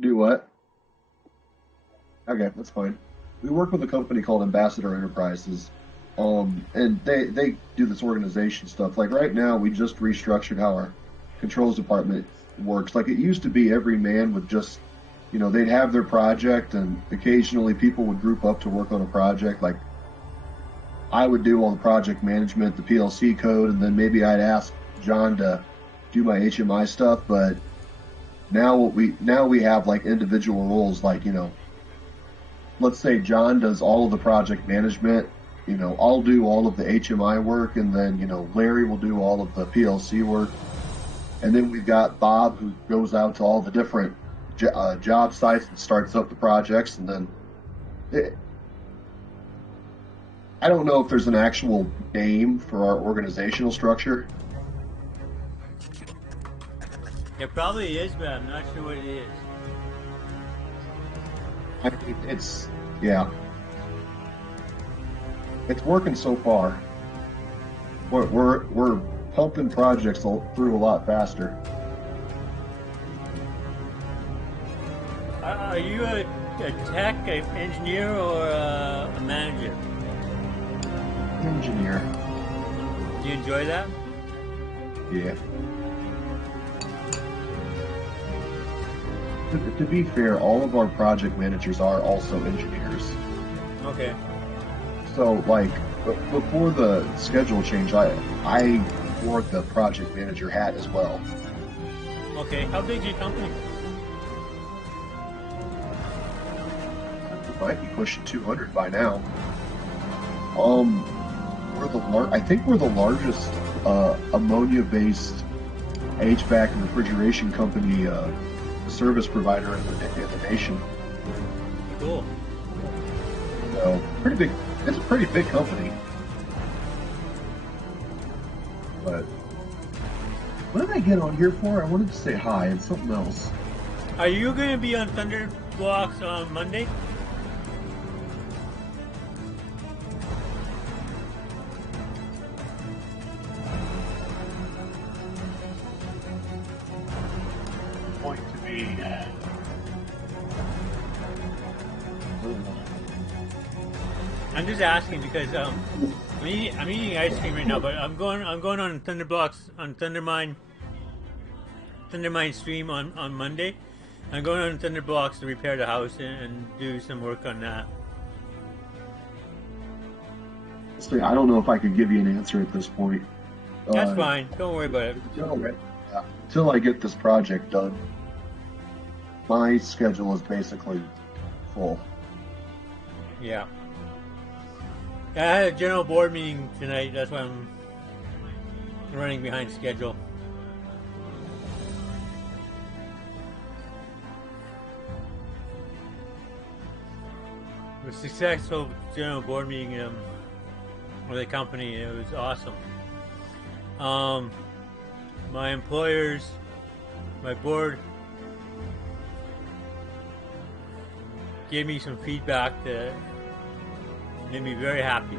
Do what? Okay, that's fine. We work with a company called Ambassador Enterprises, and they do this organization stuff. Like right now, we just restructured how our controls department works. Like it used to be, every man would just, they'd have their project, and occasionally people would group up to work on a project. Like I would do all the project management, the PLC code, and then maybe I'd ask John to do my HMI stuff. But now we have like individual roles, like let's say John does all of the project management, I'll do all of the HMI work, and then, Larry will do all of the PLC work. And then we've got Bob, who goes out to all the different job sites and starts up the projects. And then it, I don't know if there's an actual name for our organizational structure. It probably is, but I'm not sure what it is. I mean, yeah, it's working so far. We're pumping projects through a lot faster. Are you a tech, an engineer, or a manager? Engineer. Do you enjoy that? Yeah. To be fair, all of our project managers are also engineers. Okay. So, like, before the schedule change, I wore the project manager hat as well. Okay. How big is your company? We might be pushing 200 by now. I think we're the largest ammonia-based HVAC and refrigeration company, service provider in the nation. Cool. So pretty big. It's a pretty big company. But what did I get on here for? I wanted to say hi and something else. Are you going to be on Thunder Blocks on Monday? Going to be. I'm just asking because I'm eating ice cream right now, but I'm going on Thunder Blocks on Thundermine stream on Monday. I'm going on Thunder Blocks to repair the house and do some work on that. See, I don't know if I could give you an answer at this point. That's fine. Don't worry about it. Until I get this project done, my schedule is basically full. Yeah. I had a general board meeting tonight. That's why I'm running behind schedule. It was a successful general board meeting with the company. It was awesome. My employers, my board gave me some feedback that made me very happy.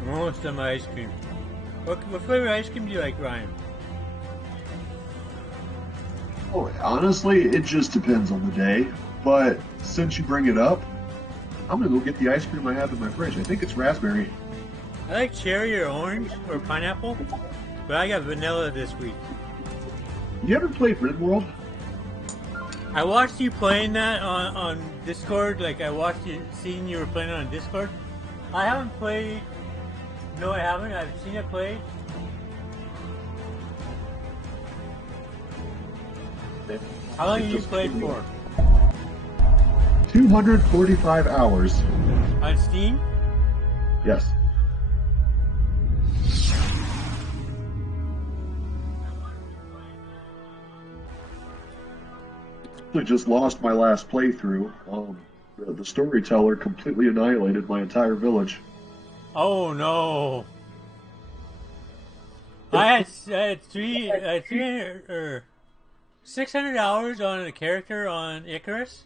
I'm almost done my ice cream. What flavor ice cream do you like, Ryan? Oh, honestly, it just depends on the day. But since you bring it up, I'm gonna go get the ice cream I have in my fridge. I think it's raspberry. I like cherry or orange or pineapple, but I got vanilla this week. You ever played RimWorld? I watched you playing that on Discord. Like I watched you, seeing you were playing it on Discord. I haven't played. No, I haven't. I've seen it played. How long have you played for? 245 hours. On Steam? Yes. I just lost my last playthrough. The storyteller completely annihilated my entire village. Oh no! I had 300 600 hours on a character on Icarus,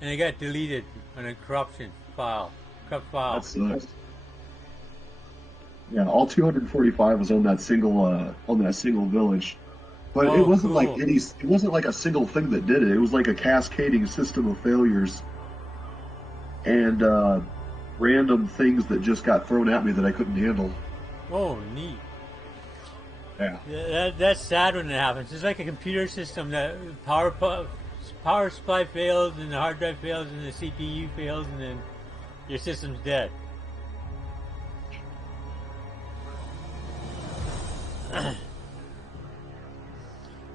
and it got deleted on a corrupt file. That sucks. Yeah, all 245 was on that single village. But it wasn't cool. like it wasn't like a single thing that did it. It was like a cascading system of failures and random things that just got thrown at me that I couldn't handle. Oh, neat. Yeah. That's sad when it happens. It's like a computer system that power supply fails and the hard drive fails and the CPU fails and then your system's dead.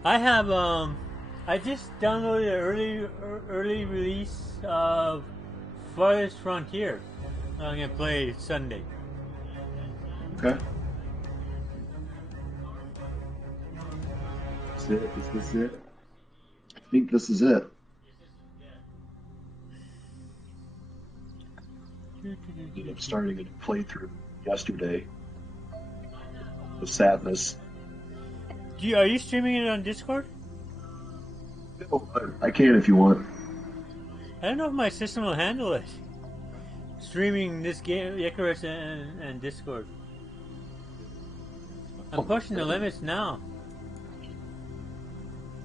I have I just downloaded an early release of Farthest Frontier. I'm gonna play Sunday. Okay. Is this it? I think this is it. Ended up starting a playthrough yesterday. The sadness. Are you streaming it on Discord? I can if you want. I don't know if my system will handle it. Streaming this game, Icarus and Discord. I'm pushing the limits now.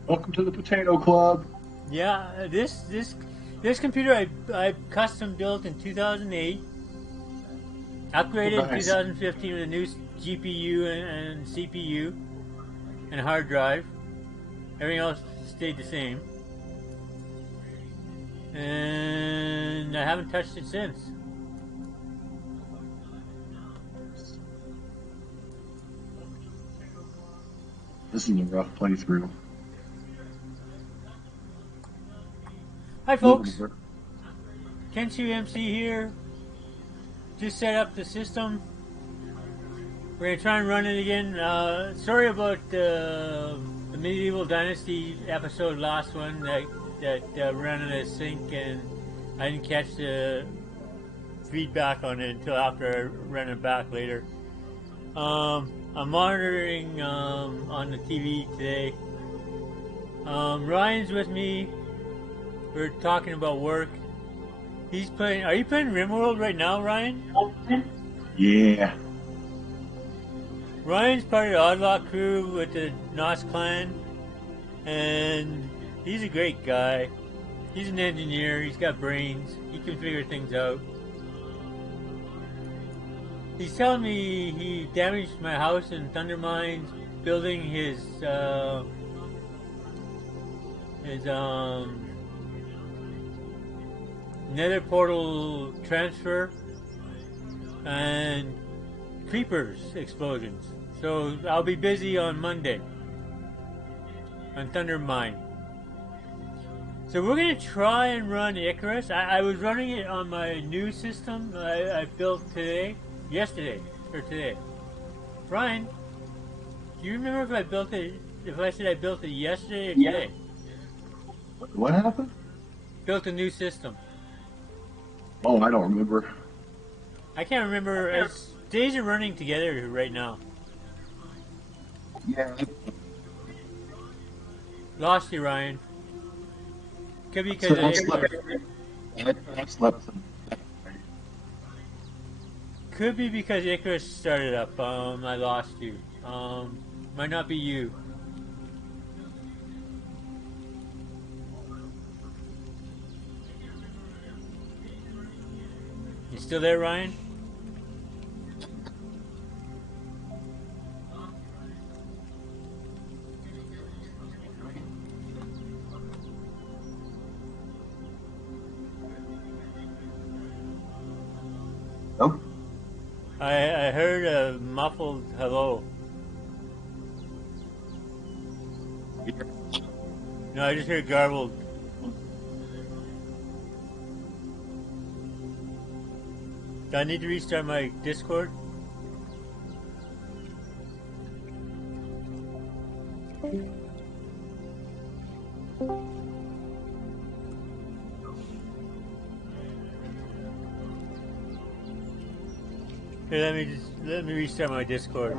Welcome to the Potato Club. Yeah, this computer I custom built in 2008. Upgraded in 2015 with a new GPU and CPU and hard drive. Everything else stayed the same. And I haven't touched it since. This is a rough playthrough. Hi folks, KenShuMC here. Just set up the system. We're gonna try and run it again. Sorry about the Medieval Dynasty episode, last one that ran in a sync, and I didn't catch the feedback on it until after I ran it back later. I'm monitoring on the TV today. Ryan's with me. We're talking about work. He's playing. Are you playing RimWorld right now, Ryan? Yeah. Ryan's part of the Oddlock crew with the Nos clan, and he's a great guy. He's an engineer. He's got brains. He can figure things out. He's telling me he damaged my house in Thunder Mines, building his nether portal transfer and creepers explosions. So I'll be busy on Monday on Thunder Mine. So we're gonna try and run Icarus. I was running it on my new system I built yesterday or today. Brian, do you remember if I built it? If I said I built it yesterday or today? What happened? Built a new system. Oh, I don't remember. I can't remember. As days are running together right now. Yeah. Lost you, Ryan. Could be because I slept. Could be because Icarus started up. I lost you. Might not be you. You still there, Ryan? Nope. I heard a muffled hello. No, I just heard garbled. Do I need to restart my Discord? Here, let me restart my Discord.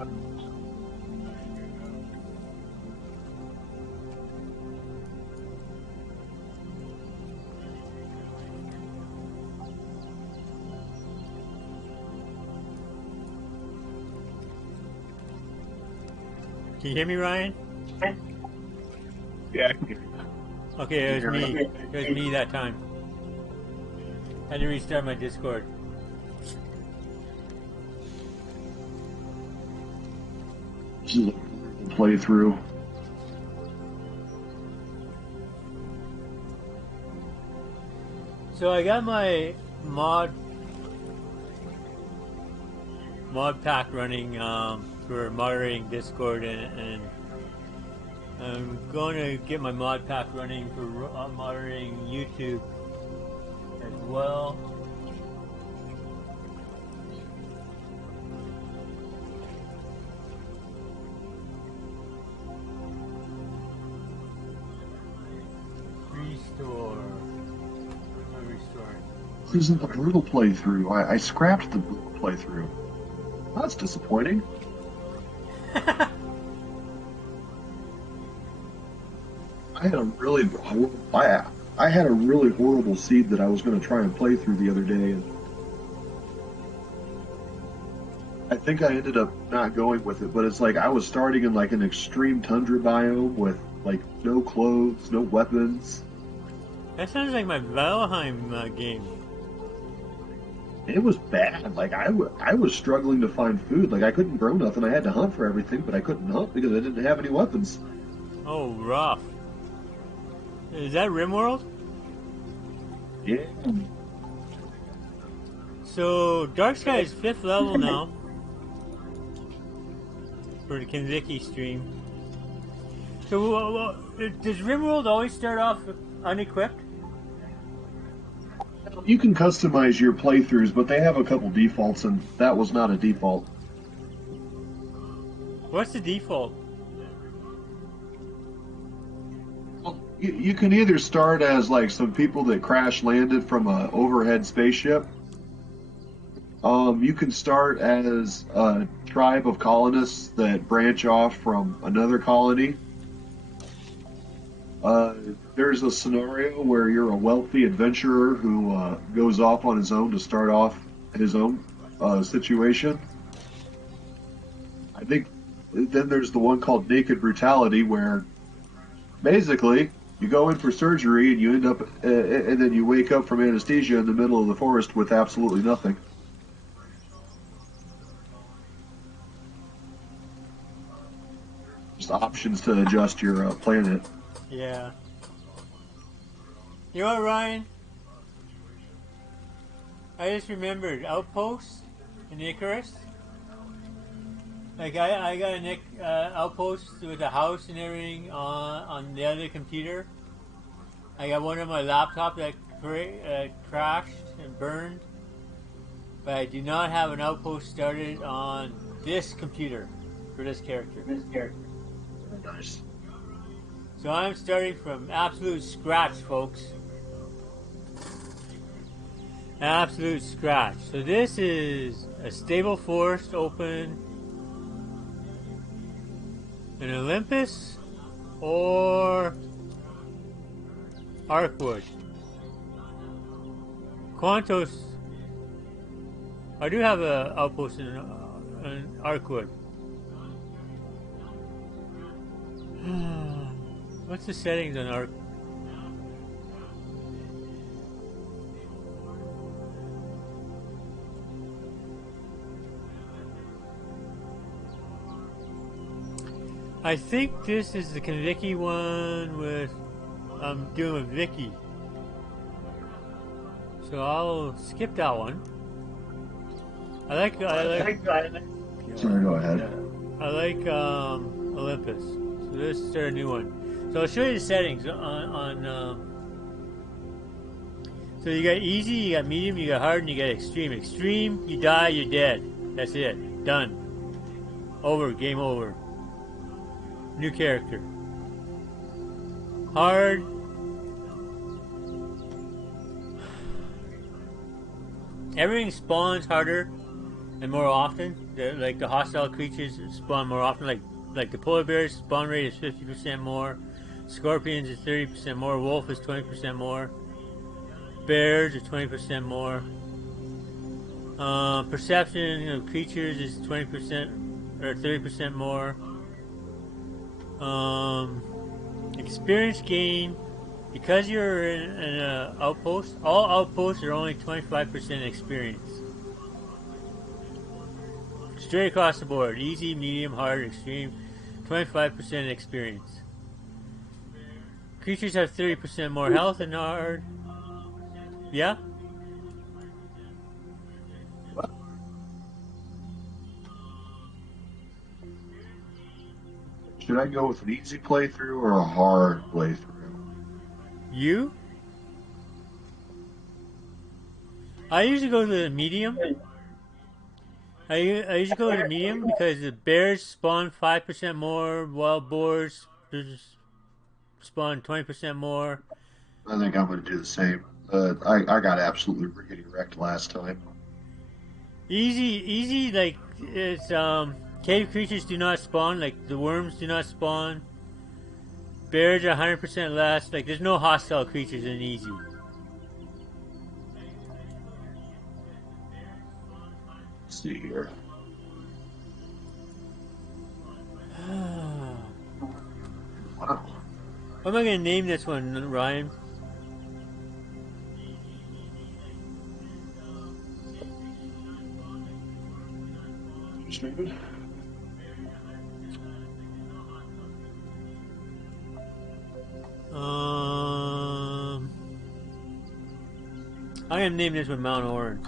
Can you hear me, Ryan? Yeah, I can hear you. Okay, it was me. It was me that time. I had to restart my Discord. Playthrough. So I got my mod pack running for moderating Discord, and I'm going to get my mod pack running for moderating YouTube as well. Restore. This isn't the brutal playthrough. I scrapped the brutal playthrough. That's disappointing. I had a really horrible seed that I was going to try and play through the other day, and I think I ended up not going with it. But it's like I was starting in like an extreme tundra biome with like no clothes, no weapons. That sounds like my Valheim game. It was bad. Like I was struggling to find food. Like I couldn't grow nothing. I had to hunt for everything, but I couldn't hunt because I didn't have any weapons. Oh, rough. Is that RimWorld? Yeah. So Darksky is 5th level now for the KinVicky stream. So does RimWorld always start off unequipped? You can customize your playthroughs, but they have a couple defaults, and that was not a default. What's the default? Well, you can either start as like some people that crash landed from an overhead spaceship. You can start as a tribe of colonists that branch off from another colony. There's a scenario where you're a wealthy adventurer who goes off on his own to start off his own situation. I think then there's the one called Naked Brutality, where basically you go in for surgery and you end up, and then you wake up from anesthesia in the middle of the forest with absolutely nothing. Just options to adjust your planet. Yeah. You know what, Ryan? I just remembered Outpost in Icarus. Like I got an Outpost with a house and everything on the other computer. I got one on my laptop that crashed and burned, but I do not have an Outpost started on this computer for this character. Nice. So I'm starting from absolute scratch, folks. Absolute scratch. So this is a stable forest open, an Olympus or Arkwood. Quantos. I do have an outpost in Arkwood. What's the settings on Ark? I think this is the KinVicky one with I'm doing with Vicky. So I'll skip that one. I like Sorry, go ahead. I like Olympus. So let's start a new one. So I'll show you the settings on so you got easy, you got medium, you got hard, and you got extreme. Extreme, you die, you're dead. That's it. Done. Over. Game over. New character. Hard. Everything spawns harder and more often. Like the hostile creatures spawn more often. Like the polar bear's spawn rate is 50% more. Scorpions is 30% more. Wolf is 20% more. Bears is 20% more. Perception of creatures is 20% or 30% more. Experience gain. Because you're in an outpost, all outposts are only 25% experience. Straight across the board. Easy, medium, hard, extreme. 25% experience. Creatures have 30% more health than hard. Yeah? Should I go with an easy playthrough or a hard playthrough? You? I usually go to the medium. I usually go to the medium because the bears spawn 5% more, wild boars spawn 20% more. I think I'm going to do the same. I got absolutely rickety wrecked last time. Easy, like, it's, cave creatures do not spawn, like, the worms do not spawn. Bears are 100% less, like, there's no hostile creatures in easy. Let's see here. Wow. What am I going to name this one, Ryan? Streaming? I'm going to name this one Mount Orange.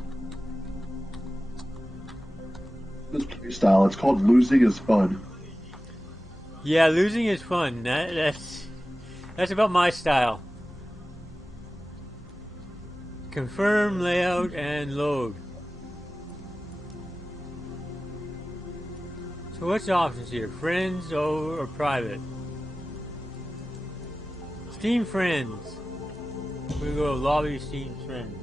This playstyle, it's called Losing is Fun. Yeah, losing is fun. That's about my style. Confirm, layout, and load. So what's the options here? Friends or private? Steam friends. We go lobby Steam friends.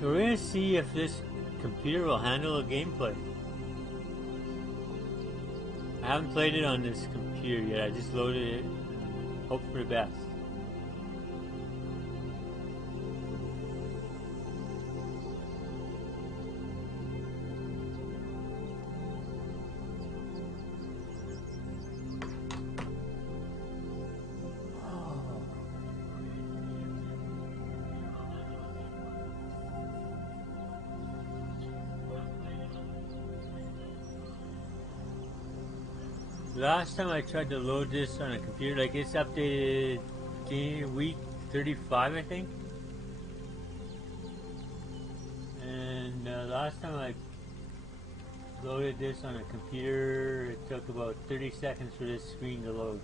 So we're going to see if this computer will handle a gameplay. I haven't played it on this computer yet. I just loaded it. Hope for the best. Last time I tried to load this on a computer, like it's updated week 35, I think. And last time I loaded this on a computer, it took about 30 seconds for this screen to load.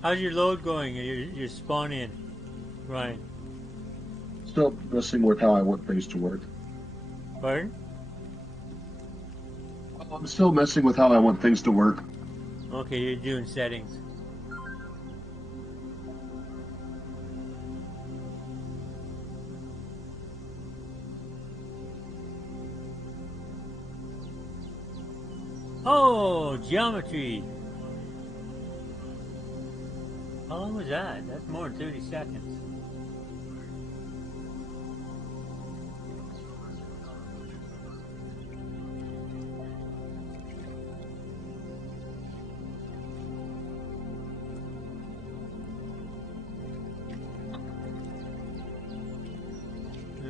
How's your load going? Your spawn in, Ryan? Still messing with how I want things to work. Pardon? I'm still messing with how I want things to work. Okay, you're doing settings. Oh, geometry. How long was that? That's more than 30 seconds.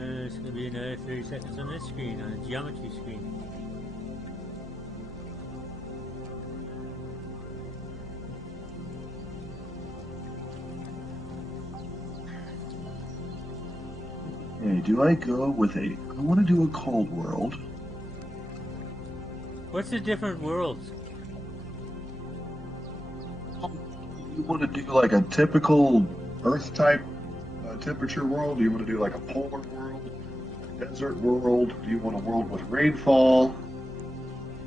It's going to be another 30 seconds on this screen, on the geometry screen. Hey, do I go with I want to do a cold world. What's the different worlds? You want to do like a typical Earth type temperature world? Do you want to do like a polar world, a desert world? Do you want a world with rainfall?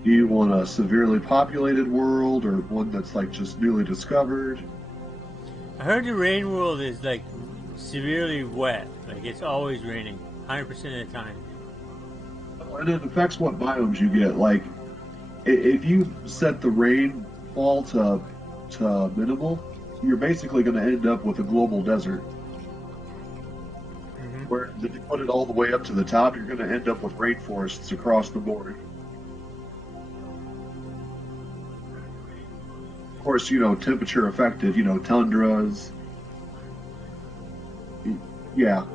Do you want a severely populated world or one that's like just newly discovered? I heard the rain world is like severely wet. Like it's always raining, 100% of the time. And it affects what biomes you get. Like if you set the rainfall to minimal, you're basically going to end up with a global desert. Mm-hmm. Where if you put it all the way up to the top, you're going to end up with rainforests across the board. Of course, temperature affected, tundras. Yeah.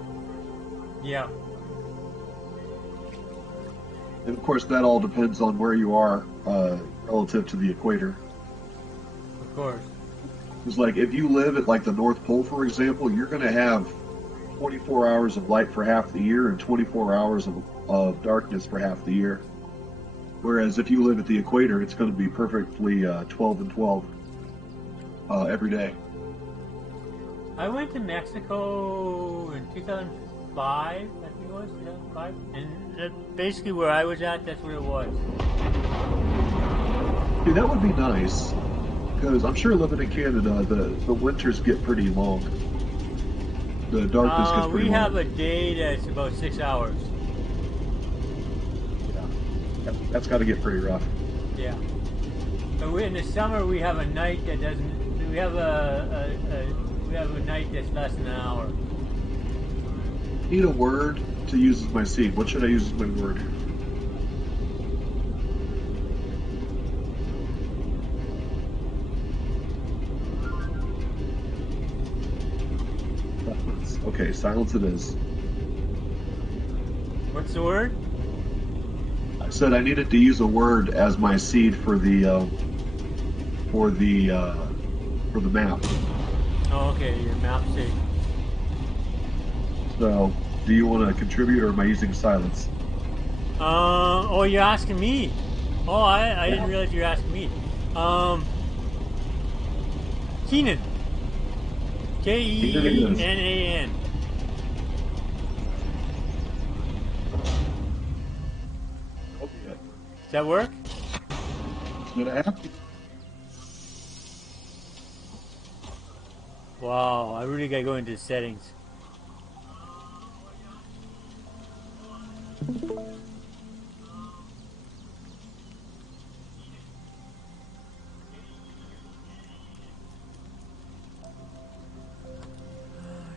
Yeah. And of course, that all depends on where you are relative to the equator. Of course. It's like if you live at like the North Pole, for example, you're going to have 24 hours of light for half the year and 24 hours of darkness for half the year. Whereas if you live at the equator, it's going to be perfectly 12 and 12 every day. I went to Mexico in 2005, I think it was, 2005. And basically where I was at, that's where it was. Dude, that would be nice. Because I'm sure living in Canada, the winters get pretty long. The darkness gets pretty long. We have a day that's about 6 hours. Yeah. That's got to get pretty rough. Yeah. But in the summer, we have a night that doesn't... We have a night that's less than an hour. I need a word to use as my seed. What should I use as my word? Okay, silence it is. What's the word? I said I needed to use a word as my seed for the map. Oh, okay, your map seed. So, do you want to contribute, or am I using silence? Oh, you're asking me. Oh, I didn't realize you were asking me. Keenan. Kenan. Does that work? It's gonna happen. Wow, I really gotta go into the settings.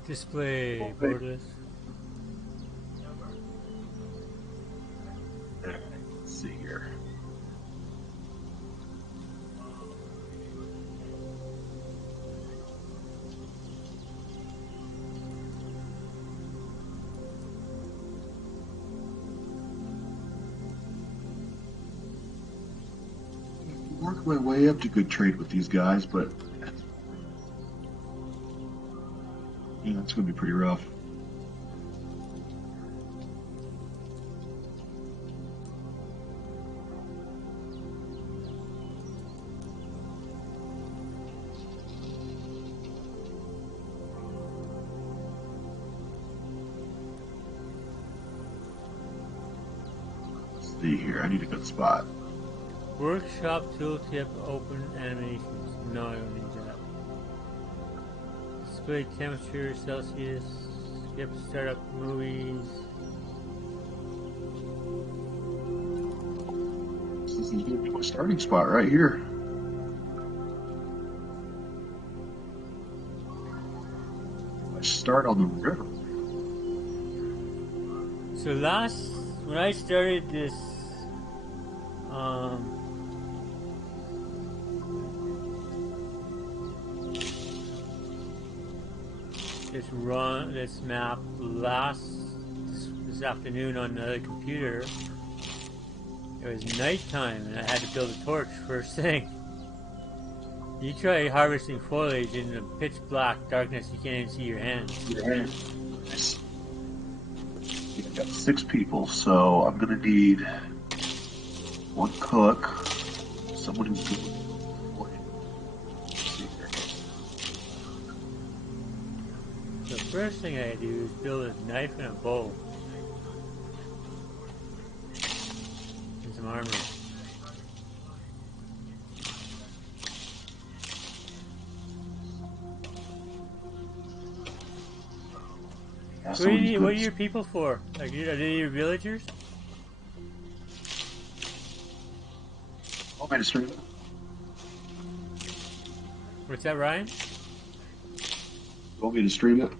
Display borderless. Let's see here. Work my way up to good trade with these guys, but yeah, it's going to be pretty rough. Let's see here. I need a good spot. Workshop tooltip open animations. No, I don't need that. Display temperature Celsius. Skip startup movies. This is my starting spot right here. I start on the river. So when I started this, this map this afternoon on the computer, it was nighttime and I had to build a torch first thing. You try harvesting foliage in the pitch black darkness, you can't even see your hands. Nice. I've got 6 people, so I'm gonna need one cook, someone who's doing. The first thing I do is build a knife and a bow. And some armor. Yeah, What are your people for? Like, are they your villagers? Want me to stream it? What's that, Ryan? Want me to stream it?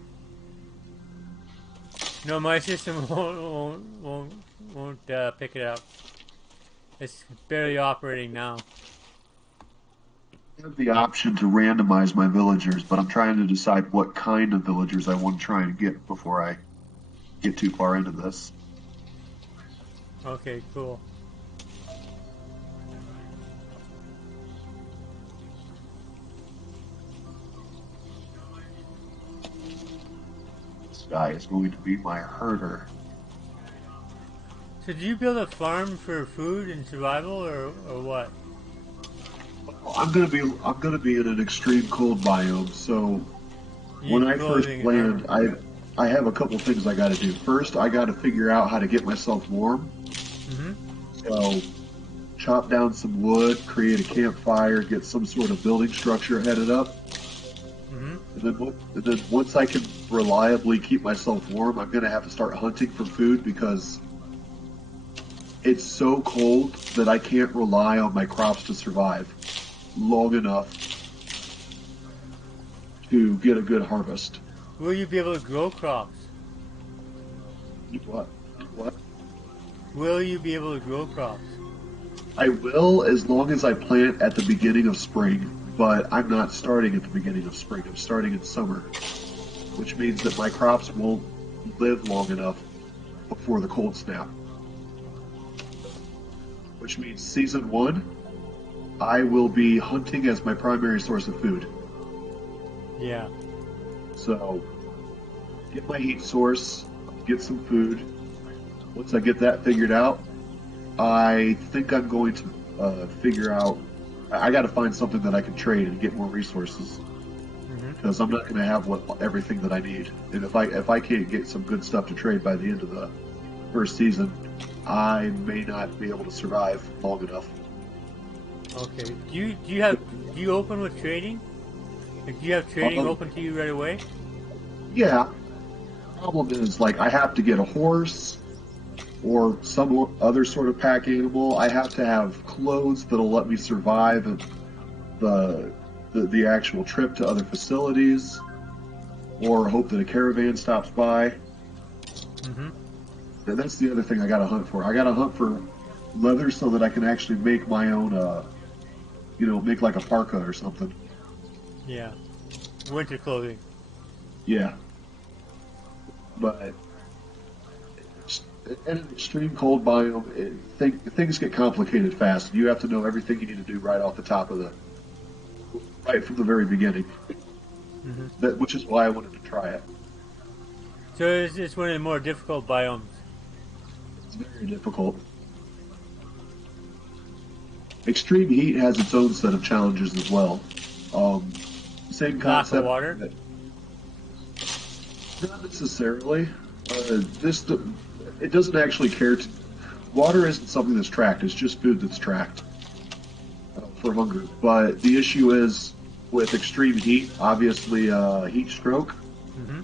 No, my system won't pick it up. It's barely operating now. I have the option to randomize my villagers, but I'm trying to decide what kind of villagers I want to try and get before I get too far into this. Okay, cool. This guy is going to be my herder. So do you build a farm for food and survival, or what? I'm gonna be in an extreme cold biome, so when I first land, I have a couple things I got to do. First, I got to figure out how to get myself warm. Mm-hmm. So, chop down some wood, create a campfire, get some sort of building structure headed up. Mm-hmm. And then once I can reliably keep myself warm, I'm gonna have to start hunting for food because it's so cold that I can't rely on my crops to survive long enough to get a good harvest. Will you be able to grow crops? What? What? Will you be able to grow crops? I will, as long as I plant at the beginning of spring, but I'm not starting at the beginning of spring. I'm starting in summer, which means that my crops won't live long enough before the cold snap. Which means season 1, I will be hunting as my primary source of food. Yeah. So, get my heat source, get some food. Once I get that figured out, I think I'm going to figure out. I got to find something that I can trade and get more resources, because I'm not going to have everything that I need. And if I can't get some good stuff to trade by the end of the first season, I may not be able to survive long enough. Okay. Do you open with trading? Like, do you have trading open to you right away? Yeah. The problem is, like, I have to get a horse or some other sort of pack animal. I have to have clothes that'll let me survive the actual trip to other facilities, or hope that a caravan stops by. Mm-hmm. And that's the other thing I gotta hunt for. I gotta hunt for leather so that I can actually make my own, make like a parka or something. Yeah. Winter clothing. Yeah. But in an extreme cold biome, things get complicated fast. You have to know everything you need to do right off the top of right from the very beginning. Mm-hmm. Which is why I wanted to try it. So it's one of the more difficult biomes. It's very difficult. Extreme heat has its own set of challenges as well. Same concept. Lack of water? Not necessarily. It doesn't actually care to. Water isn't something that's tracked. It's just food that's tracked for hunger. But the issue is with extreme heat, obviously heat stroke. Mm-hmm.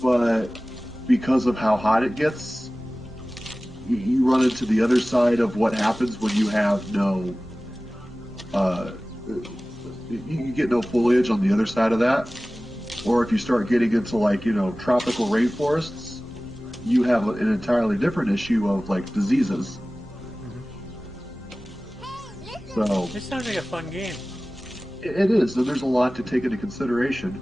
But because of how hot it gets, you run into the other side of what happens when you have no. You get no foliage on the other side of that. Or if you start getting into tropical rainforests, you have an entirely different issue of diseases. Mm-hmm. So this sounds like a fun game. It is, and there's a lot to take into consideration.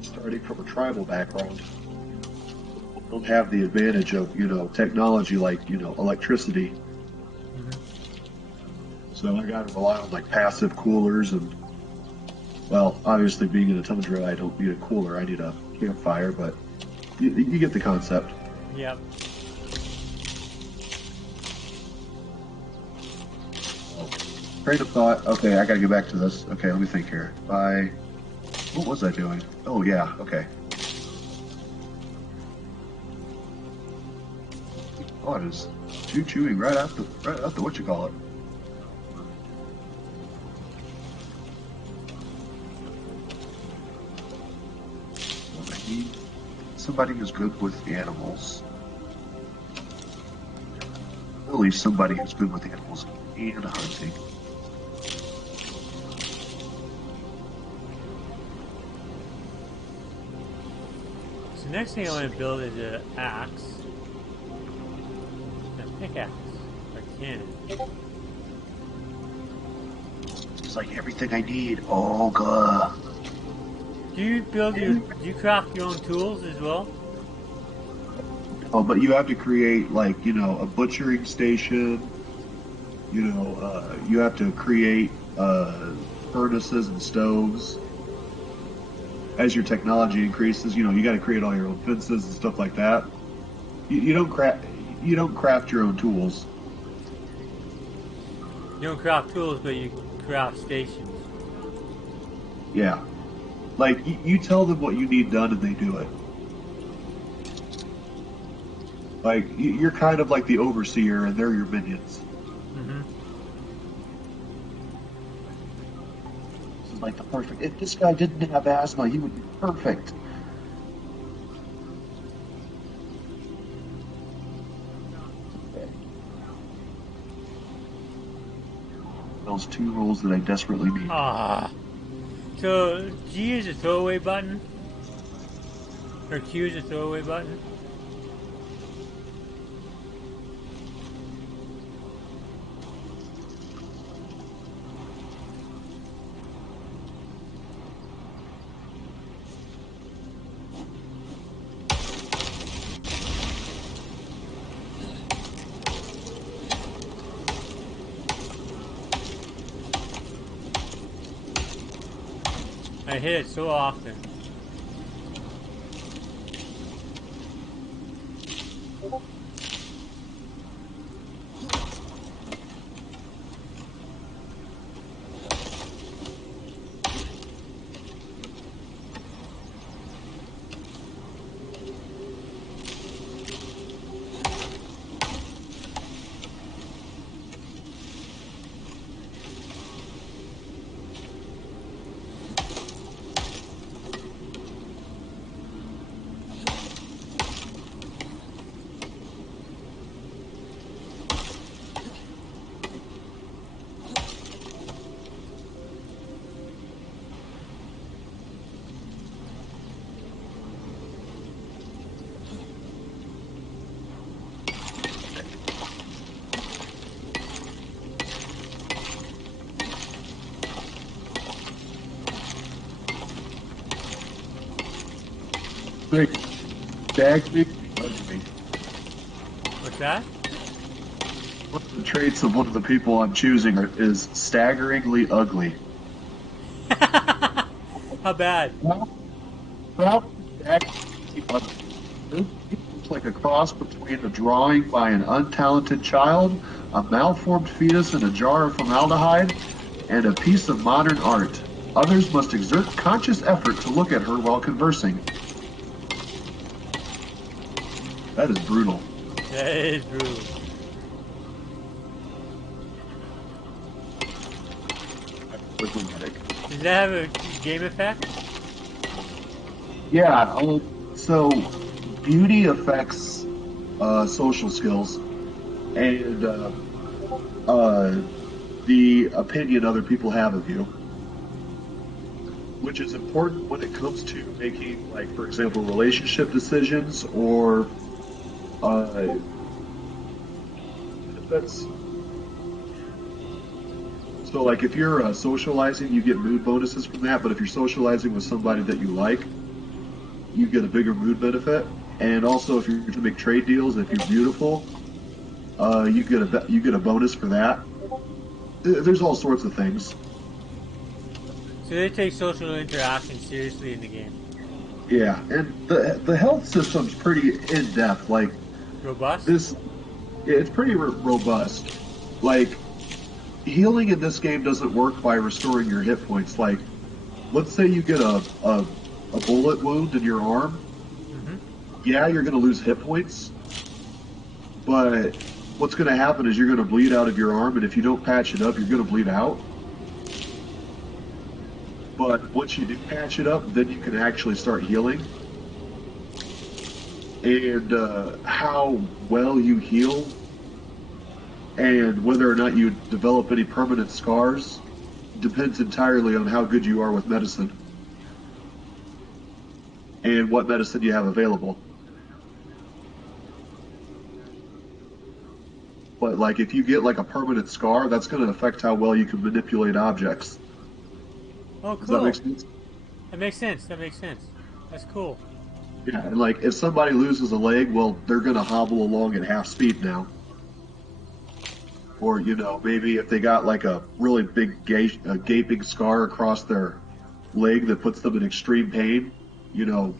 Starting from a tribal background, don't have the advantage of technology like electricity. So I got to rely on passive coolers, and well, obviously being in a tundra, I don't need a cooler. I need a campfire, but You get the concept. Yep. Train of thought. Okay, I gotta get back to this. Okay, let me think here. What was I doing? Oh yeah. Okay. Oh, it is chewing right after what you call it. I need somebody who's good with animals. Really, somebody who's good with animals and hunting. So next thing I want to build is an axe. Pickaxe or cannon. It's like everything I need. Oh god. Do you craft your own tools as well? Oh, but you have to create like, a butchering station. You have to create furnaces and stoves. As your technology increases, you got to create all your own fences and stuff like that. You don't craft your own tools. You don't craft tools, but you craft stations. Yeah. Like, you tell them what you need done and they do it. Like, you're kind of like the overseer and they're your minions. Mm-hmm. This is like the perfect... If this guy didn't have asthma, he would be perfect. Those 2 rules that I desperately need. So G is a throwaway button? Or Q is a throwaway button? I hit it so often. Darksky. What's that? One of the traits of one of the people I'm choosing is staggeringly ugly. How bad? Well, staggeringly ugly. It's like a cross between a drawing by an untalented child, a malformed fetus in a jar of formaldehyde, and a piece of modern art. Others must exert conscious effort to look at her while conversing. That is brutal. That is brutal. Does that have a game effect? Yeah, so beauty affects social skills and the opinion other people have of you, which is important when it comes to making, like, for example, relationship decisions or that's so like if you're socializing, you get mood bonuses from that, but if you're socializing with somebody that you like, you get a bigger mood benefit. And also, if you're to make trade deals, if you're beautiful, you get a bonus for that. There's all sorts of things. So they take social interaction seriously in the game. Yeah, and the health system's pretty in depth. Like Robust? this, yeah, it's pretty robust. Like healing in this game doesn't work by restoring your hit points. Like, let's say you get a bullet wound in your arm. Mm-hmm. Yeah, you're going to lose hit points, but what's going to happen is you're going to bleed out of your arm, and if you don't patch it up, you're going to bleed out. But once you do patch it up, then you can actually start healing. And how well you heal and whether or not you develop any permanent scars depends entirely on how good you are with medicine and what medicine you have available. But like if you get like a permanent scar, that's going to affect how well you can manipulate objects. Oh, Does that make cool. sense? That makes sense. That makes sense. That's cool. Yeah, and like if somebody loses a leg, well, they're going to hobble along at half speed now. Or, you know, maybe if they got like a really big gaping scar across their leg that puts them in extreme pain, you know,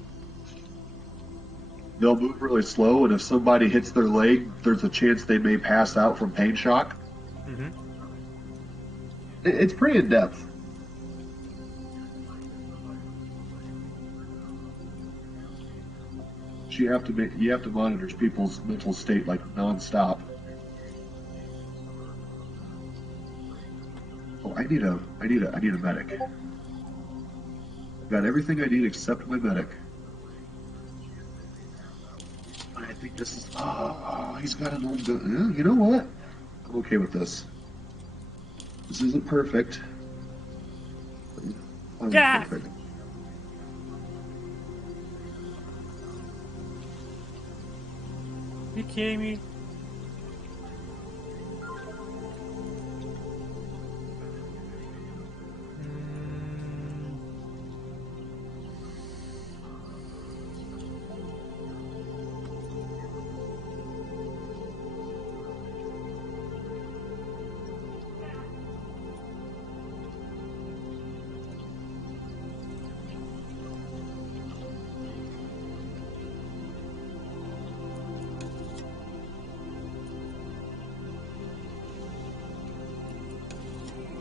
they'll move really slow. And if somebody hits their leg, there's a chance they may pass out from pain shock. Mm-hmm. It's pretty in depth. You have to monitor people's mental state like nonstop. Oh, I need a medic. I've got everything I need except my medic. I think this is. Oh, he's got an old gun. You know what? I'm okay with this. This isn't perfect. But Yeah. perfect. You kidding me?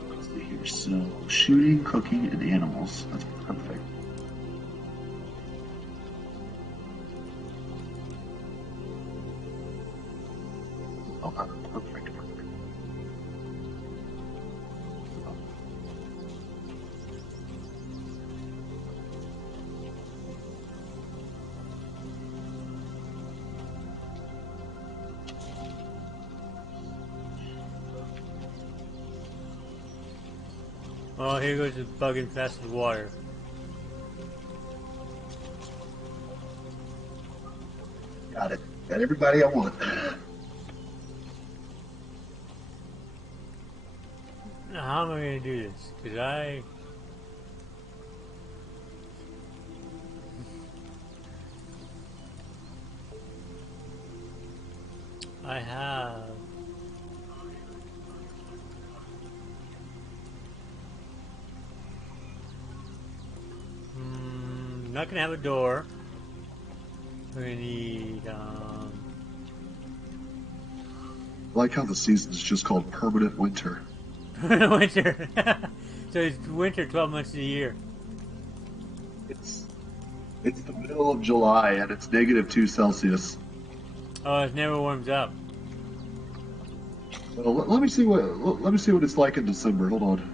Let's see here. So, shooting, cooking, and animals. That's perfect. Oh, perfect. Oh, here goes the bug infested water. Got it. Got everybody I want. Now, how am I going to do this? Because I have not gonna have a door. We're gonna need I like how the season's just called permanent winter. winter. So it's winter 12 months of the year. It's it's the middle of July and it's -2 Celsius. Oh, it never warms up. Well, let me see let me see what it's like in December. Hold on.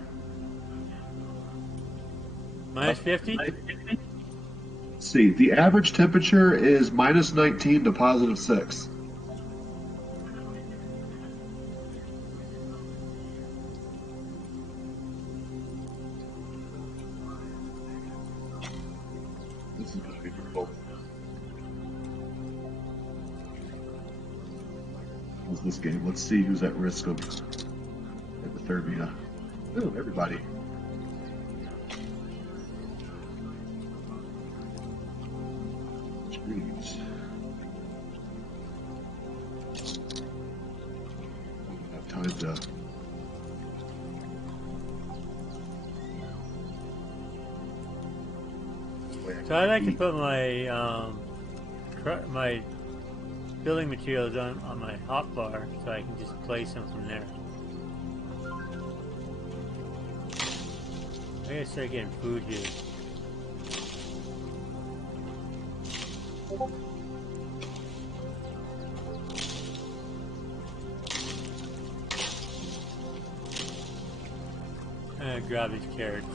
Minus 50? Let's see, the average temperature is -19 to +6. This is gonna be difficult. How's this game? Let's see who's at risk of hypothermia. Oh, everybody. Jeez. I don't have time to. Wait, I So I like to put my my building materials on my hotbar so I can just place them from there. I gotta start getting food here. Grab these carrots.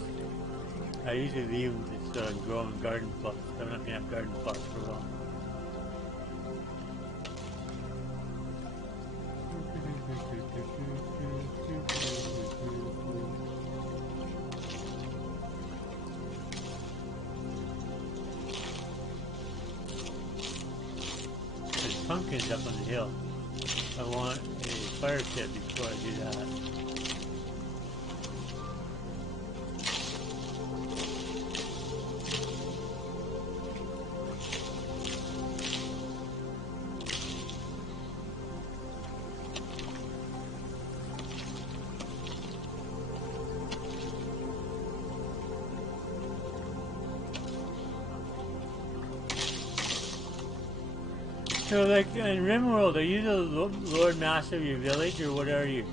I usually leave them just grow in garden plots. I'm not gonna have garden plots for long. There's pumpkins up on the hill. I want a fire pit before I do that. So, like, in RimWorld, are you the Lord Master of your village, or what are you?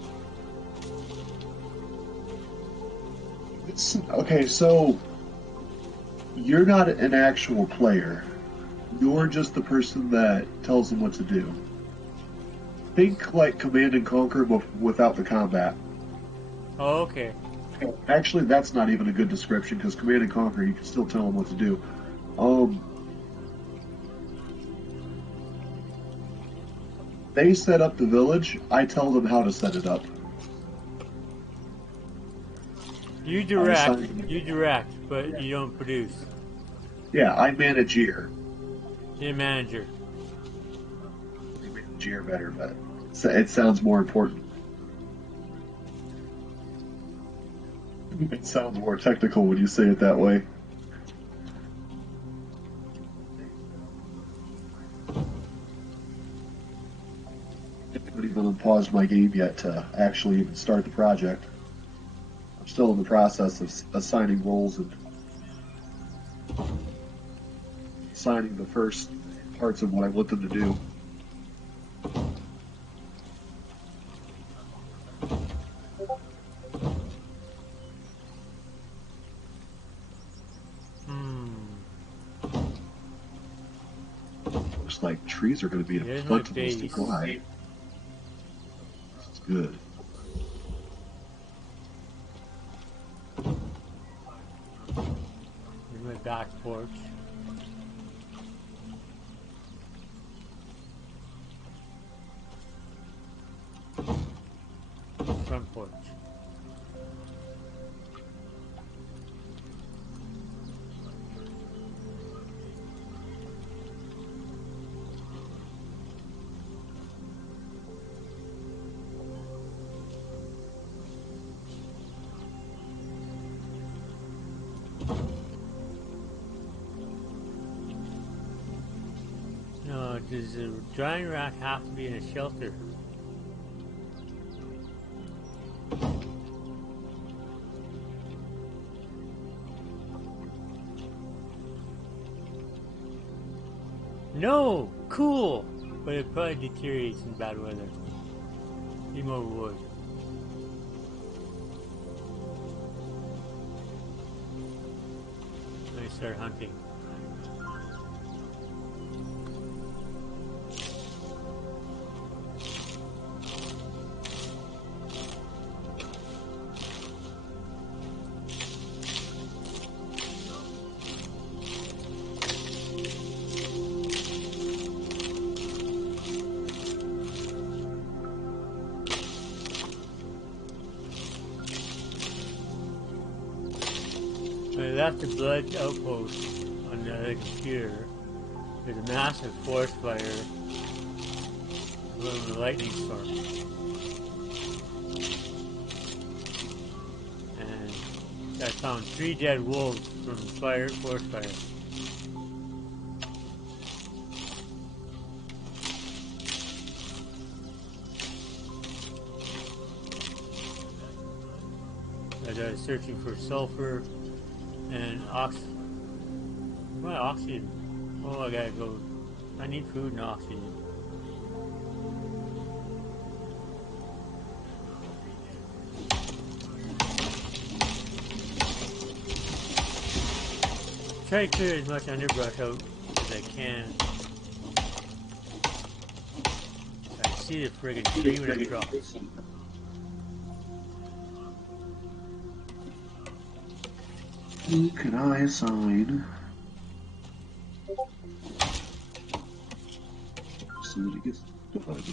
Okay, so you're not an actual player. You're just the person that tells them what to do. Think like Command and Conquer without the combat. Oh, okay. Actually, that's not even a good description, because Command and Conquer, you can still tell them what to do. They set up the village, I tell them how to set it up. You direct, but you don't produce. Yeah, I manage year. You're a manager. I manage year better, but it sounds more important. It sounds more technical when you say it that way. I haven't even paused my game yet to actually even start the project. I'm still in the process of assigning roles and assigning the first parts of what I want them to do. Looks like trees are going to be plentiful to fly. This is good. Here's my back porch. Front porch. No, does a drying rack have to be in a shelter? No! Cool! But it probably deteriorates in bad weather. Need more wood. Let me start hunting. I left the blood outpost on the computer. There's a massive forest fire from the lightning storm. And I found 3 dead wolves from forest fire. As I was searching for sulfur and Well, oxygen. Oh, I gotta go. I need food and oxygen. Try to clear as much underbrush out as I can. So I see the friggin' tree when it drops. Who can I assign so that it gets done?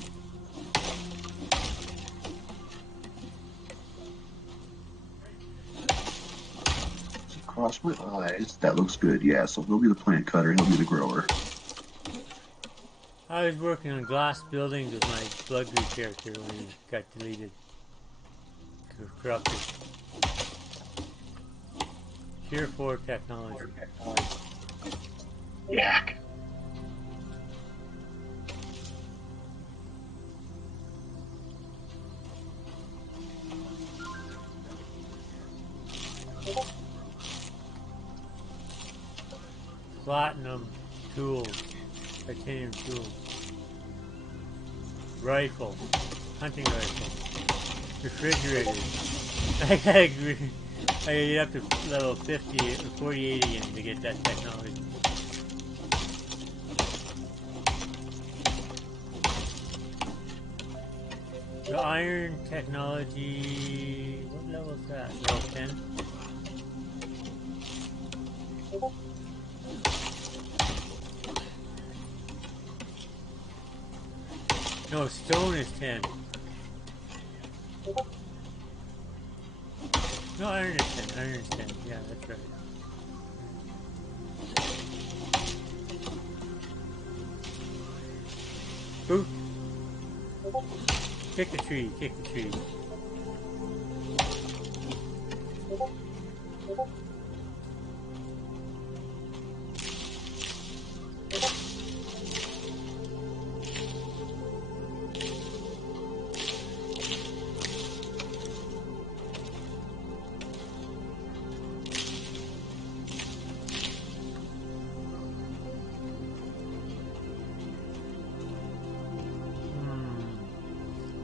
Cross my eyes. That looks good. Yeah, so he'll be the plant cutter. He'll be the grower. I was working on glass buildings with my blood group character when he got deleted. Corrupted. Tier 4 technology. Yak. Platinum tools. Titanium tools. Rifle. Hunting rifle. Refrigerators. I gotta get up to level 50 or 48 again to get that technology. The iron technology... What level is that? Level 10? No, stone is 10. No, iron is 10. Iron is 10. Yeah, that's right. Boot. Kick the tree. Kick the tree.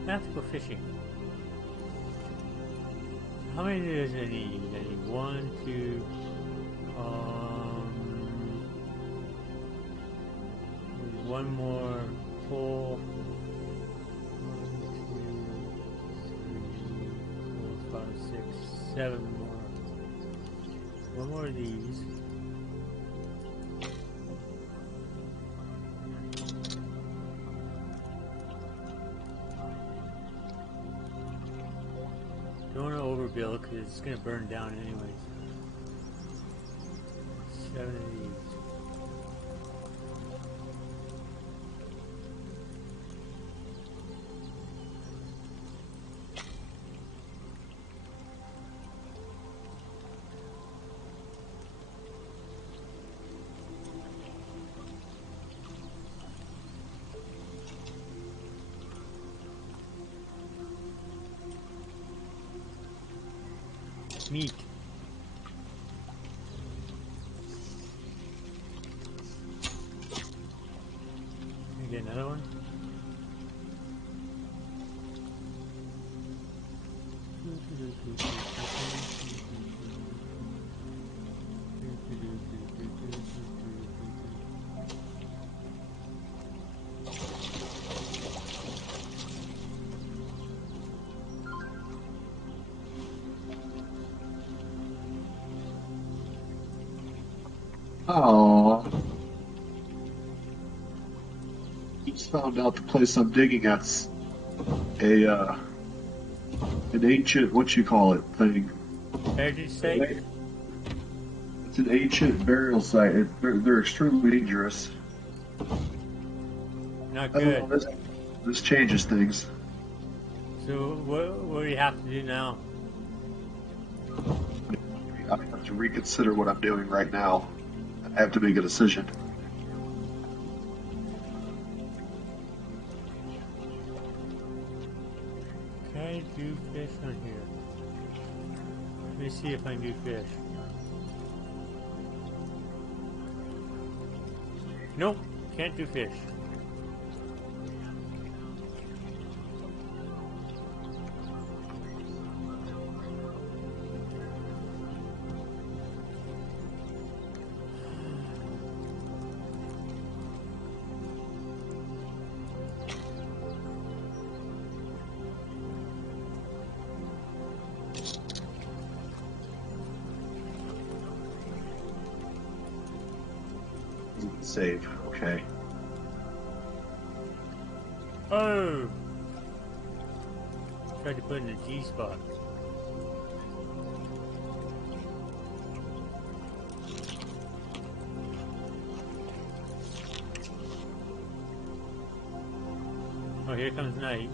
I have to go fishing. How many does I need? I need 1, 2, one more pole. 1, 2, 3, 4, 5, 6, 7 more. One more of these. Don't want to overbuild because it's going to burn down anyways. 7 of these. Meat. Can I get another one? Oh. Just found out the place I'm digging at's an ancient, what you call it, thing. Heritage site? It's an ancient burial site. They're extremely dangerous. Not good. This changes things. So what do you have to do now? I have to reconsider what I'm doing right now. I have to make a decision. Can I do fish on here? Let me see if I can do fish. Nope, can't do fish. Save. Okay. Oh! Tried to put in a G spot. Oh, here comes night.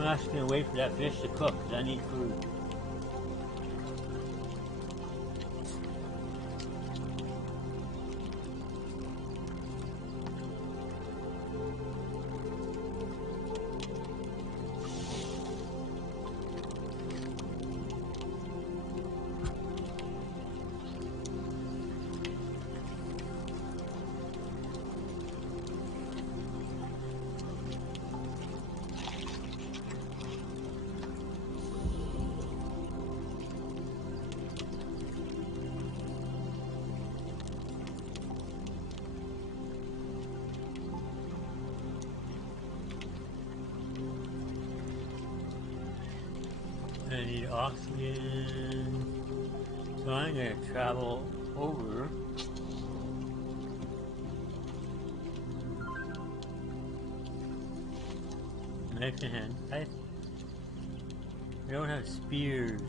I'm actually going to wait for that fish to cook because I need food. I need oxygen, so I'm going to travel over. Knife in hand. I don't have spears.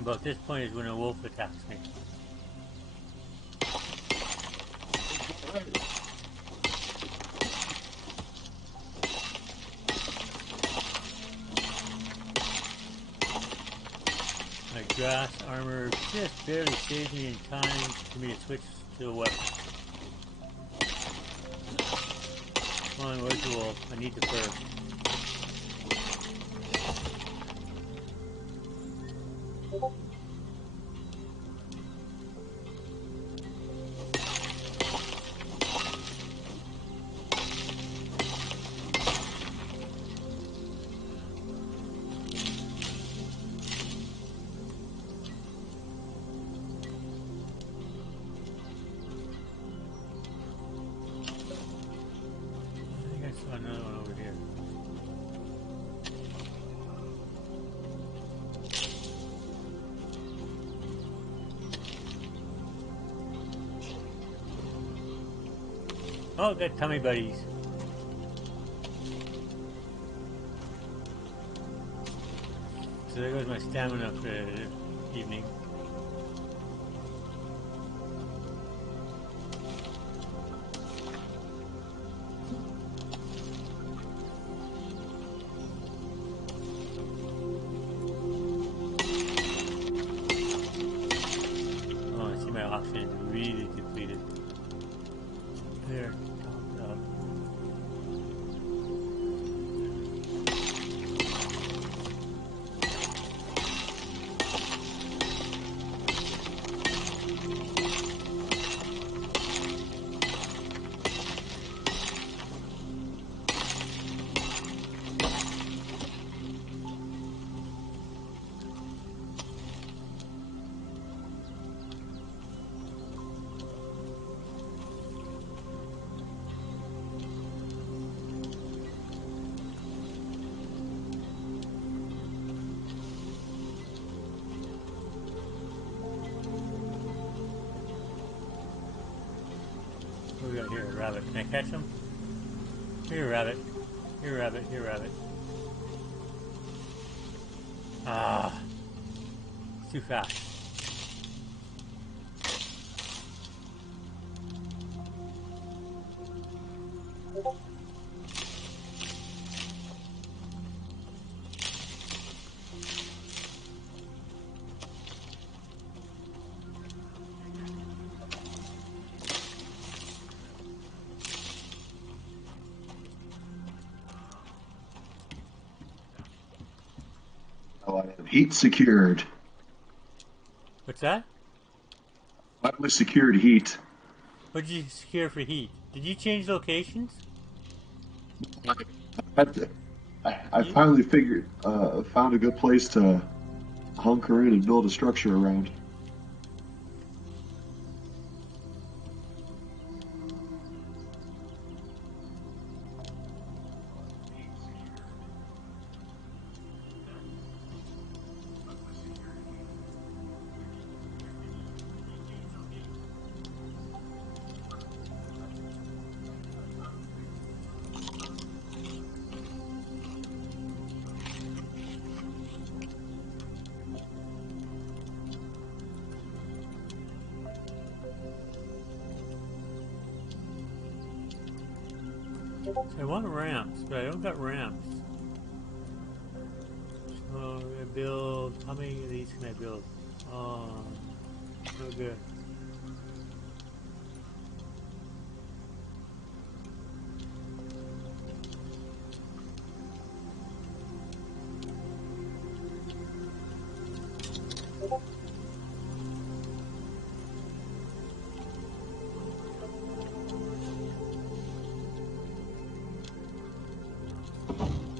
About this point is when a wolf attacks me. My grass armor just barely saves me in time for me to switch to a weapon. Come on, where's the wolf? I need the fur. Another one over here. Oh, got tummy buddies. So there goes my stamina for the evening. Oxygen really depleted. There, topped up. What we got here? A rabbit. Can I catch him? Here, rabbit. Here, rabbit. Here, rabbit. Ah. It's too fast. Oh, I have heat secured. What's that? Finally secured heat. What did you secure for heat? Did you change locations? I had to, I You, finally found a good place to hunker in and build a structure around. I want ramps, but I don't got ramps. So I'm gonna build. How many of these can I build? Oh, no good.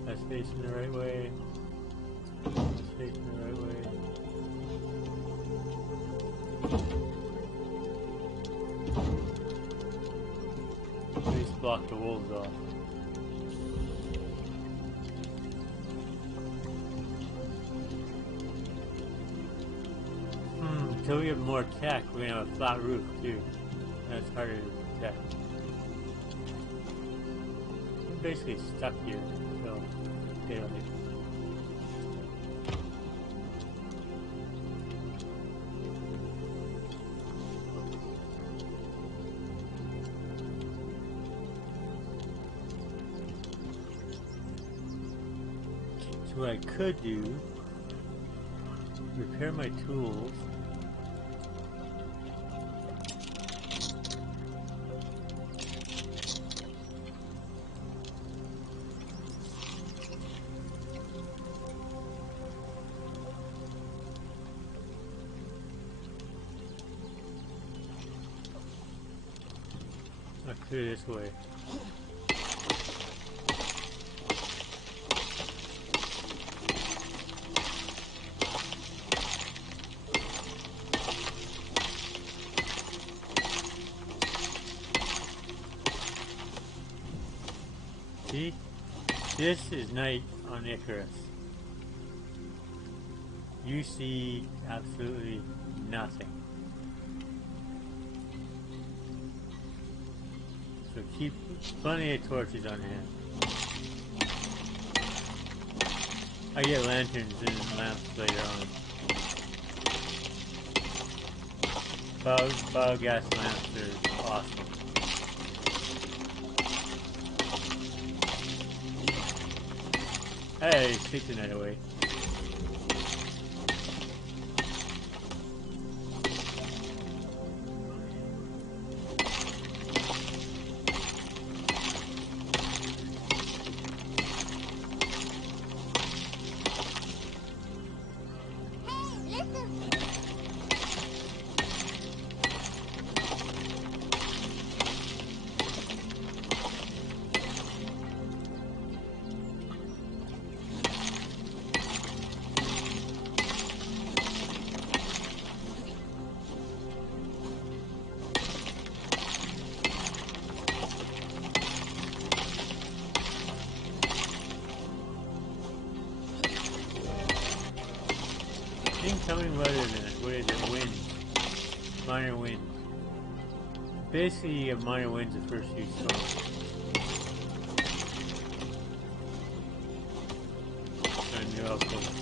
That's facing the right way. That's facing the right way. Please block the wolves off. Until we have more tech, we're gonna have a flat roof too. That's harder to protect. We're basically stuck here, so they don't need. So what I could do, repair my tools. I'll clear this way. See? This is night on Icarus. You see absolutely nothing. So keep plenty of torches on hand. I get lanterns and lamps later on. Biogas lamps are awesome. Hey, take the night away. Incoming weather event. What is it? Wind. Minor wind. Basically, a minor wins the first few storms. A new outpost.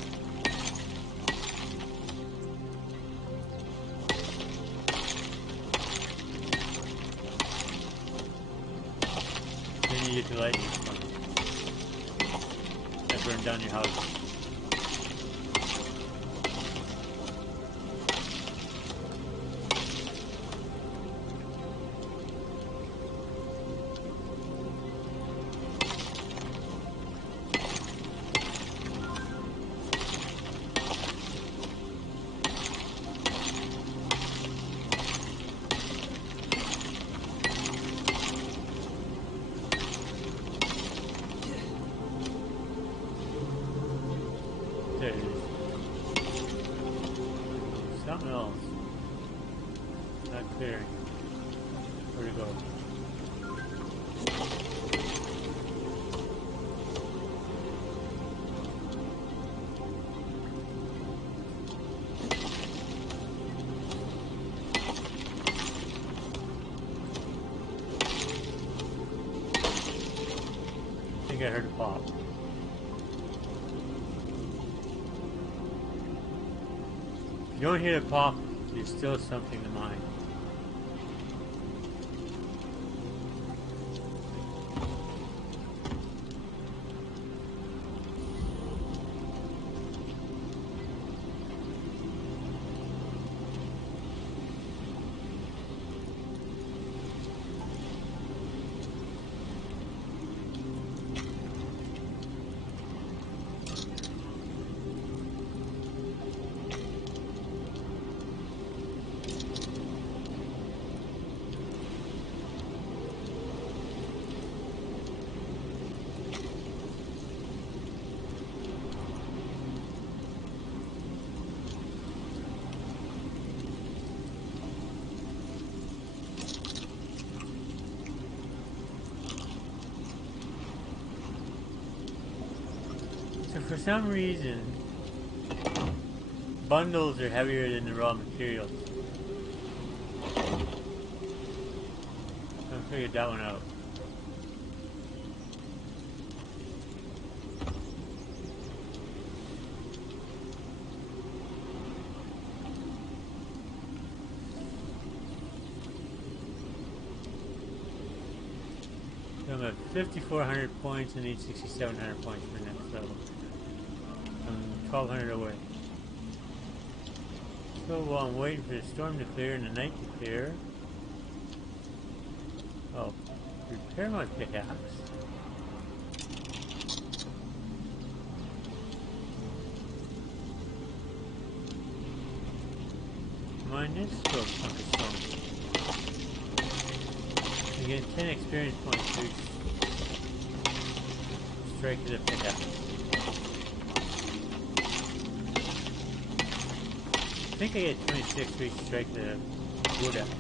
Then you get to lightning storm. That burn down your house. There it is. Something else. Not clearing. Where'd it go? I think I heard it pop. If you don't hear it pop, there's still something to mine. So for some reason, bundles are heavier than the raw materials. I figured that one out. So I'm at 5,400 points and need 6,700 points for next level. I'm 1,200 away. So while I'm waiting for the storm to clear and the night to clear, I'll repair my pickaxe. Mine is still a chunk of stone. You get 10 experience points for each strike of the pickaxe. I think I get 26 for each strike of the wood axe.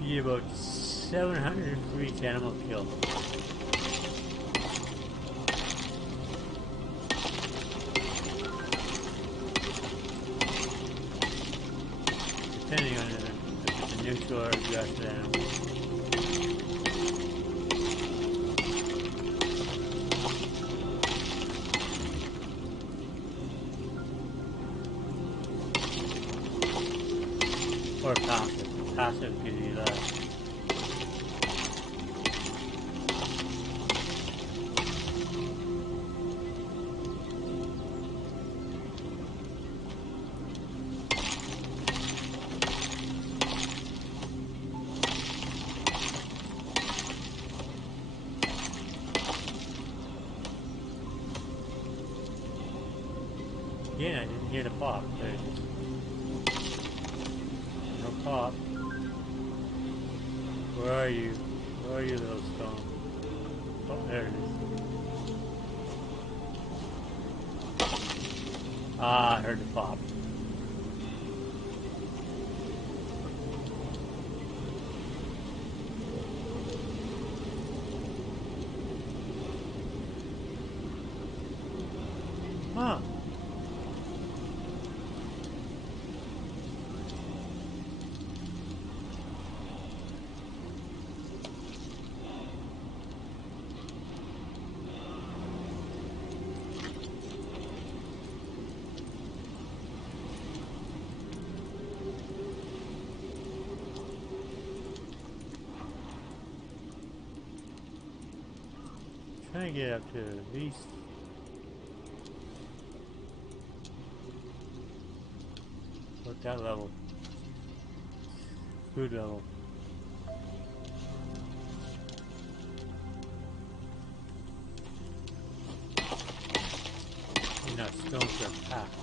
Be about 700 for each animal killed. Depending on if it's a neutral or aggressive animal. Or passive. Passive gives you less. Yeah, I didn't hear the pop. There it is. No pop. Where are you? Where are you, little stone? Oh, there it is. Ah, I heard the pop. Huh. Trying to get up to at least what that level? Food level. No, stones are packed.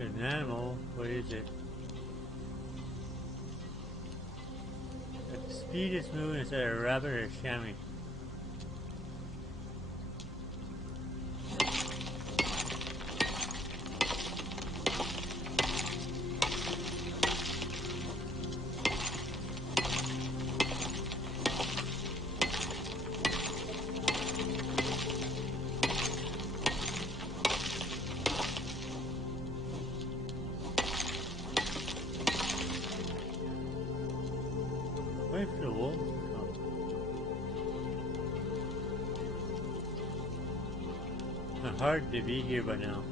An animal? What is it? At the speed it's moving, is that a rabbit or a chamois? Wait for the wolves to come. It's hard to be here by now.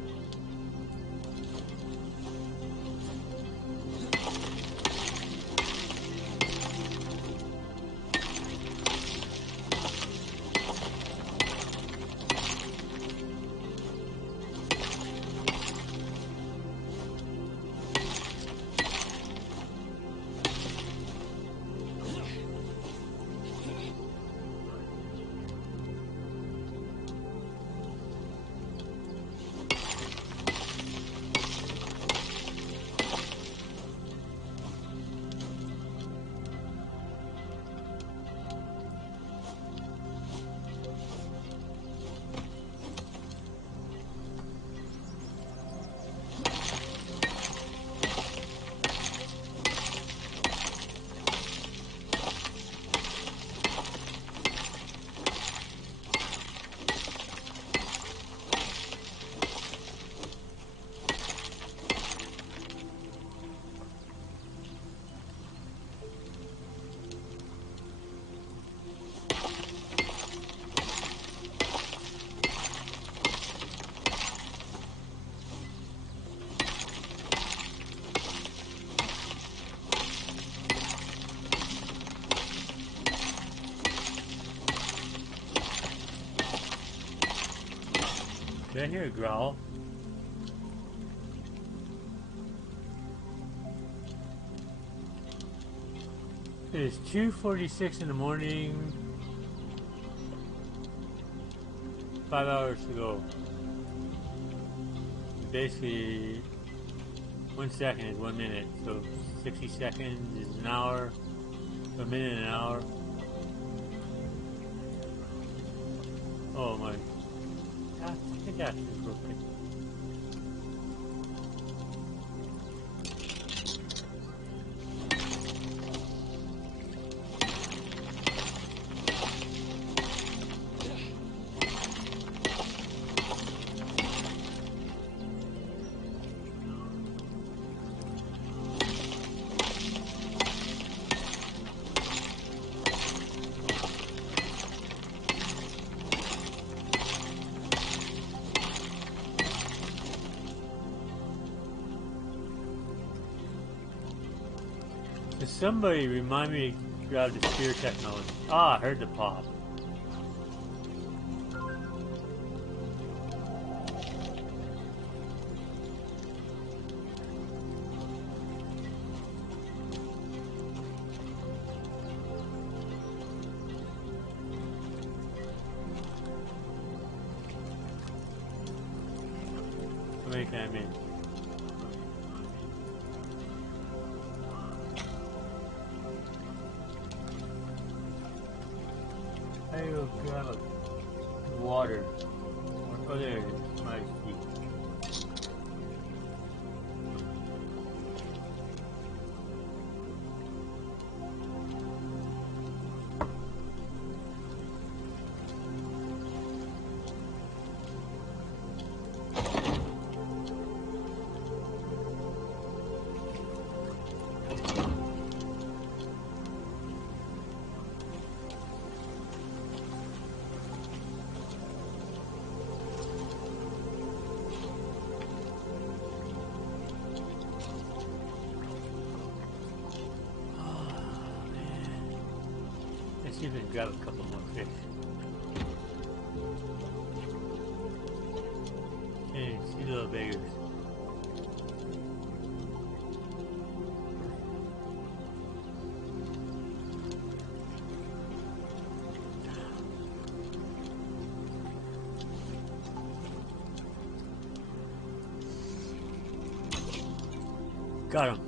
Did I hear a growl? It is 2:46 in the morning. 5 hours to go. Basically, 1 second is 1 minute, so 60 seconds is an hour. A minute an hour. Oh my. I think that's broken. Somebody remind me to grab the spear technology. Ah, I heard the pop. information I'm in. I will grab a water. Oh, there it is. My feet. Let's see if we can grab a couple more fish. Hey, see little beggars. Got him.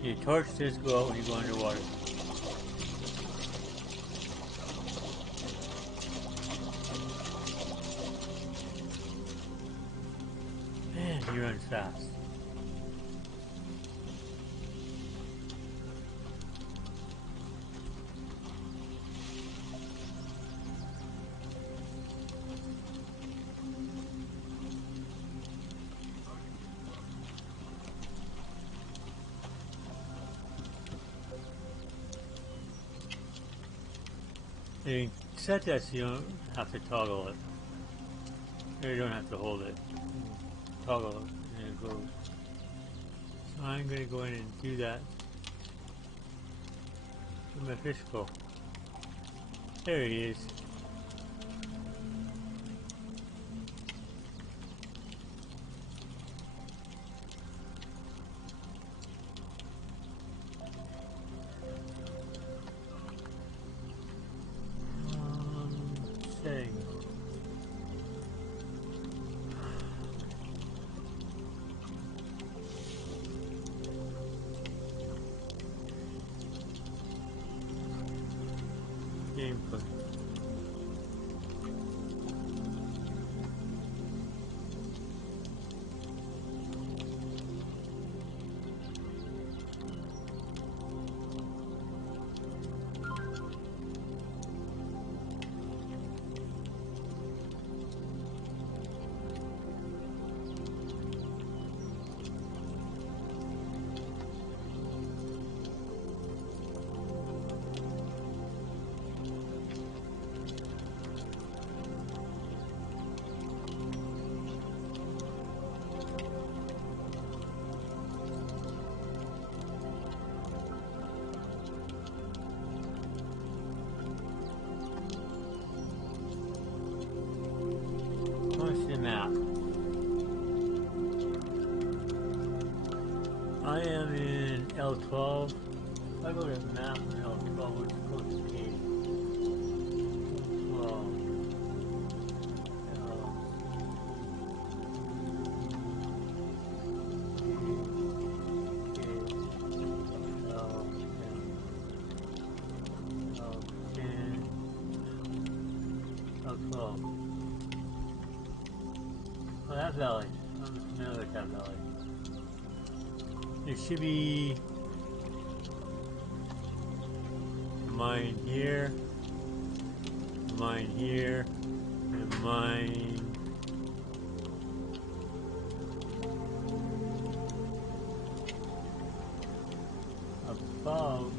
Your torch does go out when you go underwater. Man, he runs fast. You can set that so you don't have to toggle it. Or you don't have to hold it. Toggle it and it goes. So I'm going to go in and do that. Where'd my fish go? There he is. Settings. Gameplay. What's the map? I am in L12. If I go to map in L12, which goes to K? Well, L12. Oh, that valley. I'm familiar with that valley. There should be a mine here, and a mine above,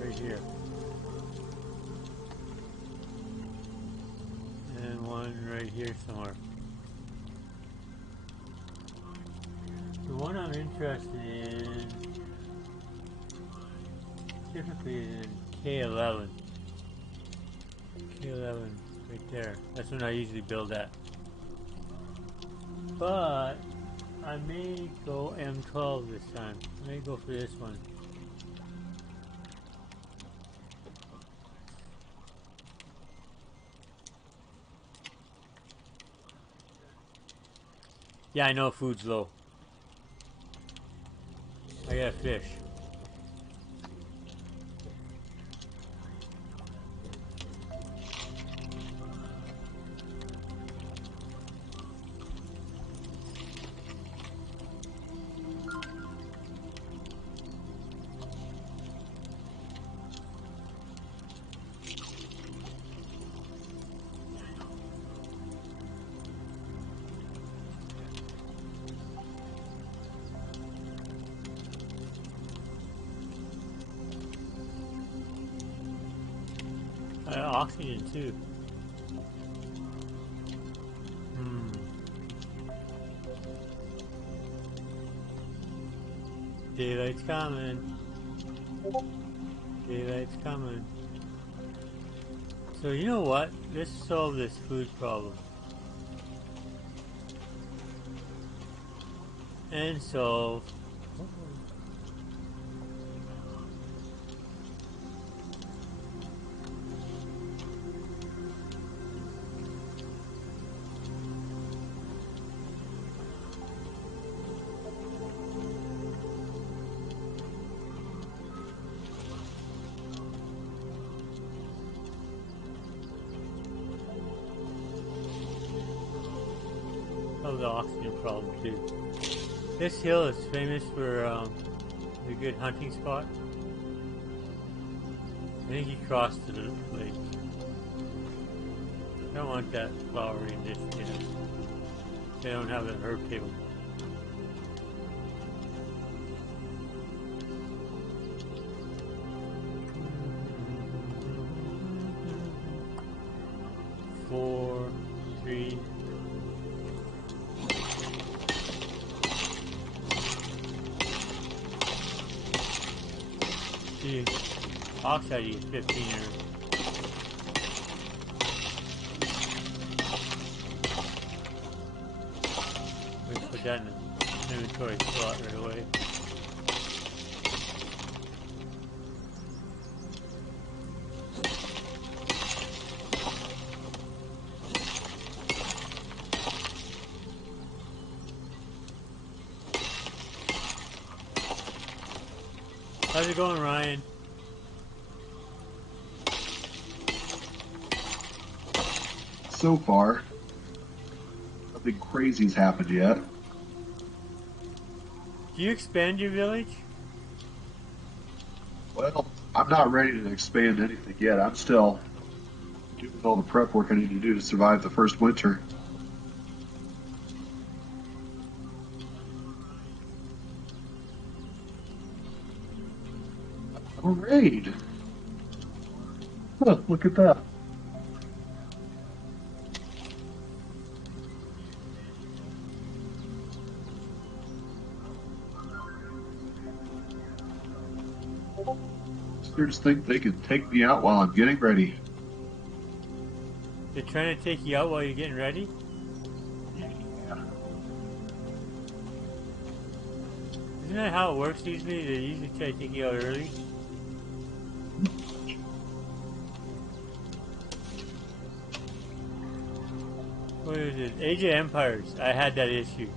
right here. And one right here somewhere. The one I'm interested in Specifically in K11. K11, right there. That's when I usually build at. But I may go M12 this time. I may go for this one. Yeah, I know food's low. I got fish. Oxygen too. Daylight's coming. Daylight's coming. So you know what? Let's solve this food problem. And solve. The oxygen problem too. This hill is famous for a good hunting spot. I think he crossed to the lake. I don't want that flowery dish, you know. They don't have an herb table. Four, three. Oxide is 15 or we put that in the inventory slot right away. How's it going, Ryan? So far, nothing crazy's happened yet. Do you expand your village? Well, I'm not ready to expand anything yet. I'm still doing all the prep work I need to do to survive the first winter. A raid! Huh, look at that. Just think they could take me out while I'm getting ready. They're trying to take you out while you're getting ready? Yeah. Isn't that how it works usually? They usually try to take you out early? What is it? Age of Empires. I had that issue.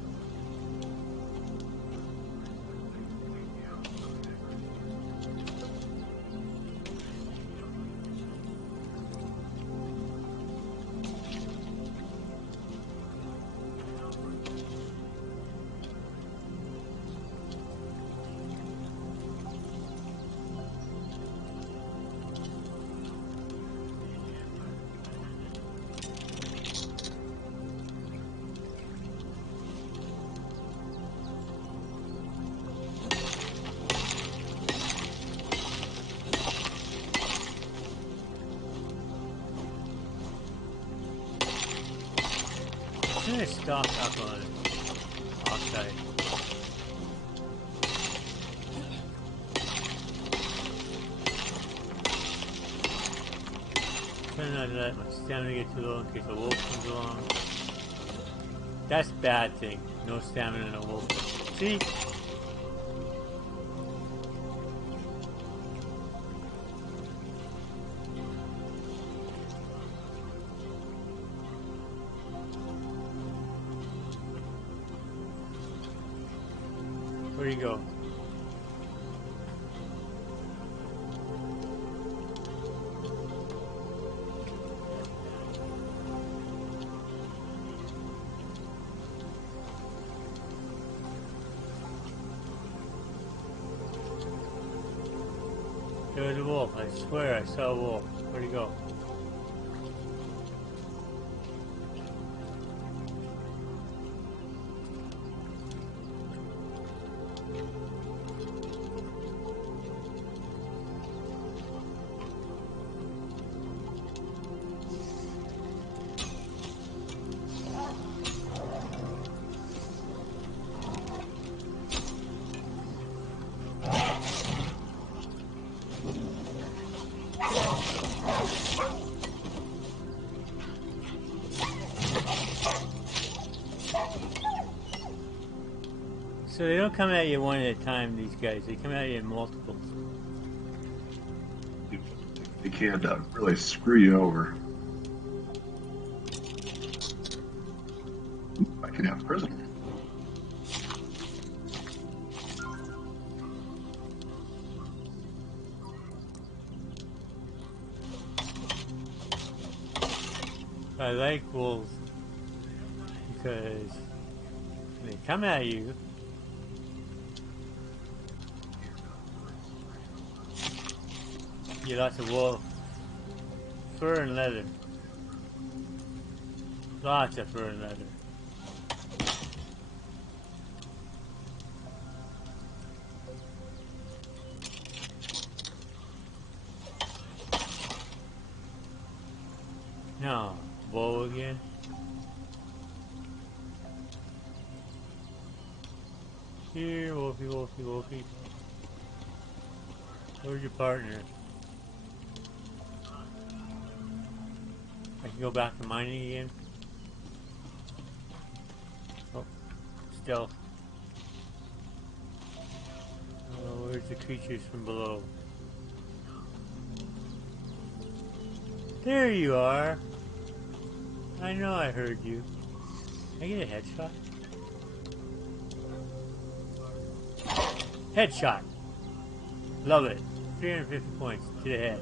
I'm gonna stock up on oxide. Try not to let my stamina get too low in case a wolf comes along. That's a bad thing. No stamina and a wolf. See? Where'd he go? There was a wolf. I swear I saw a wolf. Where'd he go? So they don't come at you one at a time, these guys. They come at you in multiples. They can really screw you over. I can have prison. I like wolves because when they come at you, you get lots of wolf fur and leather. Lots of fur and leather. No, bow again. Here, wolfie, wolfie, wolfie. Where's your partner? I can go back to mining again. Oh, stealth. Oh, where's the creatures from below? There you are. I know I heard you. Can I get a headshot? Headshot. Love it. 350 points to the head.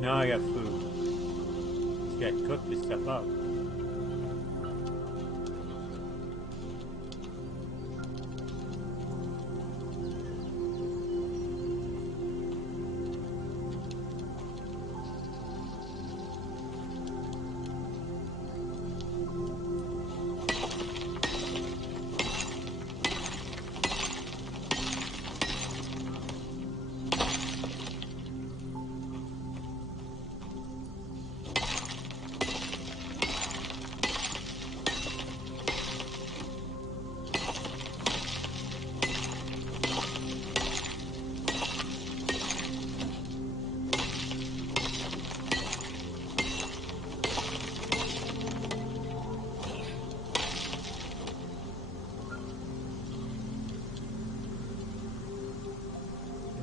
Now I got food. Just gotta cook this stuff up.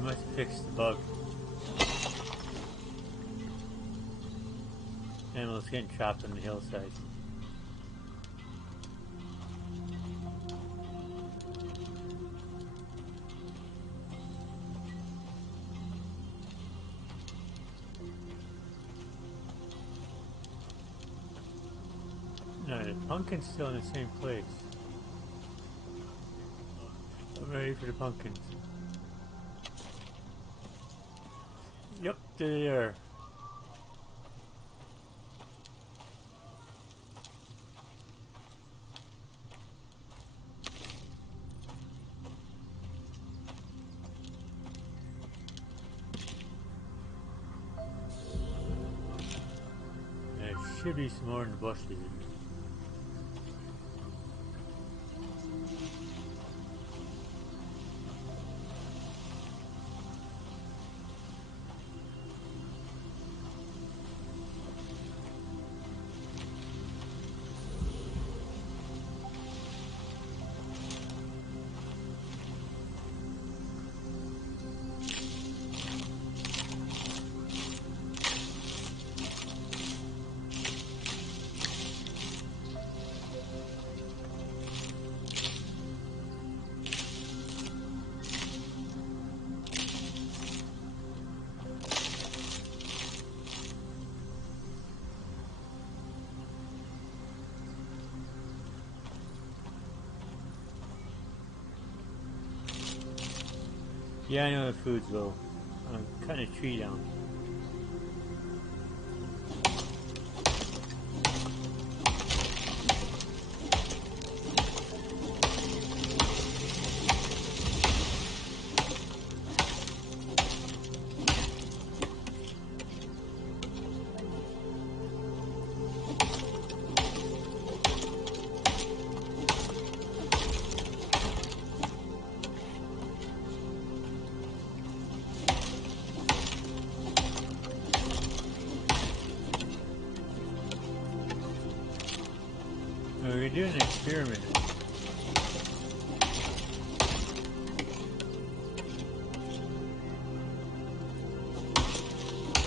Must fix the bug. Animals getting trapped on the hillside. No, the pumpkin's still in the same place. I'm ready for the pumpkins. Yep, there. There should be some more in the bushes. Yeah, I know the food's low. I'm cutting a tree down. We're doing an experiment.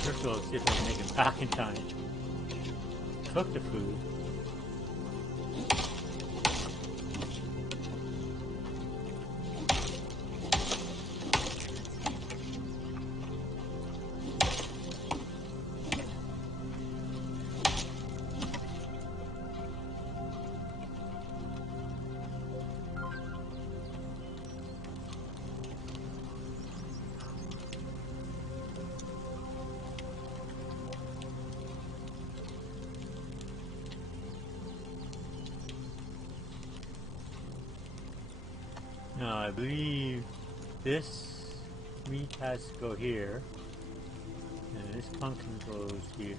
First of all, let's see if I can make it back in time. Cook the food. Now I believe this meat has to go here, and this pumpkin goes here.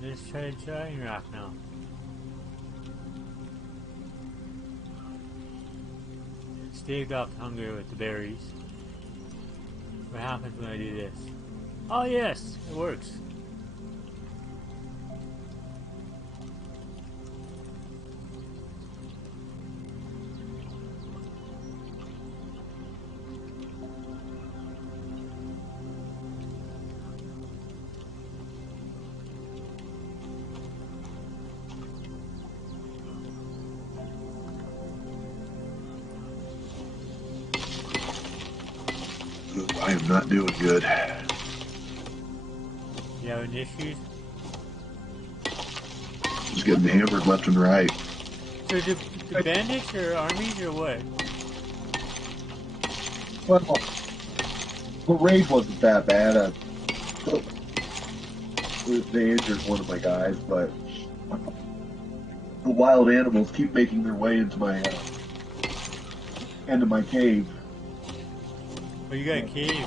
Let's try a giant rock now. Staved off hunger with the berries. What happens when I do this? Oh yes, it works. I am not doing good. You having issues? Just getting hammered left and right. So the bandits or armies or what? Well, the raid wasn't that bad. They injured one of my guys, but the wild animals keep making their way into my cave. Oh, you got a cave.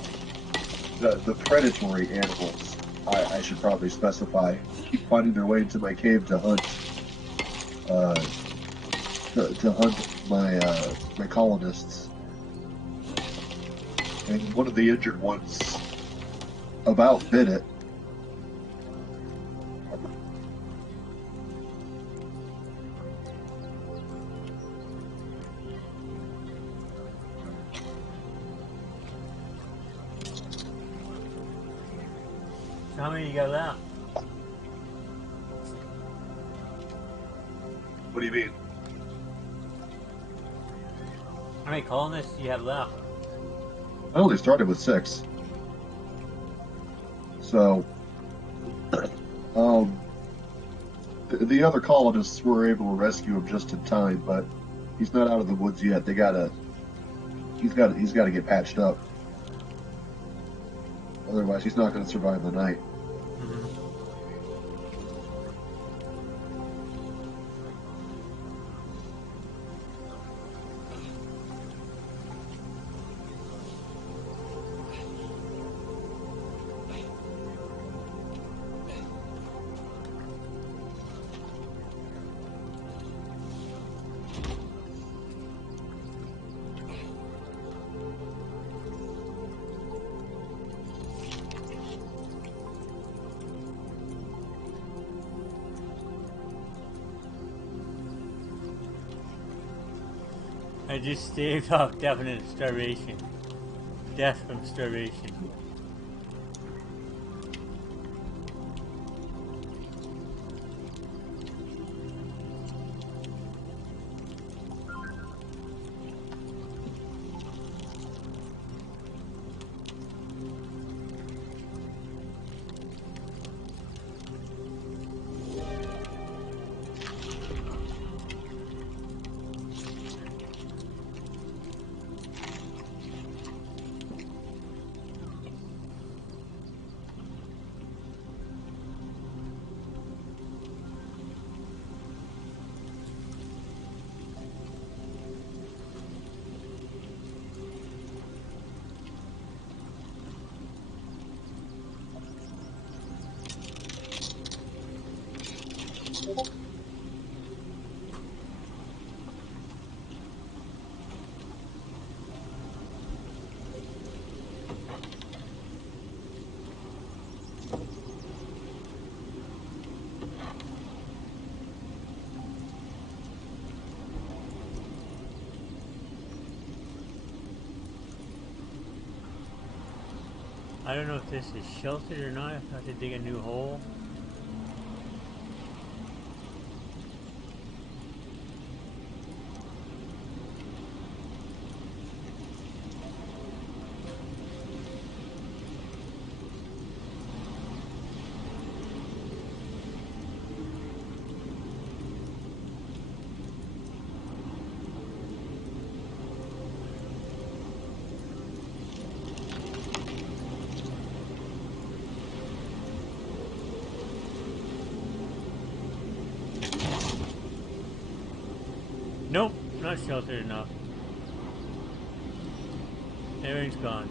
The predatory animals, I should probably specify, keep finding their way into my cave to hunt. To hunt my colonists. And one of the injured ones about bit it. How many you got left? What do you mean? How many colonists do you have left? I only started with 6. So, the other colonists were able to rescue him just in time, but he's not out of the woods yet. He's got to get patched up. Otherwise, he's not going to survive the night. I just staved off definite starvation. Death from starvation. I don't know if this is sheltered or not. I have to dig a new hole. Nope, not sheltered enough. Everything's gone.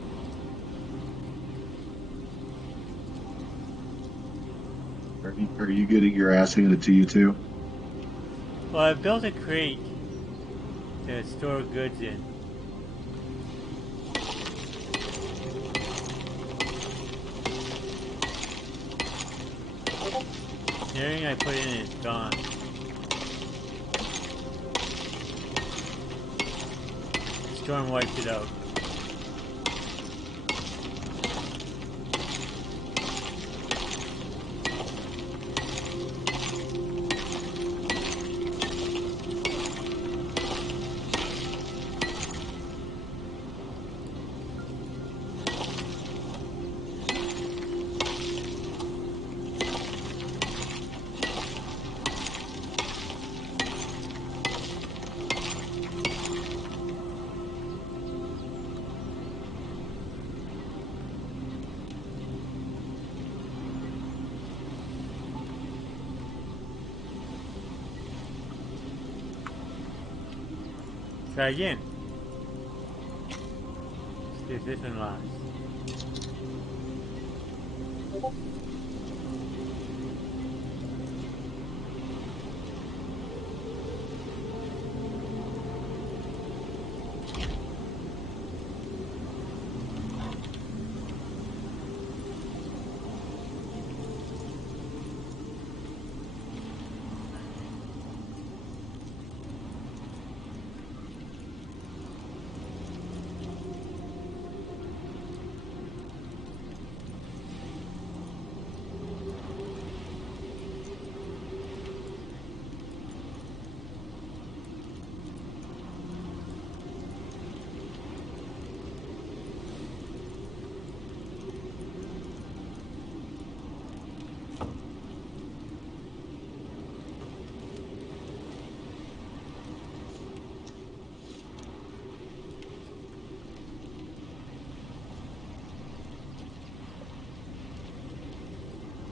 Are you getting your ass handed to you too? Well, I built a crate to store goods in. Everything I put in is gone. The storm wiped it out. Try again. See if this one lasts.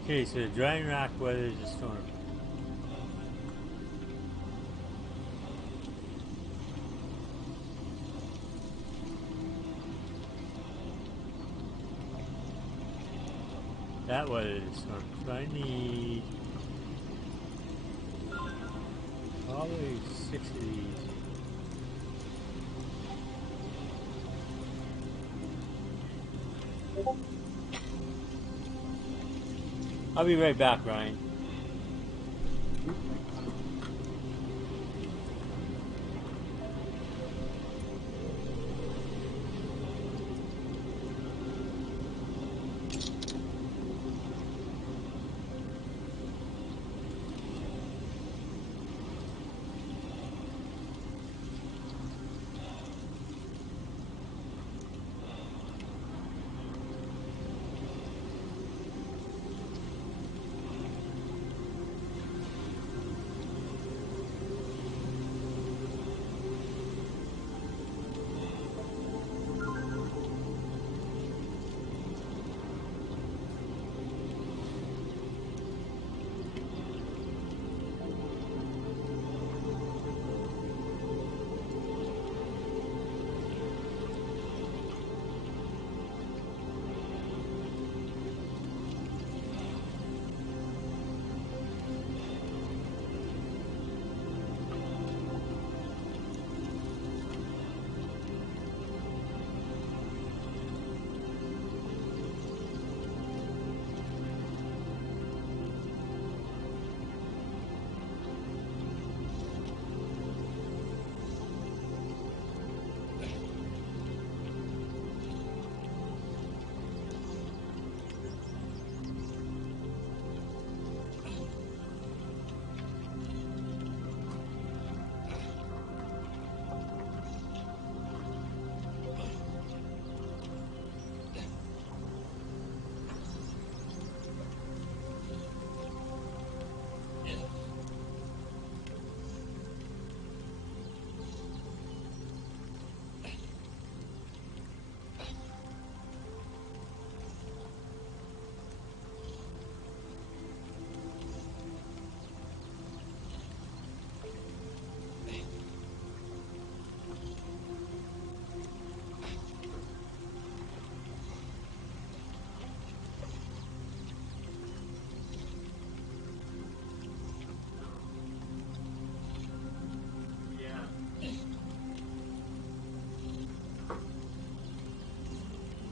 Okay, so the drying rock weathers the storm. That weathers the storm. So I need probably 6 of these. I'll be right back, Ryan.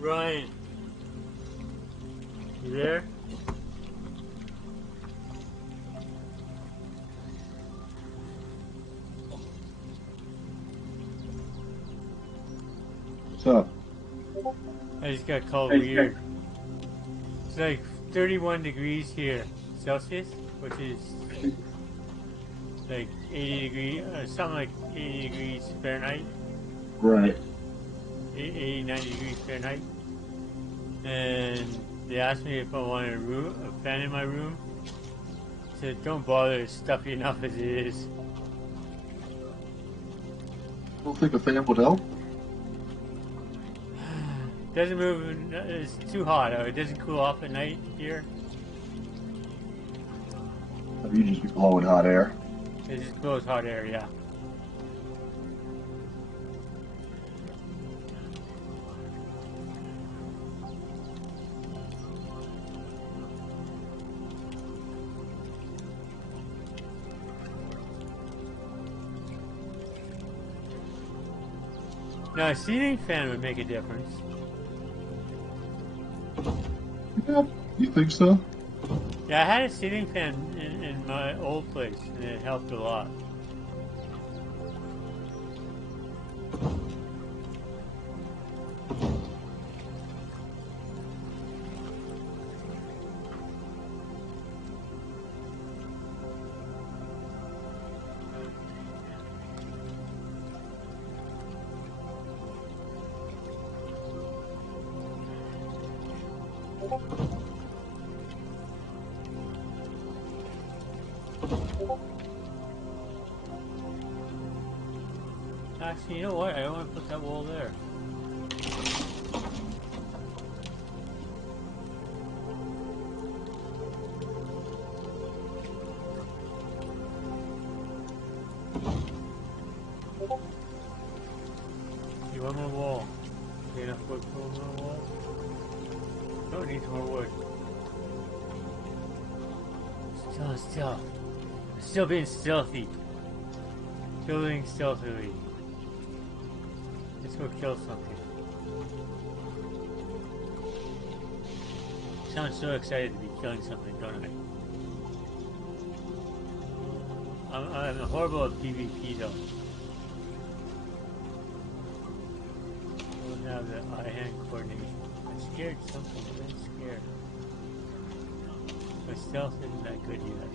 Ryan, you there? What's up? I just got called weird. It's like 31 degrees here, Celsius, which is like 80 degrees, something like 80 degrees Fahrenheit. Right. 80, 90 degrees Fahrenheit. And they asked me if I wanted a fan in my room. I said, don't bother, it's stuffy enough as it is. I don't think a fan would help. Doesn't move, it's too hot. It doesn't cool off at night here. You just be blowing hot air. It just blows hot air, yeah. Now, a ceiling fan would make a difference. Yeah, you think so? Yeah, I had a ceiling fan in my old place, and it helped a lot. Actually, you know what? I don't want to put that wall there. one more wall. Okay, enough wood for one more wall. No, it needs more wood. Still. Still being stealthy. Still being stealthily. Let's go kill something. Sounds so excited to be killing something, don't I? I'm horrible at PvP though. I don't have the eye-hand coordination. I'm scared of something. I'm scared. My stealth isn't that good yet.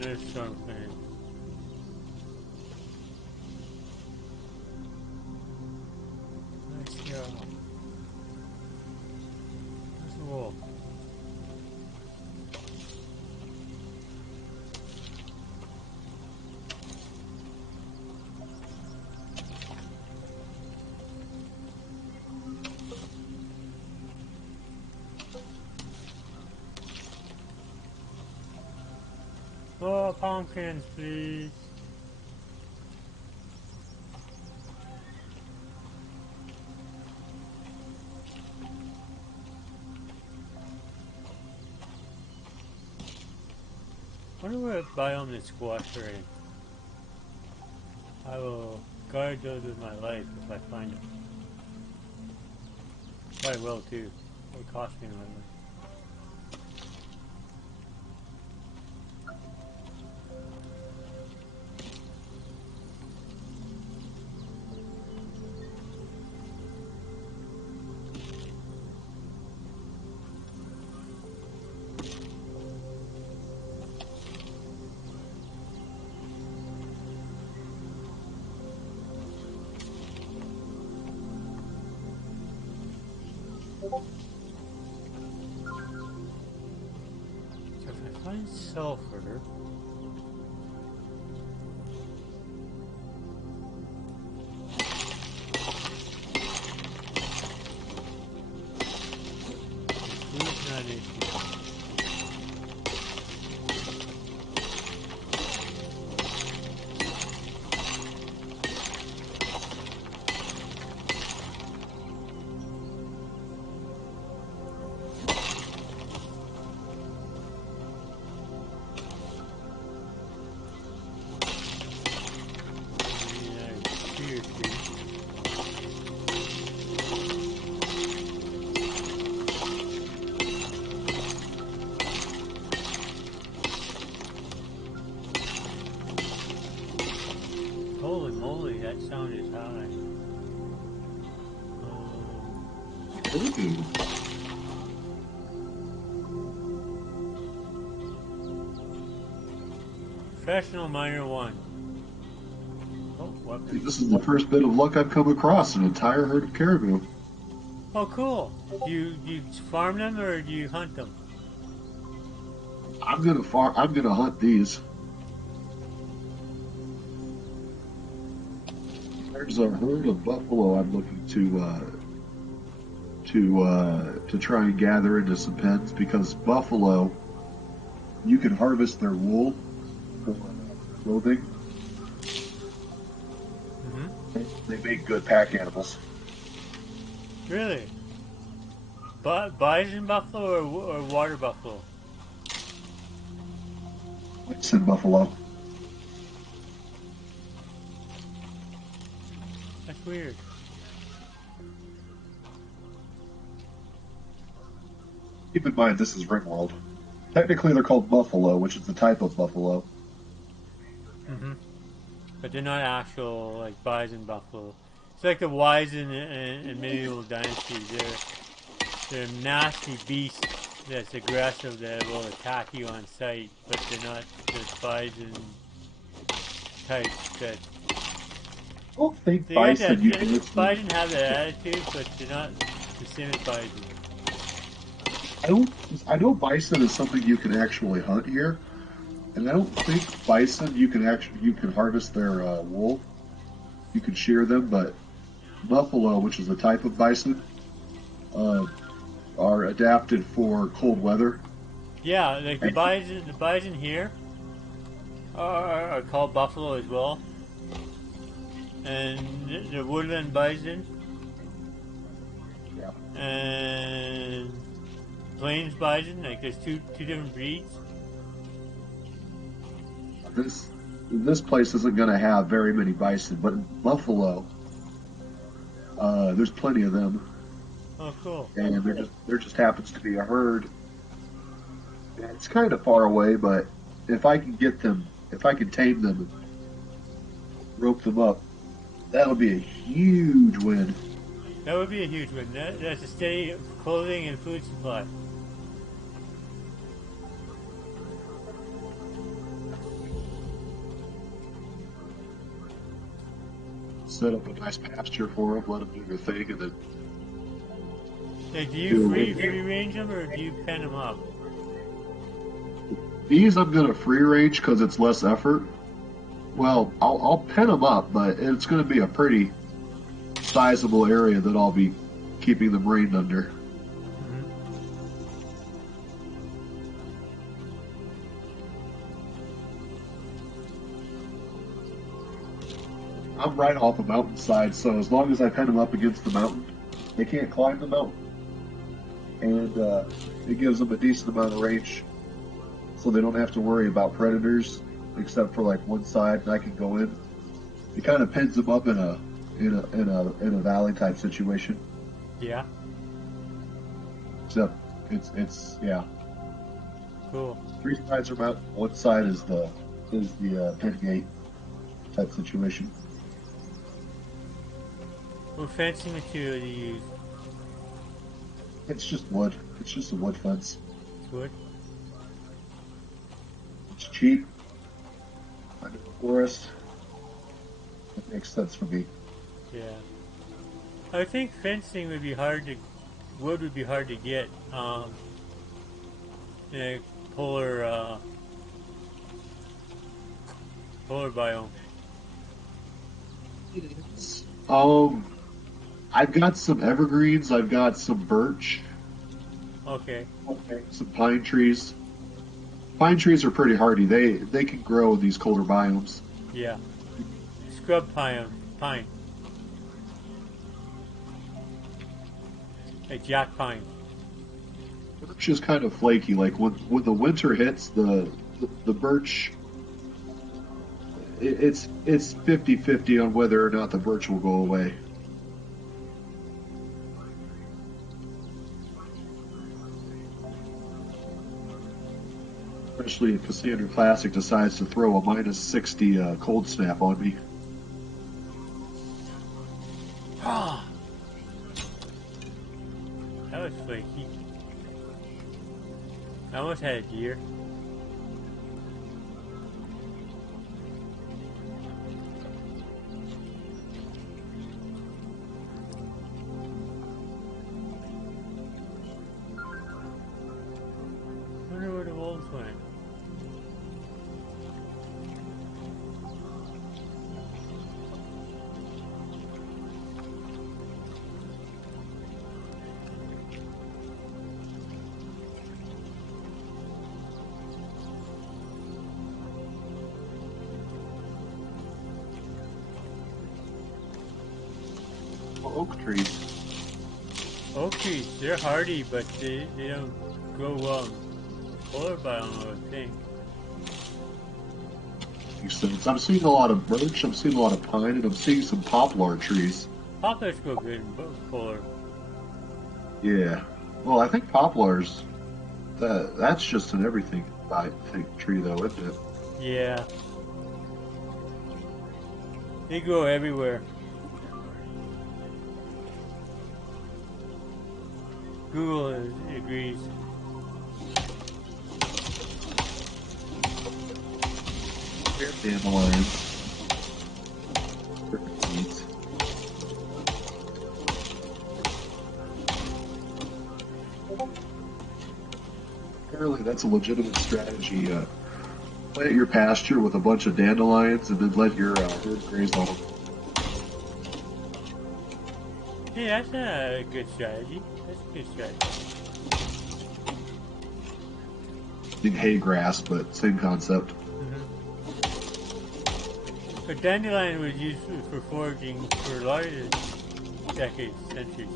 There's something. Let's go. There's a wolf. Oh, pumpkins, please. I wonder what biome the squash are in. I will guard those with my life if I find them. I will too. It will cost me my life. So if I find sulfur, food's not an issue. Holy moly, that sound is high. Professional Miner 1. Oh, weapon. This is the first bit of luck I've come across, an entire herd of caribou. Oh, cool. Do you farm them or do you hunt them? I'm gonna hunt these. There's a herd of buffalo I'm looking to try and gather into some pens, because buffalo, you can harvest their wool for clothing. Mm-hmm. They make good pack animals. Really? Bison buffalo or water buffalo? Bison buffalo. That's weird. Keep in mind, this is Ringworld. Technically, they're called buffalo, which is the type of buffalo. Mm-hmm. But they're not actual, like, bison buffalo. It's like the wise in medieval dynasties. They're a nasty beast that's aggressive that will attack you on sight, but they're not the bison types that... I don't think bison you can... Bison have that attitude, but they're not the same as bison. I don't. I know bison is something you can actually hunt here, and I don't think bison you can harvest their wool. You can shear them, but buffalo, which is a type of bison, uh, are adapted for cold weather. Yeah, like And, the bison here are called buffalo as well, and the woodland bison yeah, and plains bison. Like there's two different breeds. this this place isn't going to have very many bison, but in buffalo, there's plenty of them, Oh, cool. and there just happens to be a herd. And it's kind of far away, but if I can tame them and rope them up, that'll be a huge win. That would be a huge one. That's a steady clothing and food supply. Set up a nice pasture for them, let them do their thing, and then Like, do you do free range them or do you pen them up? these. I'm gonna free range because it's less effort. Well, I'll pen them up, but it's going to be a pretty sizable area that I'll be keeping them reined under. I'm right off a mountainside, so as long as I pen them up against the mountain, they can't climb the mountain, and it gives them a decent amount of range, so they don't have to worry about predators, except for like one side, and I can go in. It kind of pins them up in a valley type situation. Yeah. Except it's yeah. Cool. Three sides are mountain. One side is the pin gate type situation. What fencing material do you use? It's just wood. It's just a wood fence. It's wood. It's cheap. I'm in the forest. It makes sense for me. Yeah. I think fencing would be hard to, wood would be hard to get in a polar biome. It is. I've got some evergreens. I've got some birch. Okay. Okay. Some pine trees. Pine trees are pretty hardy. They can grow in these colder biomes. Yeah. Scrub pine. Pine. Like jack pine. Birch is kind of flaky. Like when the winter hits, the birch it's 50-50 on whether or not the birch will go away. Especially if Cassandra Classic decides to throw a -60 cold snap on me. Ah, that was flaky. I almost had a deer. I wonder where the wolves went. Oak trees. Oak trees, they're hardy, but they don't grow well in polar biome, I would think. Makes sense. I'm seeing a lot of birch, I'm seeing a lot of pine, and I'm seeing some poplar trees. Poplars grow good in polar. Yeah. Well, I think poplars, that's just an everything, I think, tree, though, isn't it? Yeah. They grow everywhere. Google agrees. Dandelions. Perfect seeds. apparently that's a legitimate strategy. Plant your pasture with a bunch of dandelions and then let your herd graze on them. Yeah, that's a good strategy. That's a good strategy. Hay grass, but same concept. But dandelion was used for foraging for a lot of decades, centuries.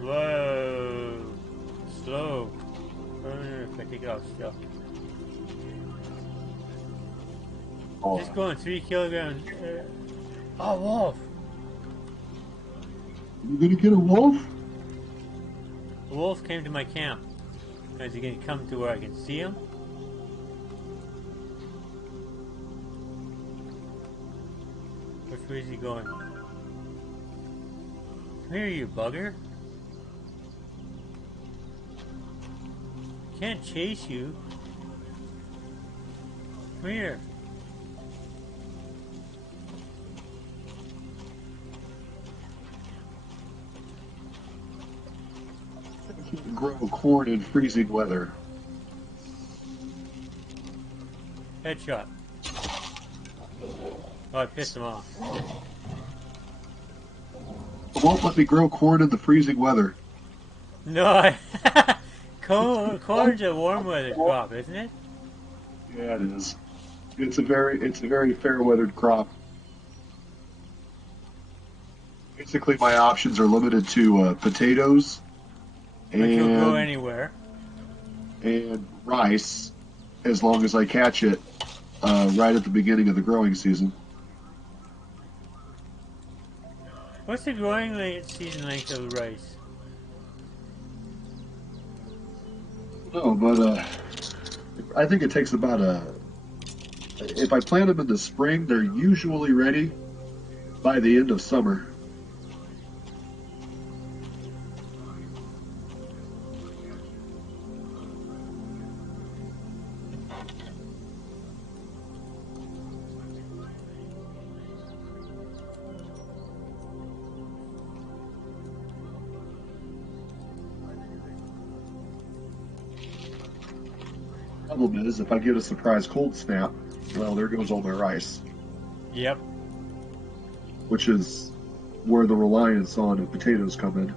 Whoa! Slow. I don't know if I take it off still. Oh, Just going 3 kilograms. Oh, wolf! You gonna get a wolf? A wolf came to my camp. Is he going to come to where I can see him? Which way is he going? Come here, you bugger. Can't chase you. Come here. Grow corn in freezing weather. Headshot. Oh, I pissed him off. It won't let me grow corn in the freezing weather. No, corn's a warm weather crop, isn't it? Yeah, it is. It's a very fair weathered crop. Basically, my options are limited to potatoes But you'll go anywhere. And rice, as long as I catch it right at the beginning of the growing season. What's the growing season length of rice? No, but I think it takes about if I plant them in the spring, they're usually ready by the end of summer. Problem is, if I get a surprise cold snap, well, there goes all my rice. Yep. Which is where the reliance on the potatoes come in.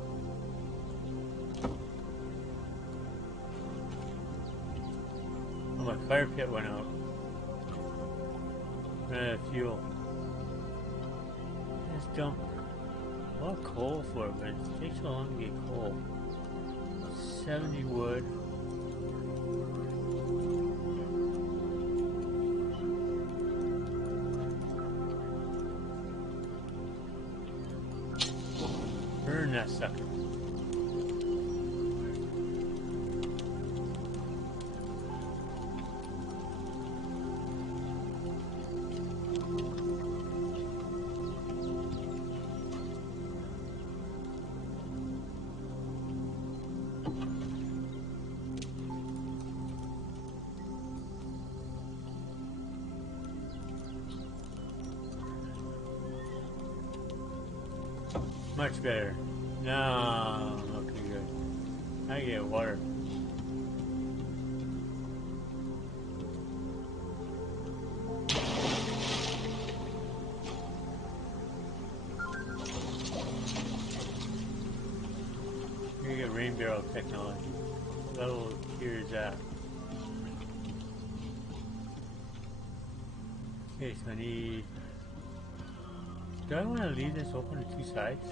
Oh, my fire pit went out. Ran out of fuel. Just dump a lot of coal for it, but it takes so long to get coal. 70 wood. Burn that sucker. Much better. No, okay, good. I get water. You get rain barrel technology. Level here is that. Okay, so I need. Do I want to leave this open to 2 sides?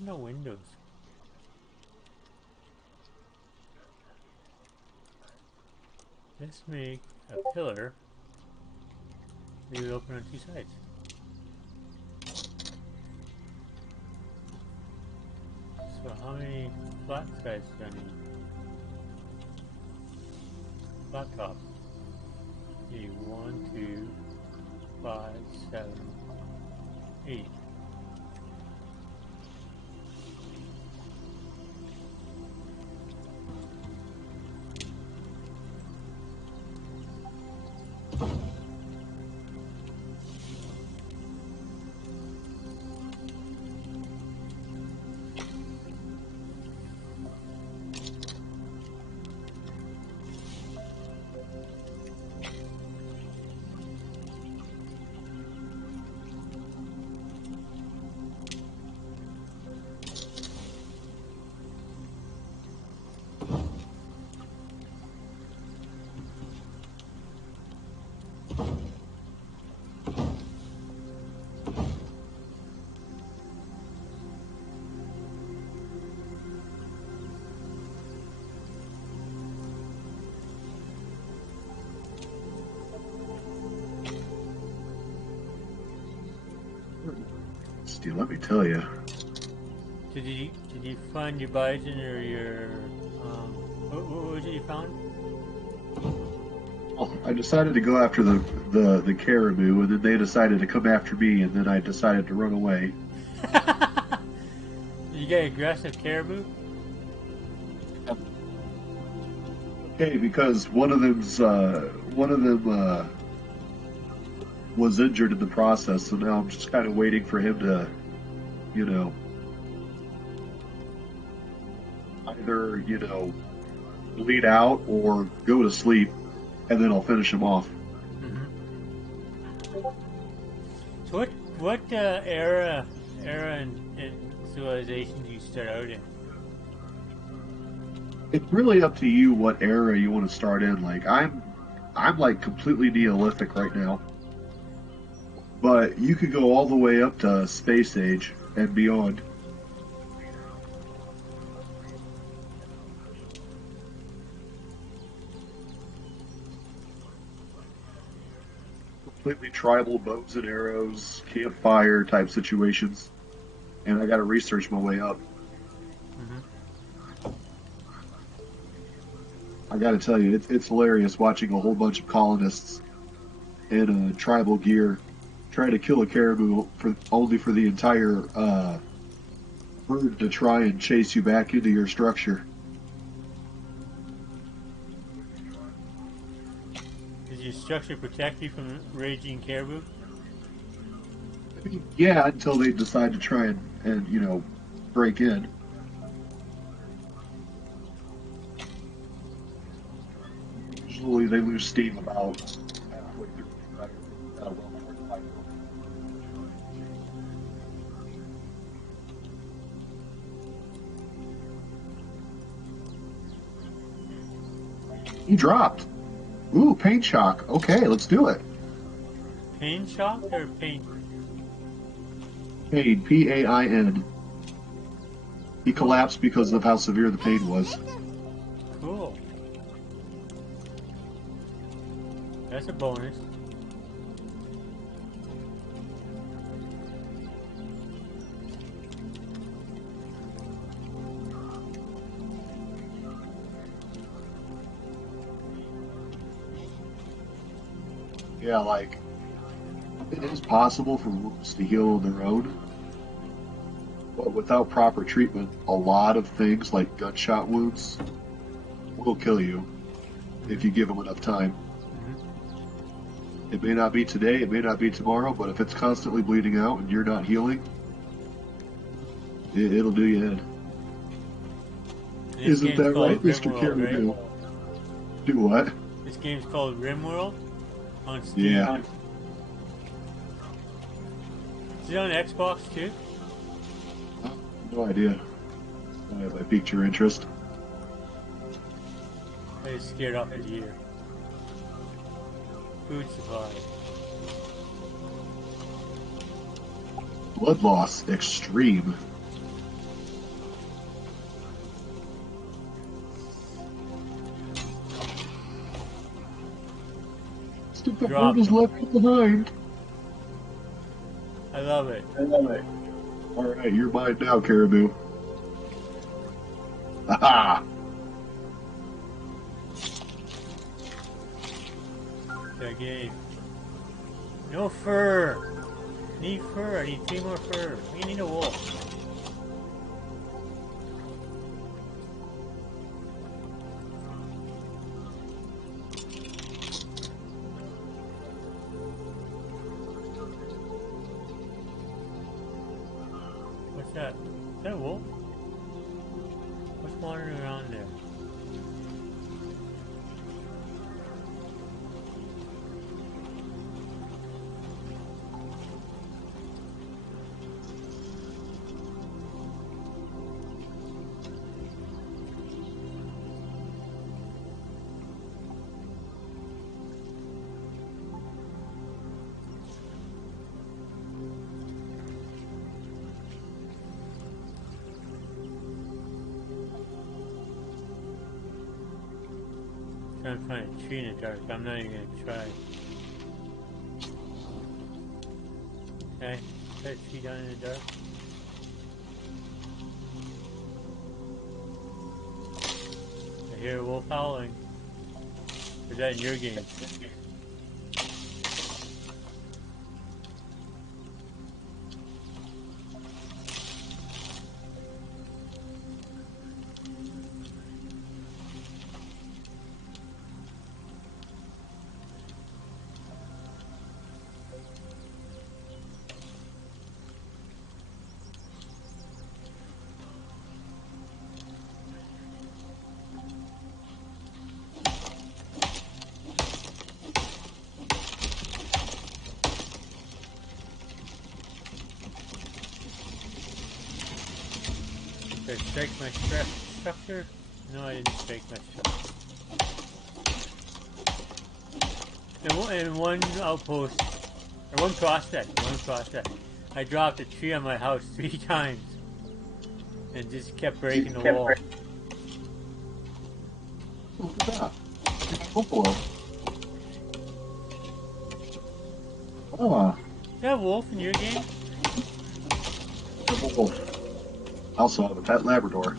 No windows. Let's make a pillar. Leave it open on 2 sides. So how many flat sides do I need? laptop. 1, 2, 5, 7, 8. Steve, let me tell you. Did you find your bison or your what was it you found? Well, I decided to go after the caribou, and then they decided to come after me, and then I decided to run away. You get aggressive caribou? Okay, because one of them was injured in the process, so now I'm just kind of waiting for him to, you know, either, you know, bleed out or go to sleep, and then I'll finish him off. Mm-hmm. So what era in civilization do you start out in? It's really up to you what era you want to start in. Like I'm like completely Neolithic right now. But you could go all the way up to Space Age and beyond. Completely tribal bows and arrows, campfire type situations. And I got to research my way up. Mm-hmm. I got to tell you, it's hilarious watching a whole bunch of colonists in tribal gear try to kill a caribou only for the entire herd to try and chase you back into your structure. Does your structure protect you from raging caribou? Yeah, until they decide to try and you know, break in. Usually they lose steam about halfway through. He dropped. Ooh, paint shock. Okay, let's do it. Pain shock or paint? Pain, Pain. He collapsed because of how severe the pain was. Cool. That's a bonus. Yeah, like, it is possible for wounds to heal on their own, but without proper treatment, a lot of things like gunshot wounds will kill you if you give them enough time. Mm-hmm. It may not be today, it may not be tomorrow, but if it's constantly bleeding out and you're not healing, it'll do you in. Isn't that right, Mr. Caribou? Right? Do what? This game's called RimWorld on Steam. Yeah. Is it on Xbox too? No idea. If I piqued your interest. I just scared off the deer. Food supply. Blood loss extreme. The bird is left behind. I love it. Alright, you're mine now, caribou. Aha! our game. No fur! Need fur, I need 3 more fur. We need a wolf. What's that? Is that a wolf? What's wandering around there? I'm trying to find a tree in the dark. I'm not even going to try. Okay, is that a tree down in the dark? I hear a wolf howling. Is that in your game? Did I strike my structure? No, I didn't strike my structure. In one outpost, or one prospect, I dropped a tree on my house 3 times and just kept breaking the wall. Look at that. Buffalo. Oh. Is that a wolf in your game? A wolf. I also have a pet Labrador.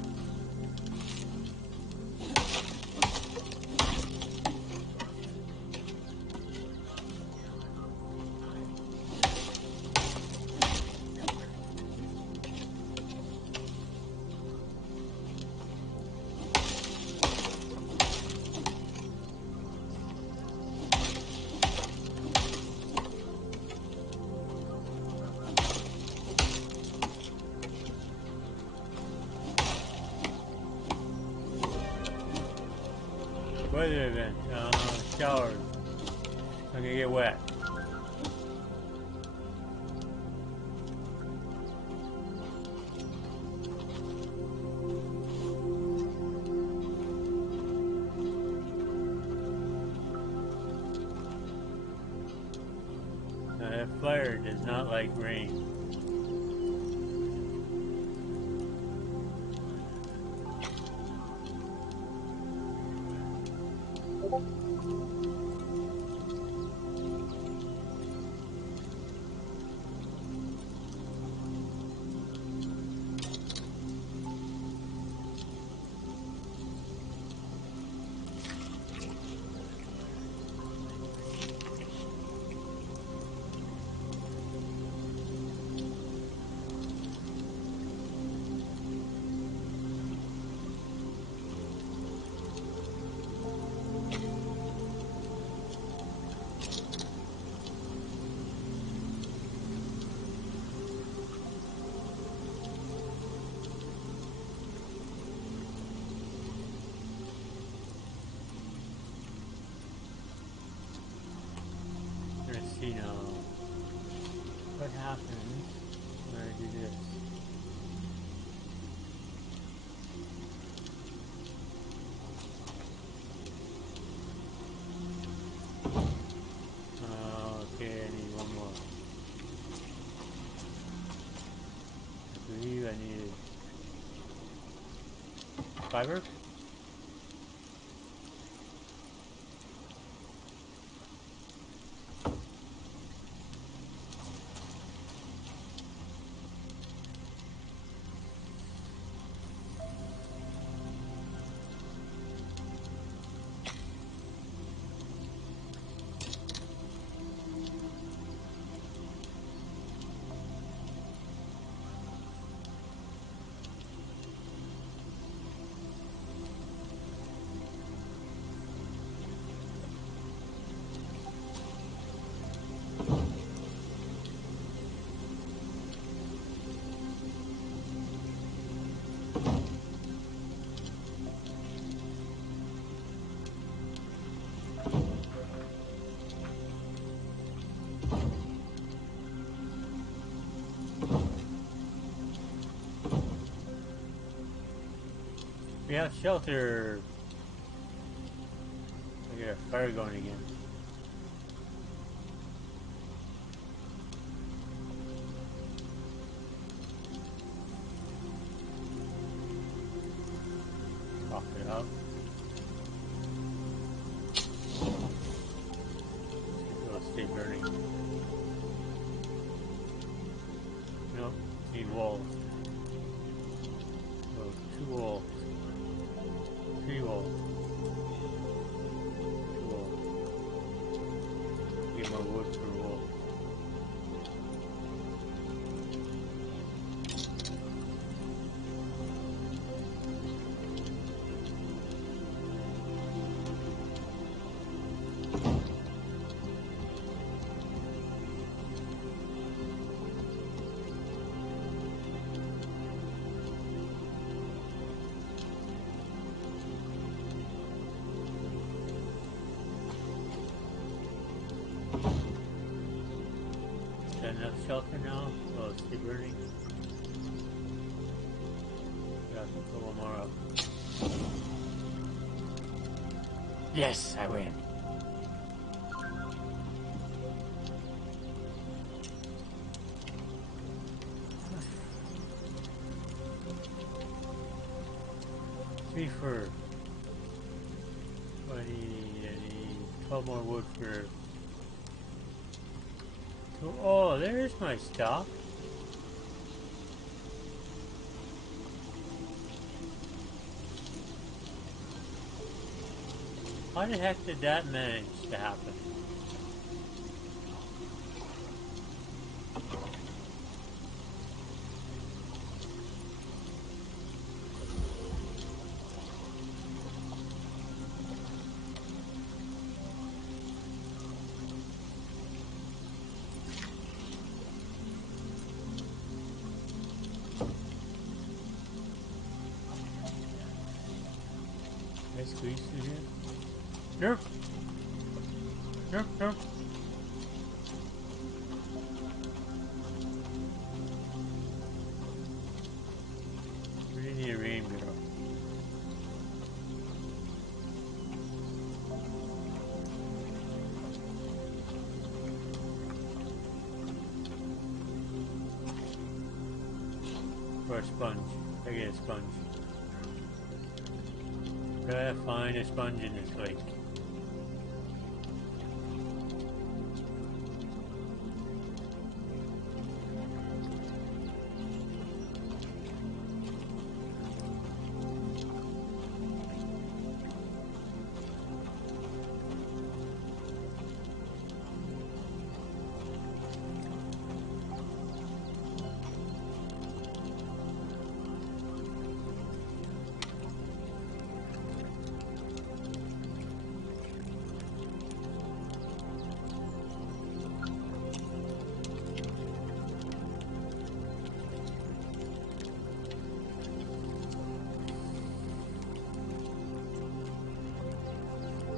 Weather event, showers. I'm gonna get wet. That fire does not like rain. You know what happens when I do this. Okay, I need one more. I believe I needed fiber. We have shelter. We got a fire going again. Off it up. It'll stay burning. Nope, need walls. Oh, 2 walls. 3 walls. 2 walls. Get more wood for a wall. Enough shelter now? Oh, it's still burning. Got to put one more up. Yes, I win. Three for 20, I need 12 more wood for. Oh, there's my stuff. How the heck did that manage to happen? Squeeze through here. Nerf! Nerf, nerf! We need a rain girl. Or a sponge. I get a sponge. Gotta find a sponge in this lake.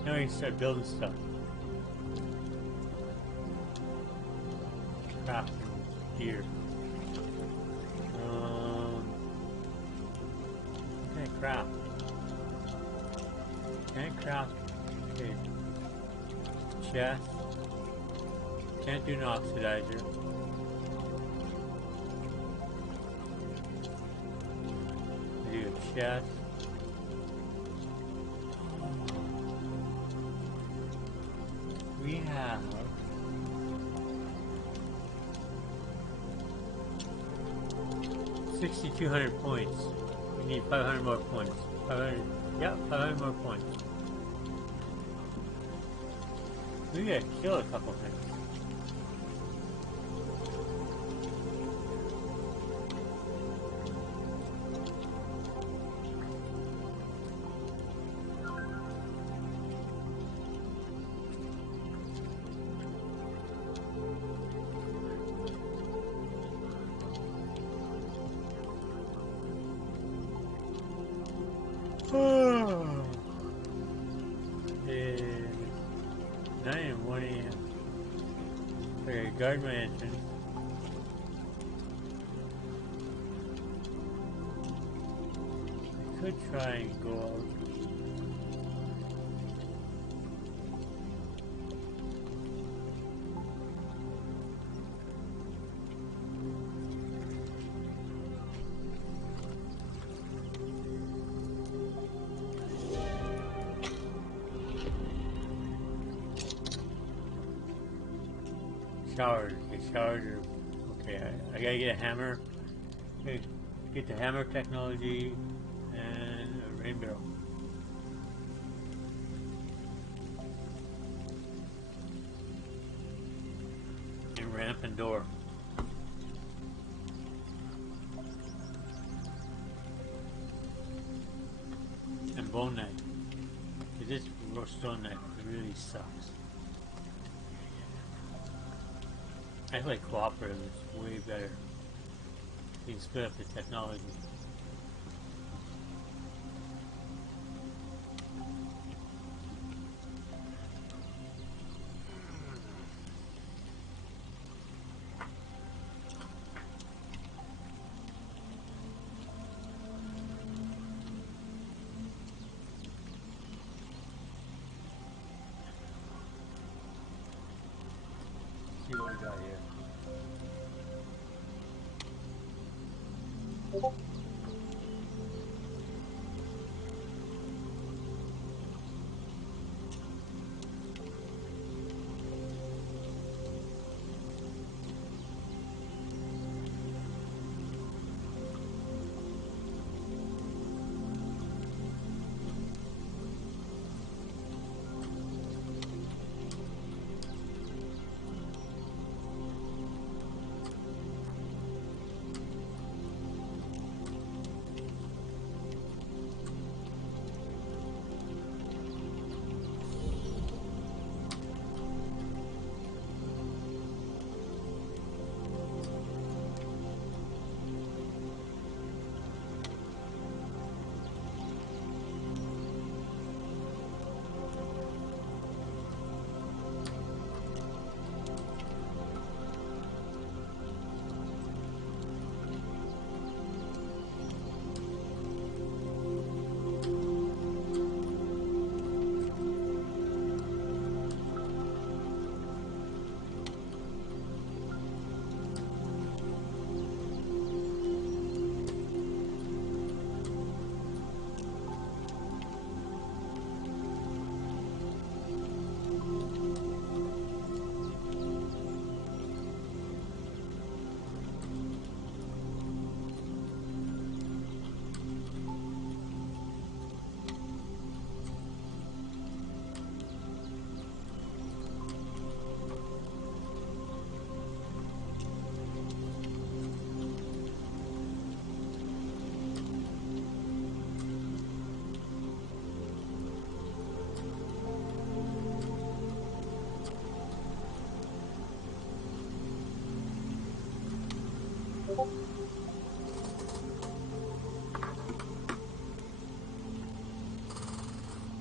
Now we can start building stuff. Crafting gear. Can't craft. Can't craft. Okay. Chest. Can't do an oxidizer. Do a chest. We have 6,200 points. We need 500 more points. 500, yeah, 500 more points. We gotta kill a couple things. It's 9 and 1 a.m. Okay, guard my entrance. could try and go out. Showers. Okay, showers are okay. I gotta get a hammer. Okay, get the hammer technology and a rain barrel. And ramp and door. And bone knife. This stone knife really sucks. I like cooperative, it's way better. You can split up the technology. See what we got here.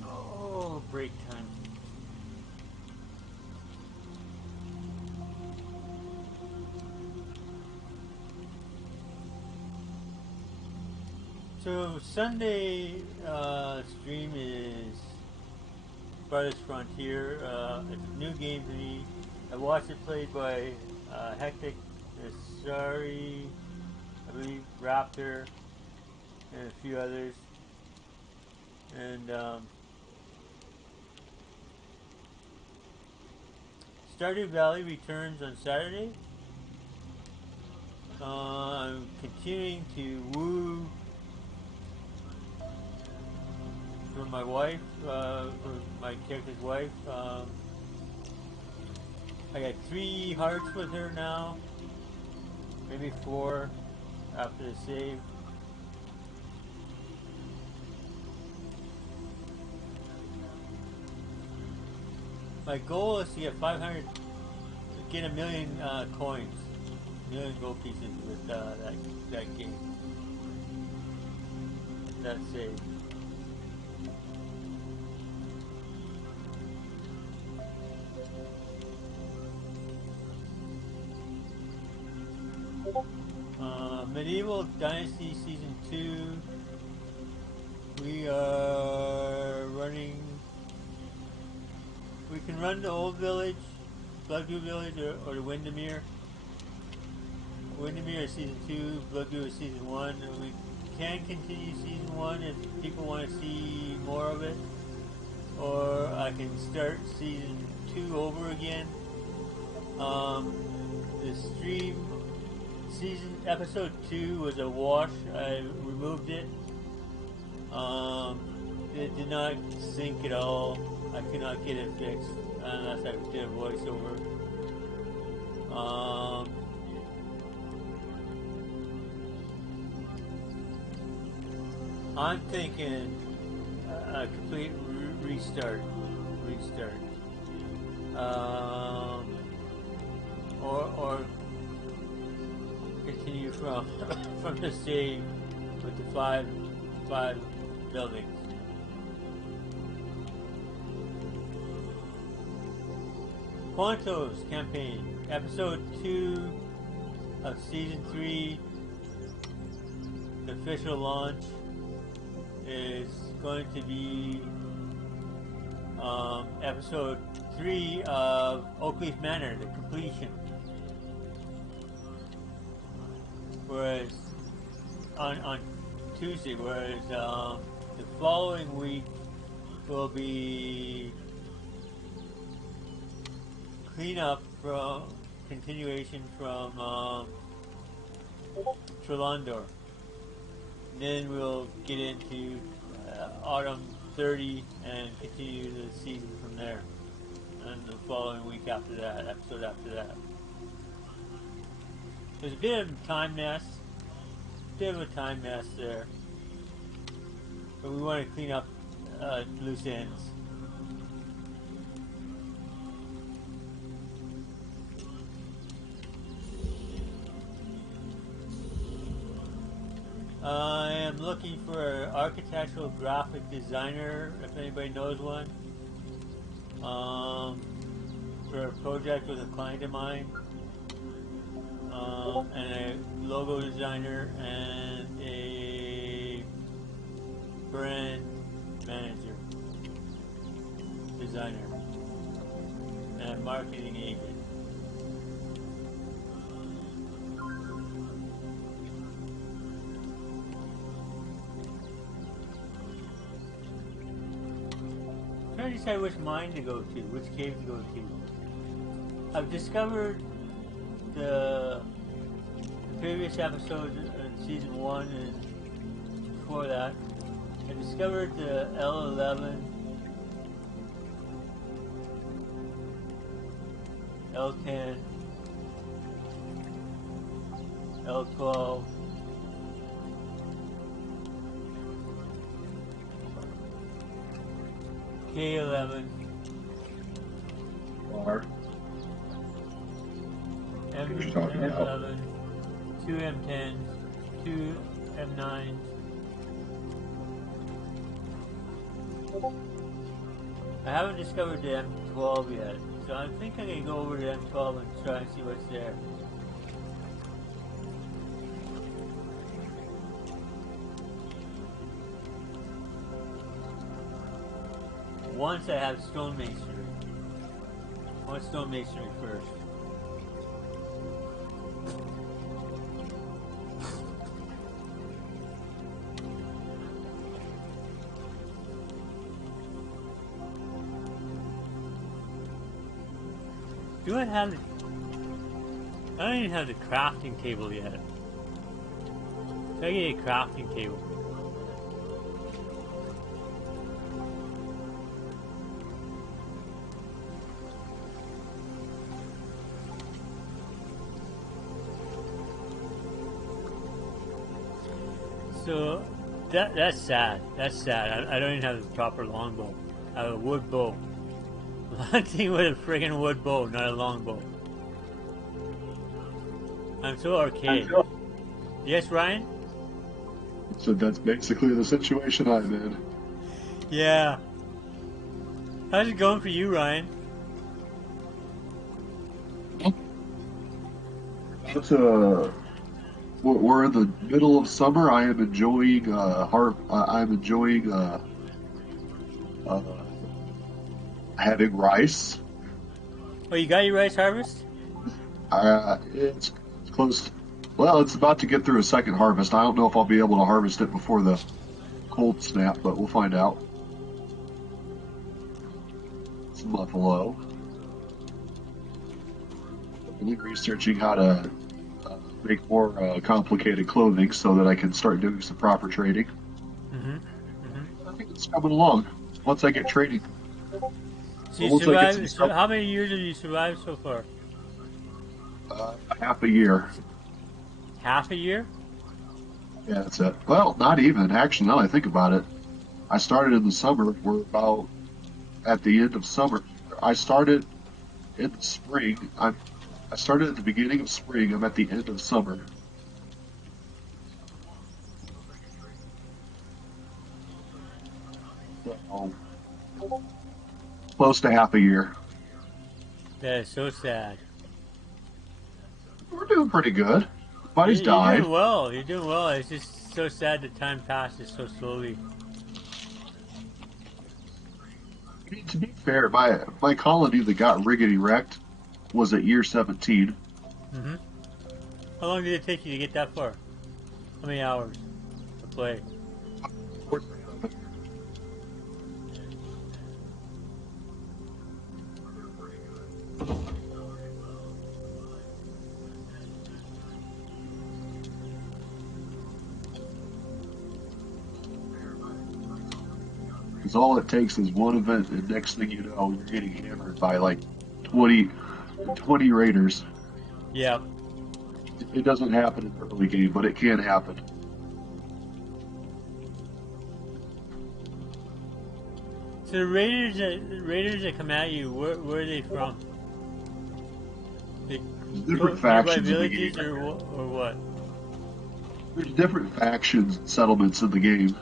Oh, break time. So Sunday stream is Farthest Frontier. It's a new game to me. I watched it played by Hectic, Sorry, I believe Raptor, and a few others. And Stardew Valley returns on Saturday. I'm continuing to woo for my wife, for my character's wife. I got 3 hearts with her now, maybe 4 after the save. My goal is to get 500, get a million coins, a million gold pieces with that game, that save. Medieval Dynasty Season 2 We are running. We can run the old village, Bloodgoo Village, or the Windermere. Windermere is season 2, Bloodgoo is season 1, and we can continue season 1 if people want to see more of it. Or I can start season 2 over again. The stream season episode 2 was a wash. I removed it. It did not sync at all. I could not get it fixed unless I did a voiceover. I'm thinking a complete restart. Or continue from from the same with the five buildings. Quantos campaign, episode 2 of season 3. The official launch is going to be episode 3 of Oakleaf Manor, the completion. Whereas on Tuesday, whereas the following week will be cleanup from continuation from Trelondor. Then we'll get into Autumn 30 and continue the season from there. And the following week after that, episode after that. There's a bit of a time mess there. But we want to clean up loose ends. I am looking for an architectural graphic designer, if anybody knows one, for a project with a client of mine, and a logo designer and a brand manager, designer, and a marketing agent. I'm trying to decide which mine to go to, which cave to go to. I've discovered the previous episodes in season 1 and before that. I discovered the L11, L10, L12, K11, M11, 2 M10s, 2 M9s. I haven't discovered the M12 yet, so I think I'm going to go over to M12 and try and see what's there. Once I have stone masonry. I want stone masonry first. Do I have the... I don't even have the crafting table yet. So I get a crafting table. So that's sad. That's sad. I don't even have a proper longbow. I have a wood bow. Hunting with a friggin' wood bow, not a longbow. I'm so archaic. Yes, Ryan? So that's basically the situation I'm in. Yeah. How's it going for you, Ryan? It's a we're in the middle of summer. I am enjoying I'm enjoying uh, having rice. Oh, you got your rice harvest? It's close. Well, it's about to get through a second harvest. I don't know if I'll be able to harvest it before the cold snap, but we'll find out. Some buffalo. I'm researching how to make more complicated clothing so that I can start doing some proper trading. Mm-hmm. Mm-hmm. I think it's coming along once I get trading. So But you once I get some survived. So stuff, how many years have you survived so far? half a year. Half a year? Yeah, that's it. Well, not even. Actually, now that I think about it, I started in the summer. We're about at the end of summer. I started in the spring. I started at the beginning of spring. I'm at the end of summer. So close to half a year. That is so sad. We're doing pretty good. Buddy's You're died. doing well. You're doing well. It's just so sad that time passes so slowly. I mean, to be fair, my colony that got riggedy wrecked was at year 17. Mm-hmm. How long did it take you to get that far? How many hours to play? Because all it takes is one event, and next thing you know, you're getting hammered by like 20, 20 raiders. Yeah. It doesn't happen in the early game, but it can happen. So the raiders that come at you, where are they from? They There's go different nearby factions in the game. villages or what? There's different factions and settlements in the game.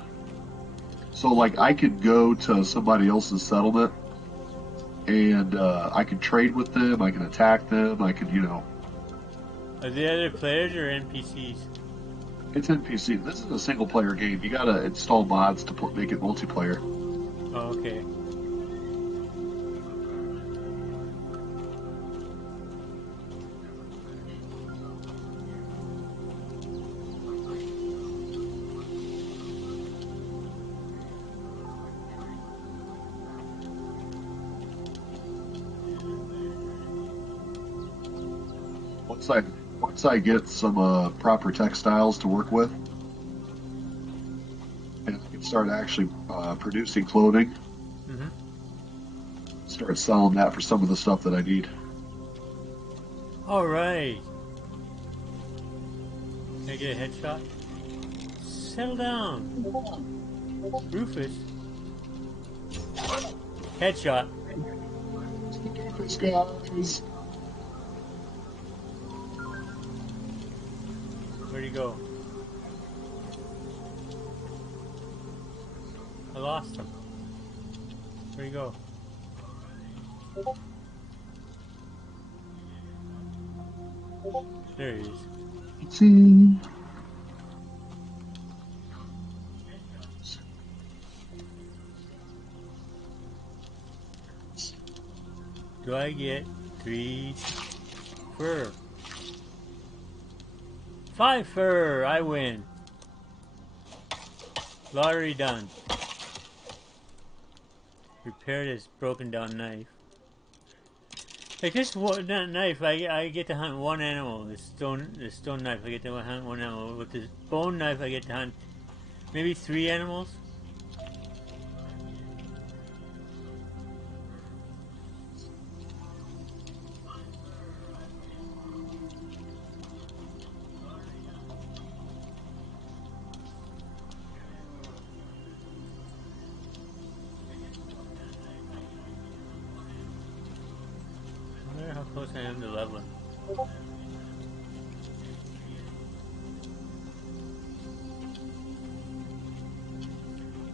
So, like, I could go to somebody else's settlement and I can trade with them. I can attack them. I can, Are they other players or NPCs? it's NPC. This is a single player game. You gotta install mods to make it multiplayer. Oh, okay. Once I once I get some proper textiles to work with, and I can start actually producing clothing, Mm-hmm. start selling that for some of the stuff that I need. All right. Can I get a headshot? Settle down, Rufus. Headshot. This guys. Where'd he go? I lost him. Where'd he go? There he is. See. Do I get 3 fur? 5 fur! I win. Lottery done. Repair this broken down knife. Like this knife, I get to hunt one animal. This stone knife, I get to hunt one animal. With this bone knife, I get to hunt maybe 3 animals. I wonder how close I am to leveling.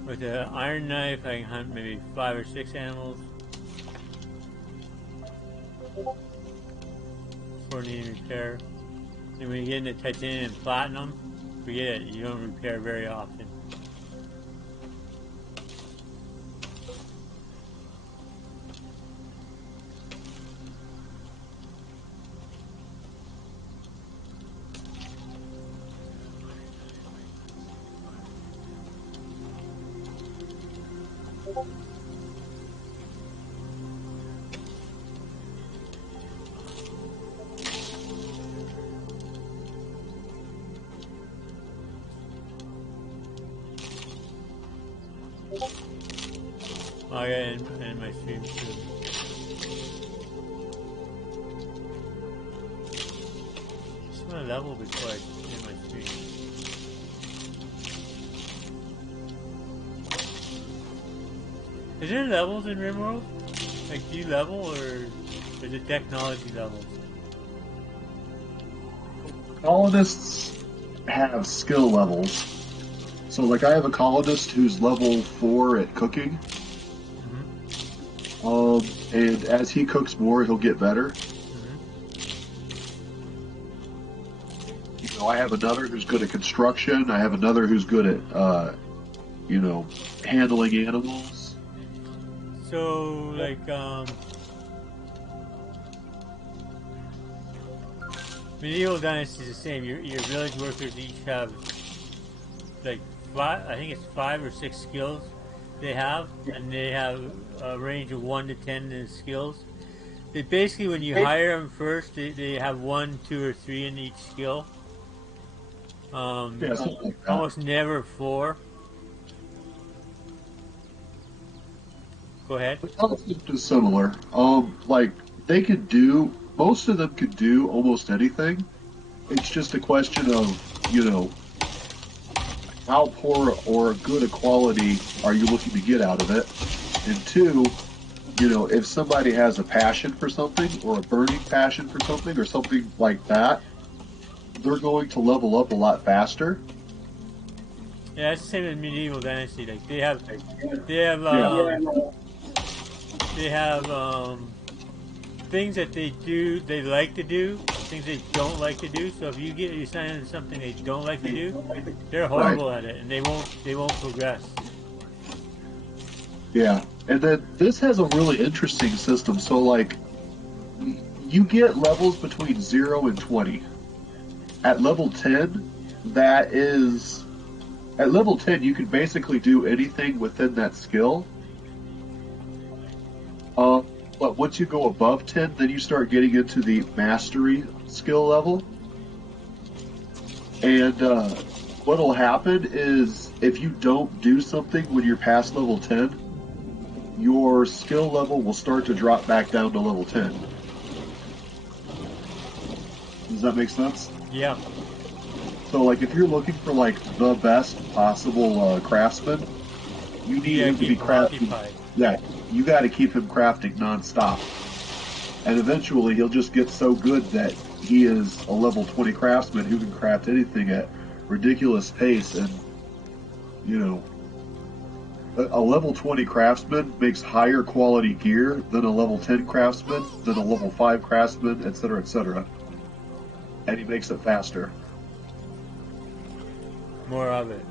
With the iron knife, I can hunt maybe 5 or 6 animals. 4 need repair. And when you get into titanium and platinum, forget it. You don't repair very often. Oh yeah, and my stream too. Just want to level before I end my stream. Is there levels in RimWorld? Like, do you level, or is it technology levels? Colonists have skill levels. So, like, I have a colonist who's level 4 at cooking. And as he cooks more, he'll get better. You know, I have another who's good at construction. I have another who's good at, you know, handling animals. So, like, medieval dynasty is the same. Your village workers each have, like, I think it's 5 or 6 skills they have, and they have a range of 1 to 10 in skills. They basically, when you hire them first, they have 1, 2, or 3 in each skill. Yeah, something like that. Almost never 4. Go ahead. The concept is similar. Like, they could do, most of them could do almost anything. It's just a question of, you know, how poor or good a quality are you looking to get out of it? And 2, you know, if somebody has a passion for something or a burning passion for something or something like that, they're going to level up a lot faster. Yeah, it's the same as medieval dynasty. Like, they have things that they like to do, things they don't like to do. So if you sign into something they don't like to do, they're horrible at it, and they won't progress. Yeah, and then this has a really interesting system. So, like, you get levels between 0 and 20. At level 10, at level 10, you can basically do anything within that skill. But once you go above 10, then you start getting into the mastery skill level. And what'll happen is if you don't do something when you're past level 10, your skill level will start to drop back down to level 10. Does that make sense? Yeah. So, like, if you're looking for, like, the best possible craftsman, you need him to be crafting. Yeah, you got to keep him crafting nonstop. And eventually he'll just get so good that he is a level 20 craftsman who can craft anything at ridiculous pace. And, you know, a level 20 craftsman makes higher quality gear than a level 10 craftsman, than a level 5 craftsman, etc., etc. And he makes it faster. More of it.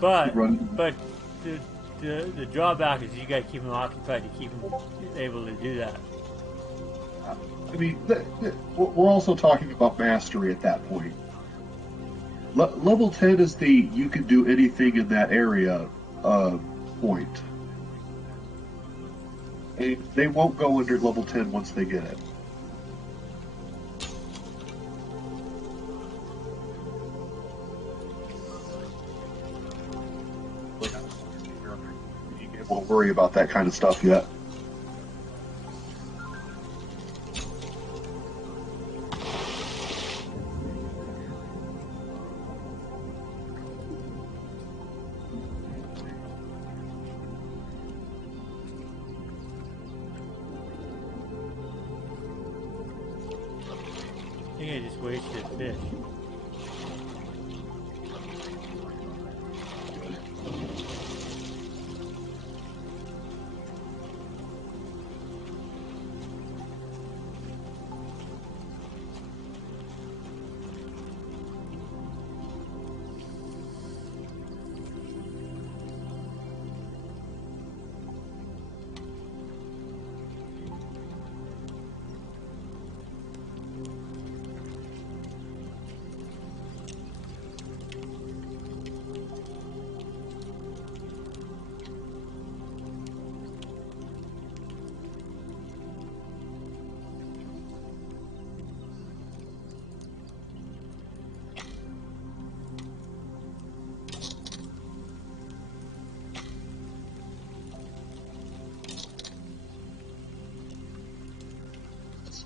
But the drawback is you got to keep them occupied to keep them able to do that. I mean, we're also talking about mastery at that point. Level 10 is the you can do anything in that area point. And they won't go under level 10 once they get it. You won't worry about that kind of stuff yet. I think I just wasted fish.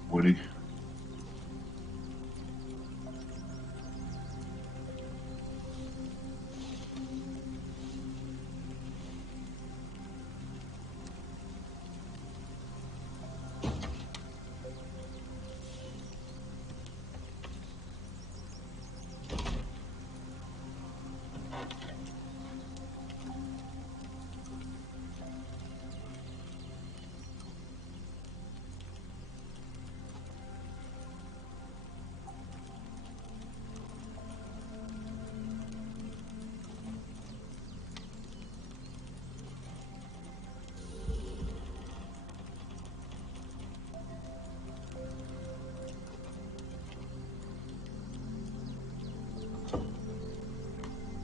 Woody.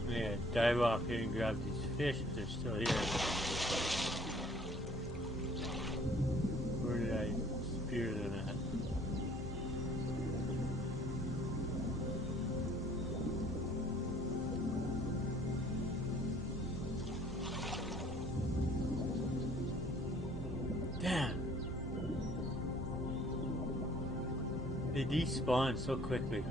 Yeah, dive off here and grab these fish if they're still here. Where did I spear them at? Damn! They despawn so quickly.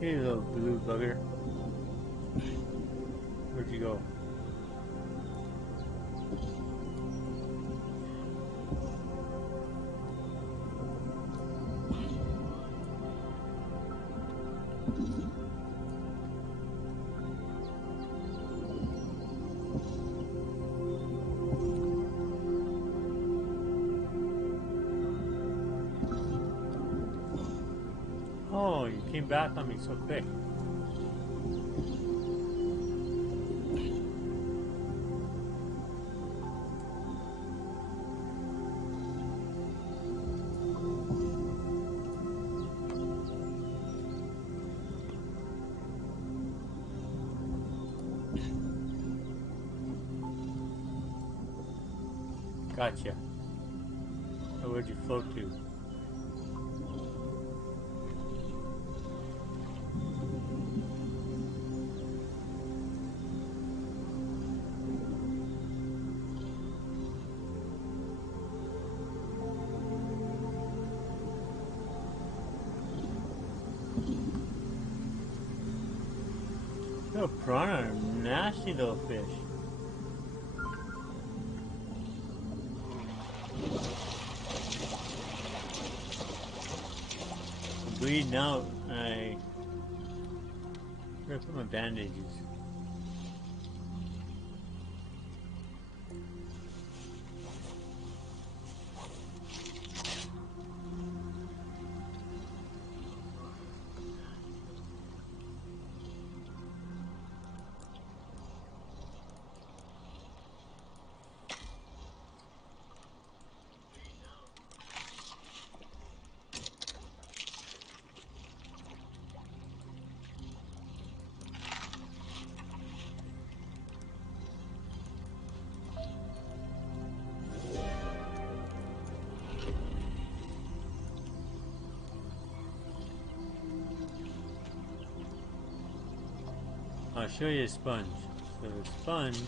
Hey, little blue bugger. Where'd you go? Oh, you came back on me so quick. Gotcha. So where'd you float to? Little piranha are nasty little fish. I'm bleeding out. Where did I put my bandages? I'll show you a sponge. So the sponge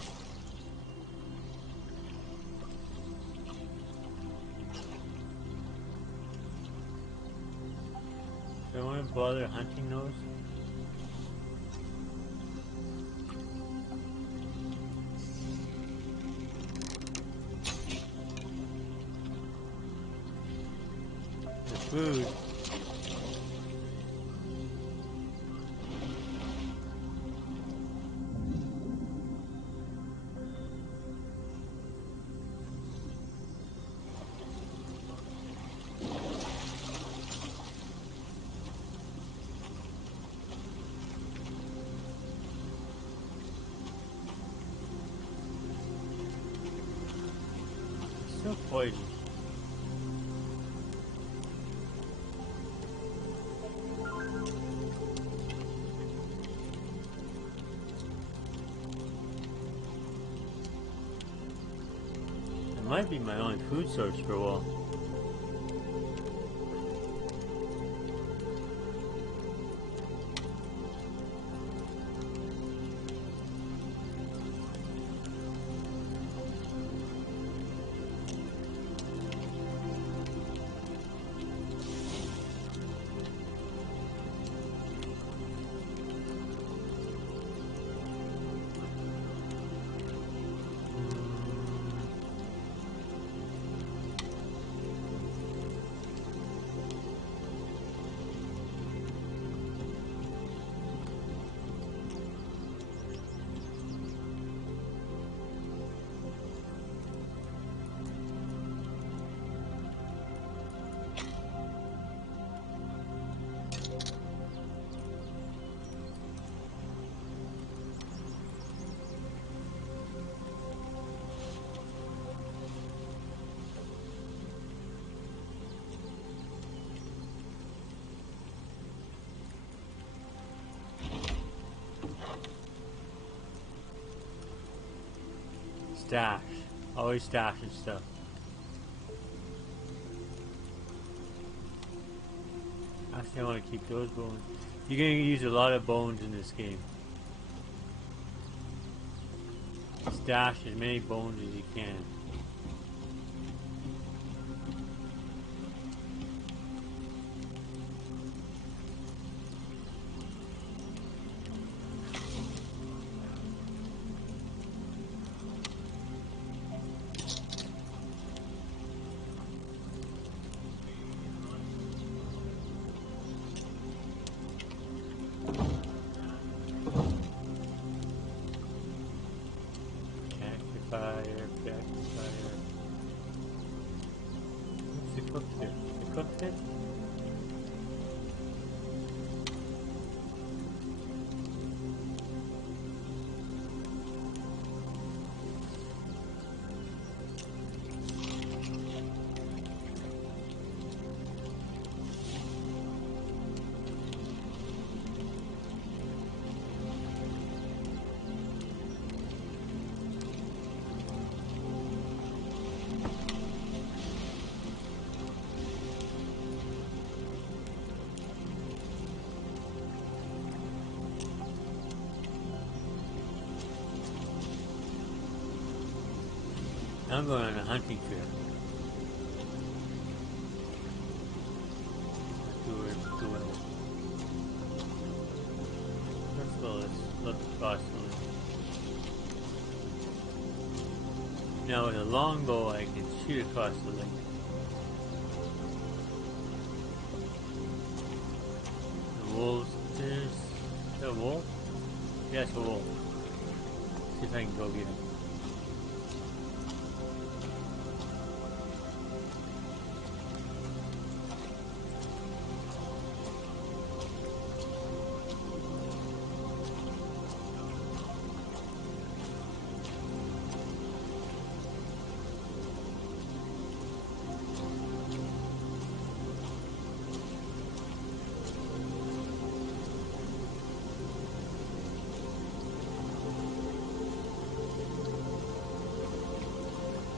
do I want to bother hunting those? The food. So poisonous. It might be my only food source for a while. Stash. Always stashing stuff. Actually, I want to keep those bones. You're going to use a lot of bones in this game. Stash as many bones as you can. I'm going on a hunting trip. Let's go. Let's look across the lake. Now with a longbow, I can shoot across the lake. The wolves. There's a wolf. Yes, a wolf. See if I can go get him.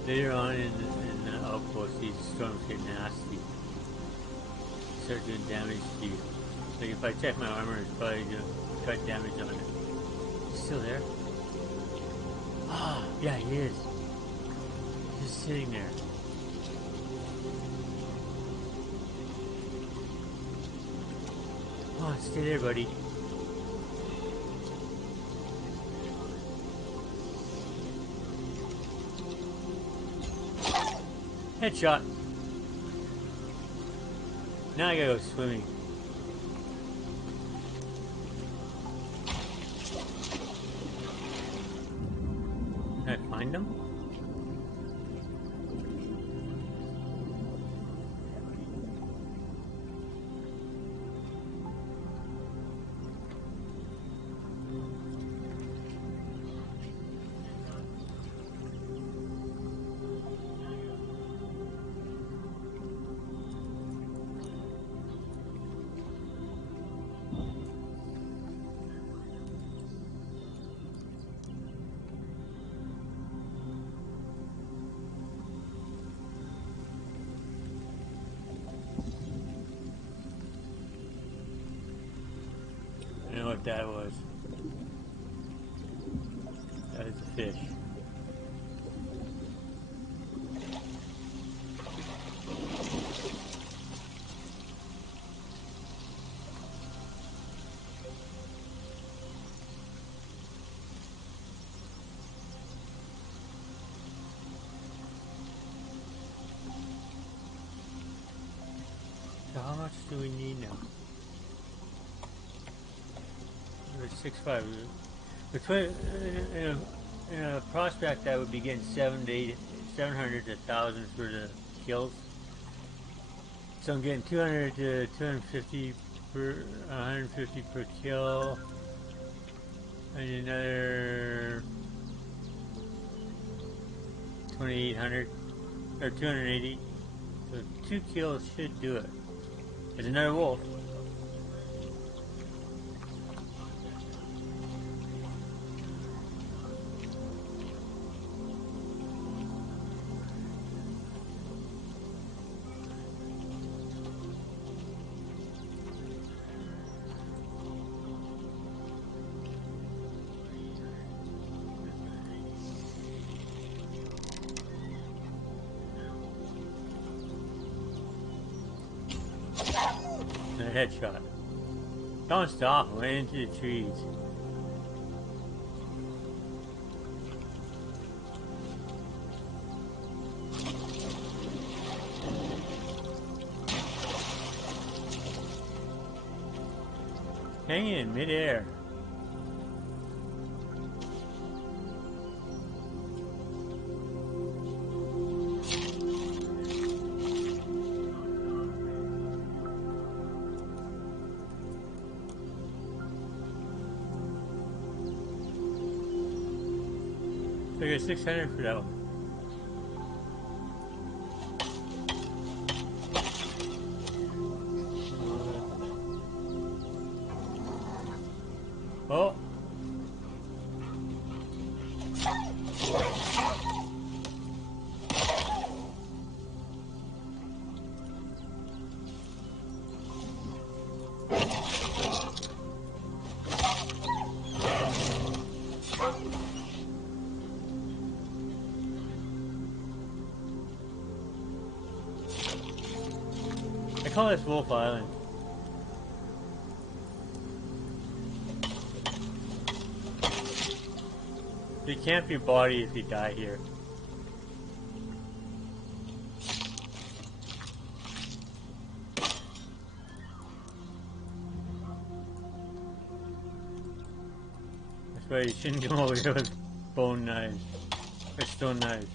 Later on in the outpost, these storms get nasty. Start doing damage to you. Like if I check my armor, it's probably got damage on it. He's still there? Ah, yeah, he is. He's just sitting there. Come on, stay there, buddy. Headshot. Now I gotta go swimming. Can I find them? I know what that was. That is a fish. So how much do we need now? We're 6.5. In a prospect, I would be getting 700 to 1,000 for the kills. So I'm getting 200 to 250 per 150 per kill, and another 2,800 or 280. So 2 kills should do it. There's another wolf. headshot. Bounced off, went into the trees. Hanging in midair. So I got 600 for that one. Oh. I call this Wolf Island. You camp your body if you die here. That's why you shouldn't come over here with bone knives or stone knives.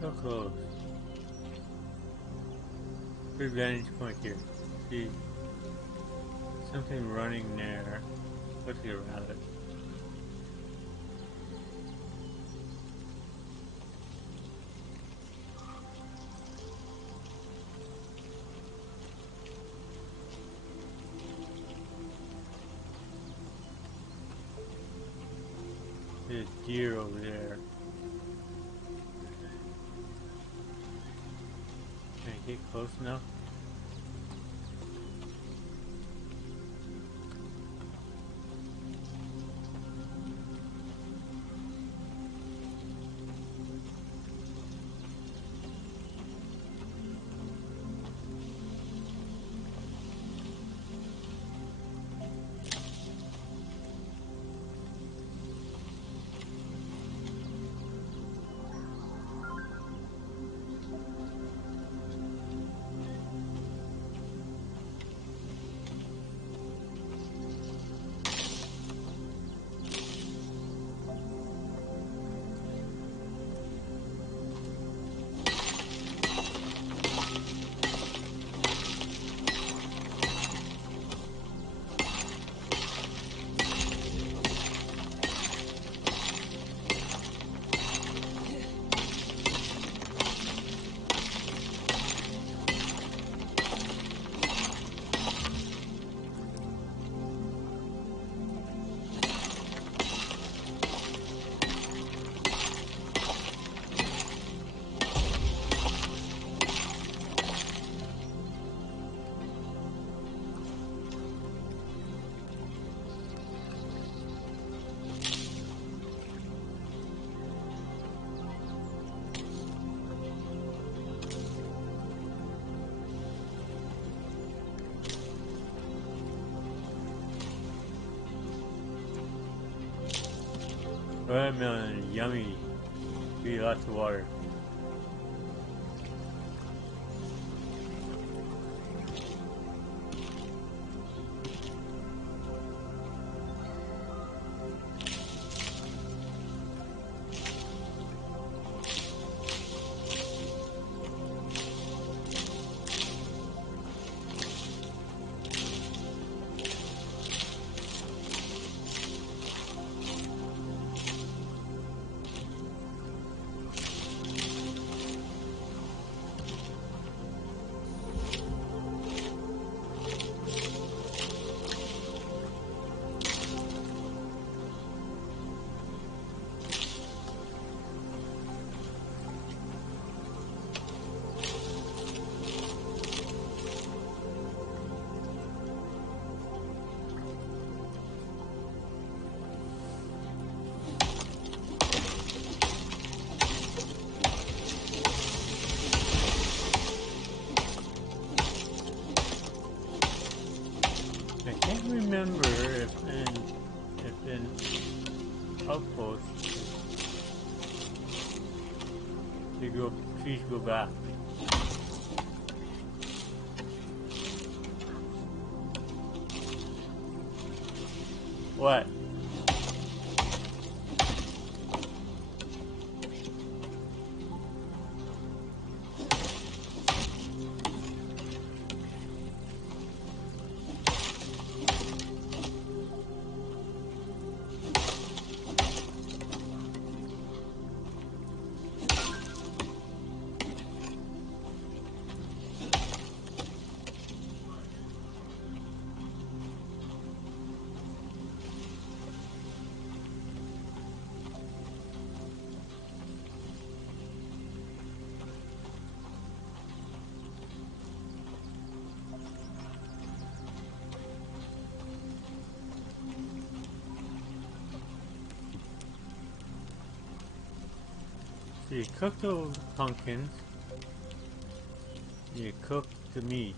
So close. Good vantage point here. See something running there. Let's get around it. There's a deer over there. Can I get close enough? Watermelon, yummy. Eat lots of water. Remember if in Outpost trees go back. What? So you cook the pumpkins, you cook the meat.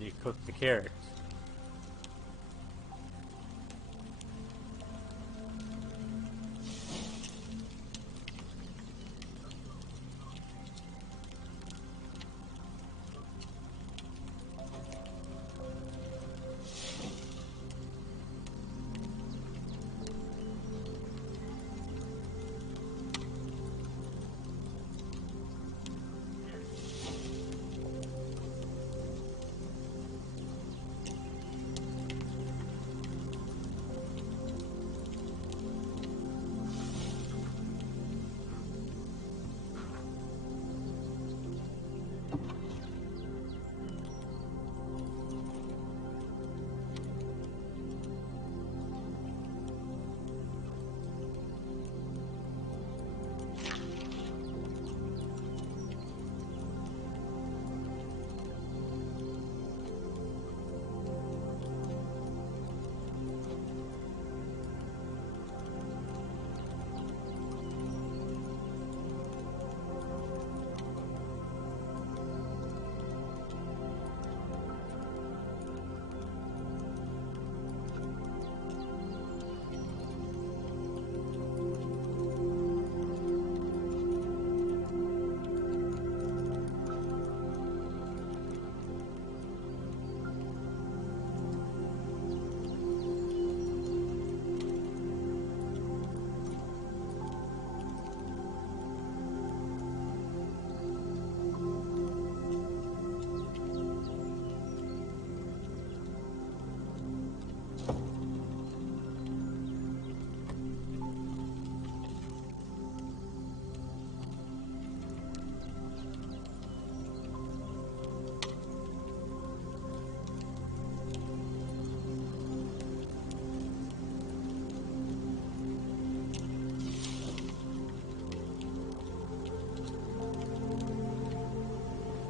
You cook the carrots.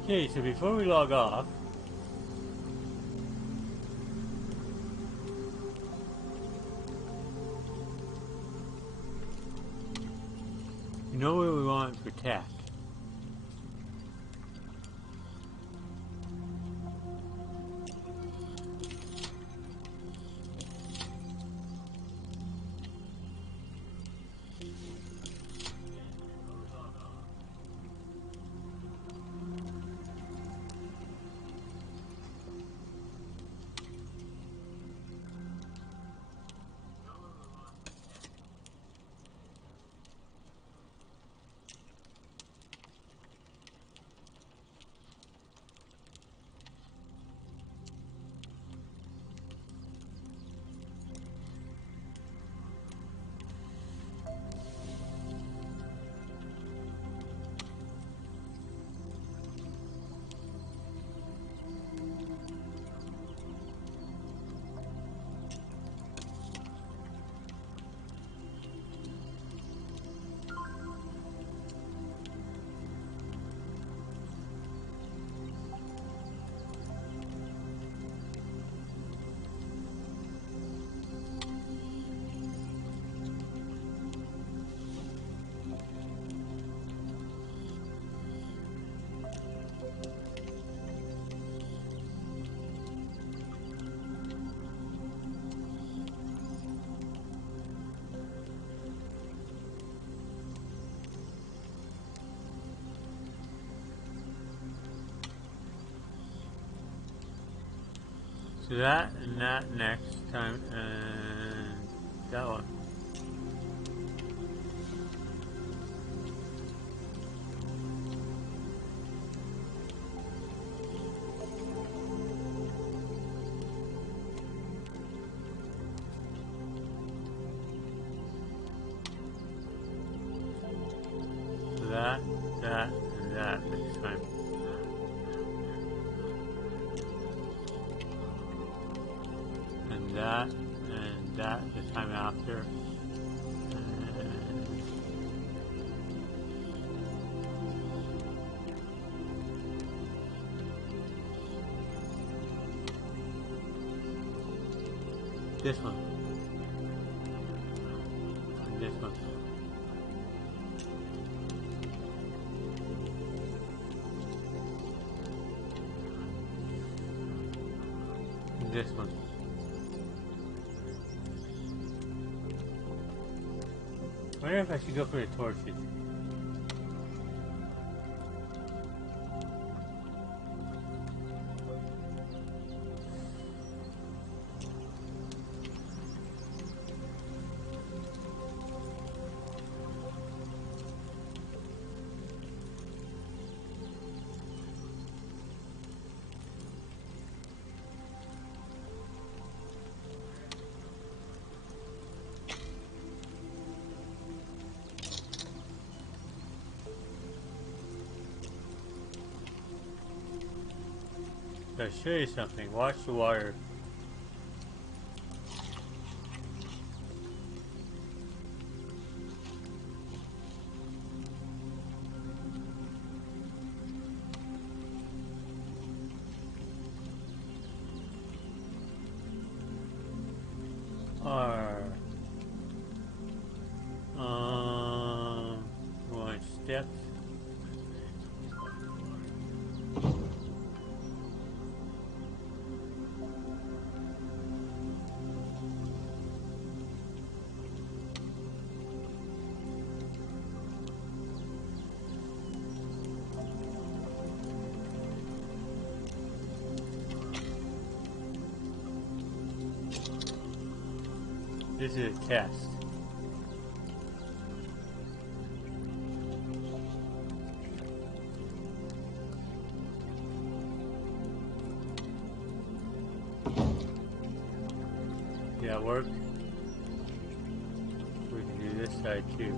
Okay, so before we log off, you know where we want to protect. So that and that next time, and that one. So that, and that next time. And that the time after. And this one. And this one. And this one. I wonder if I should go for the torches. I'll show you something. Watch the water. One steps. This is a test. Did that work? We can do this side too.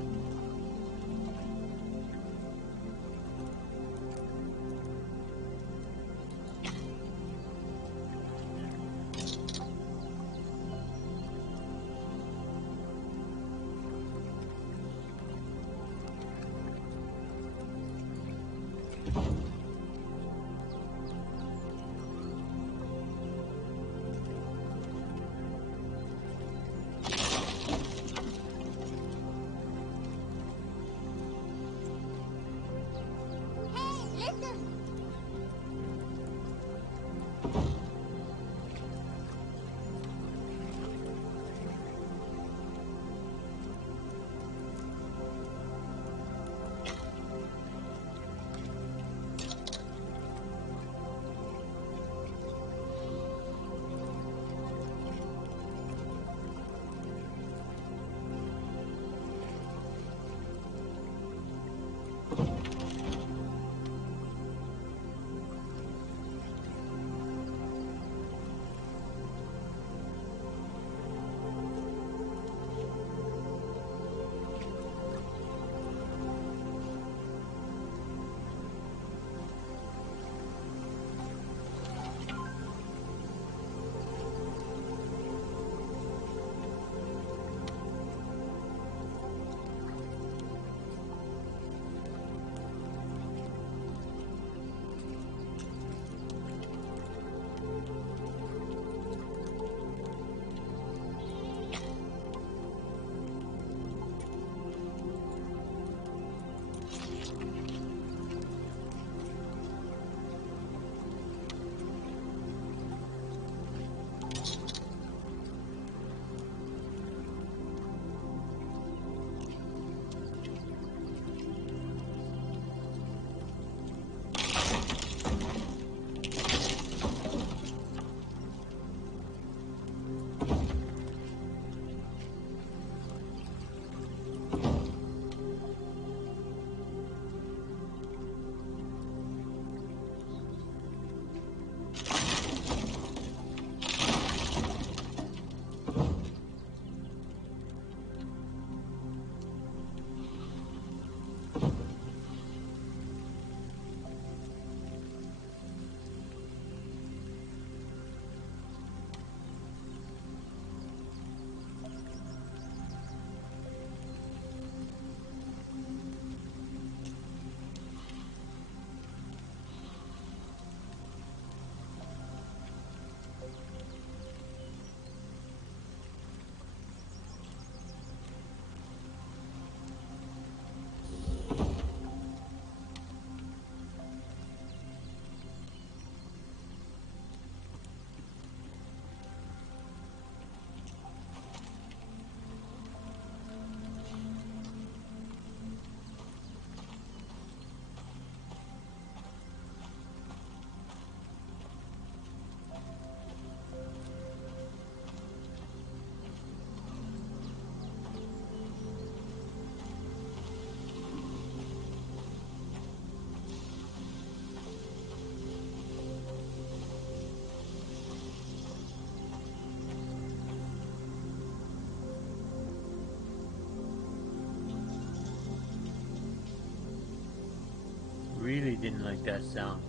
didn't like that sound.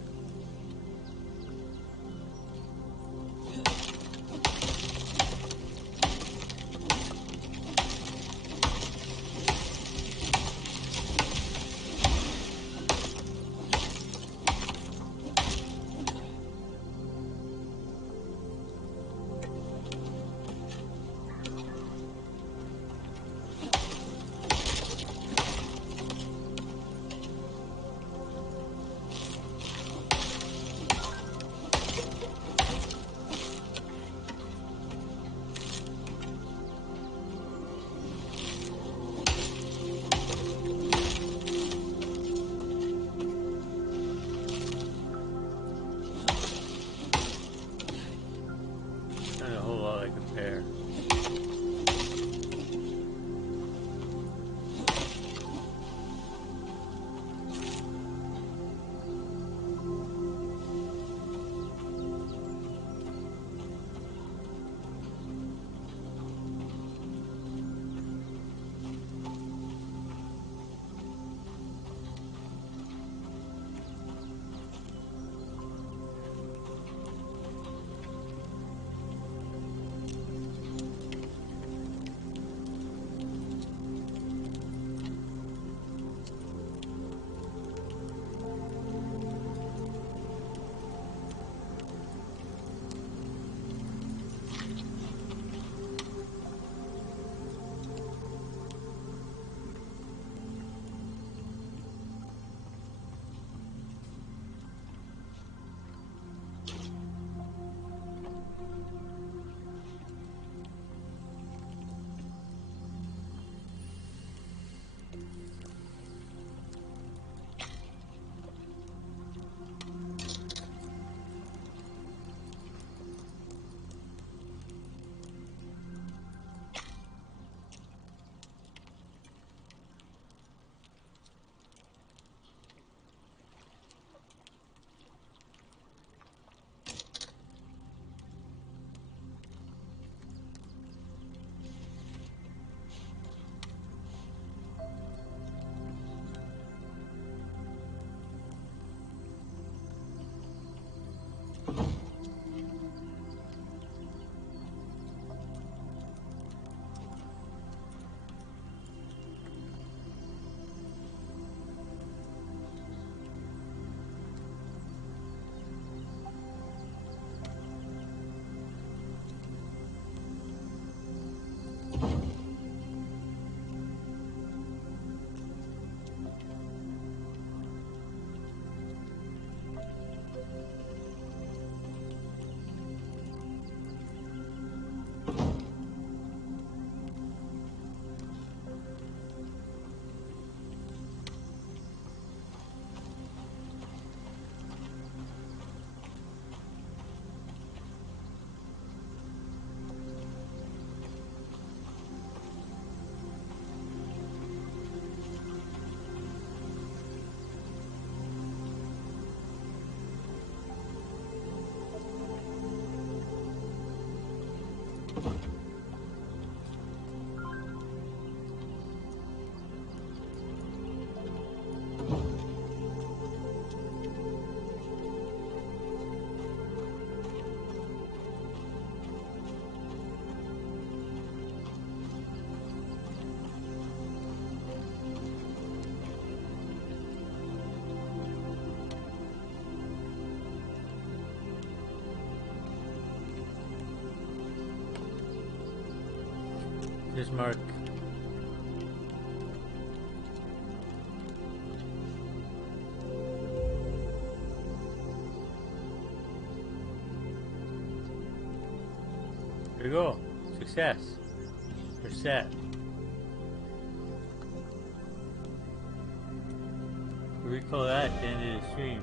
Here's Mark. There you go. Success. You're set. Recall that at the end of the stream.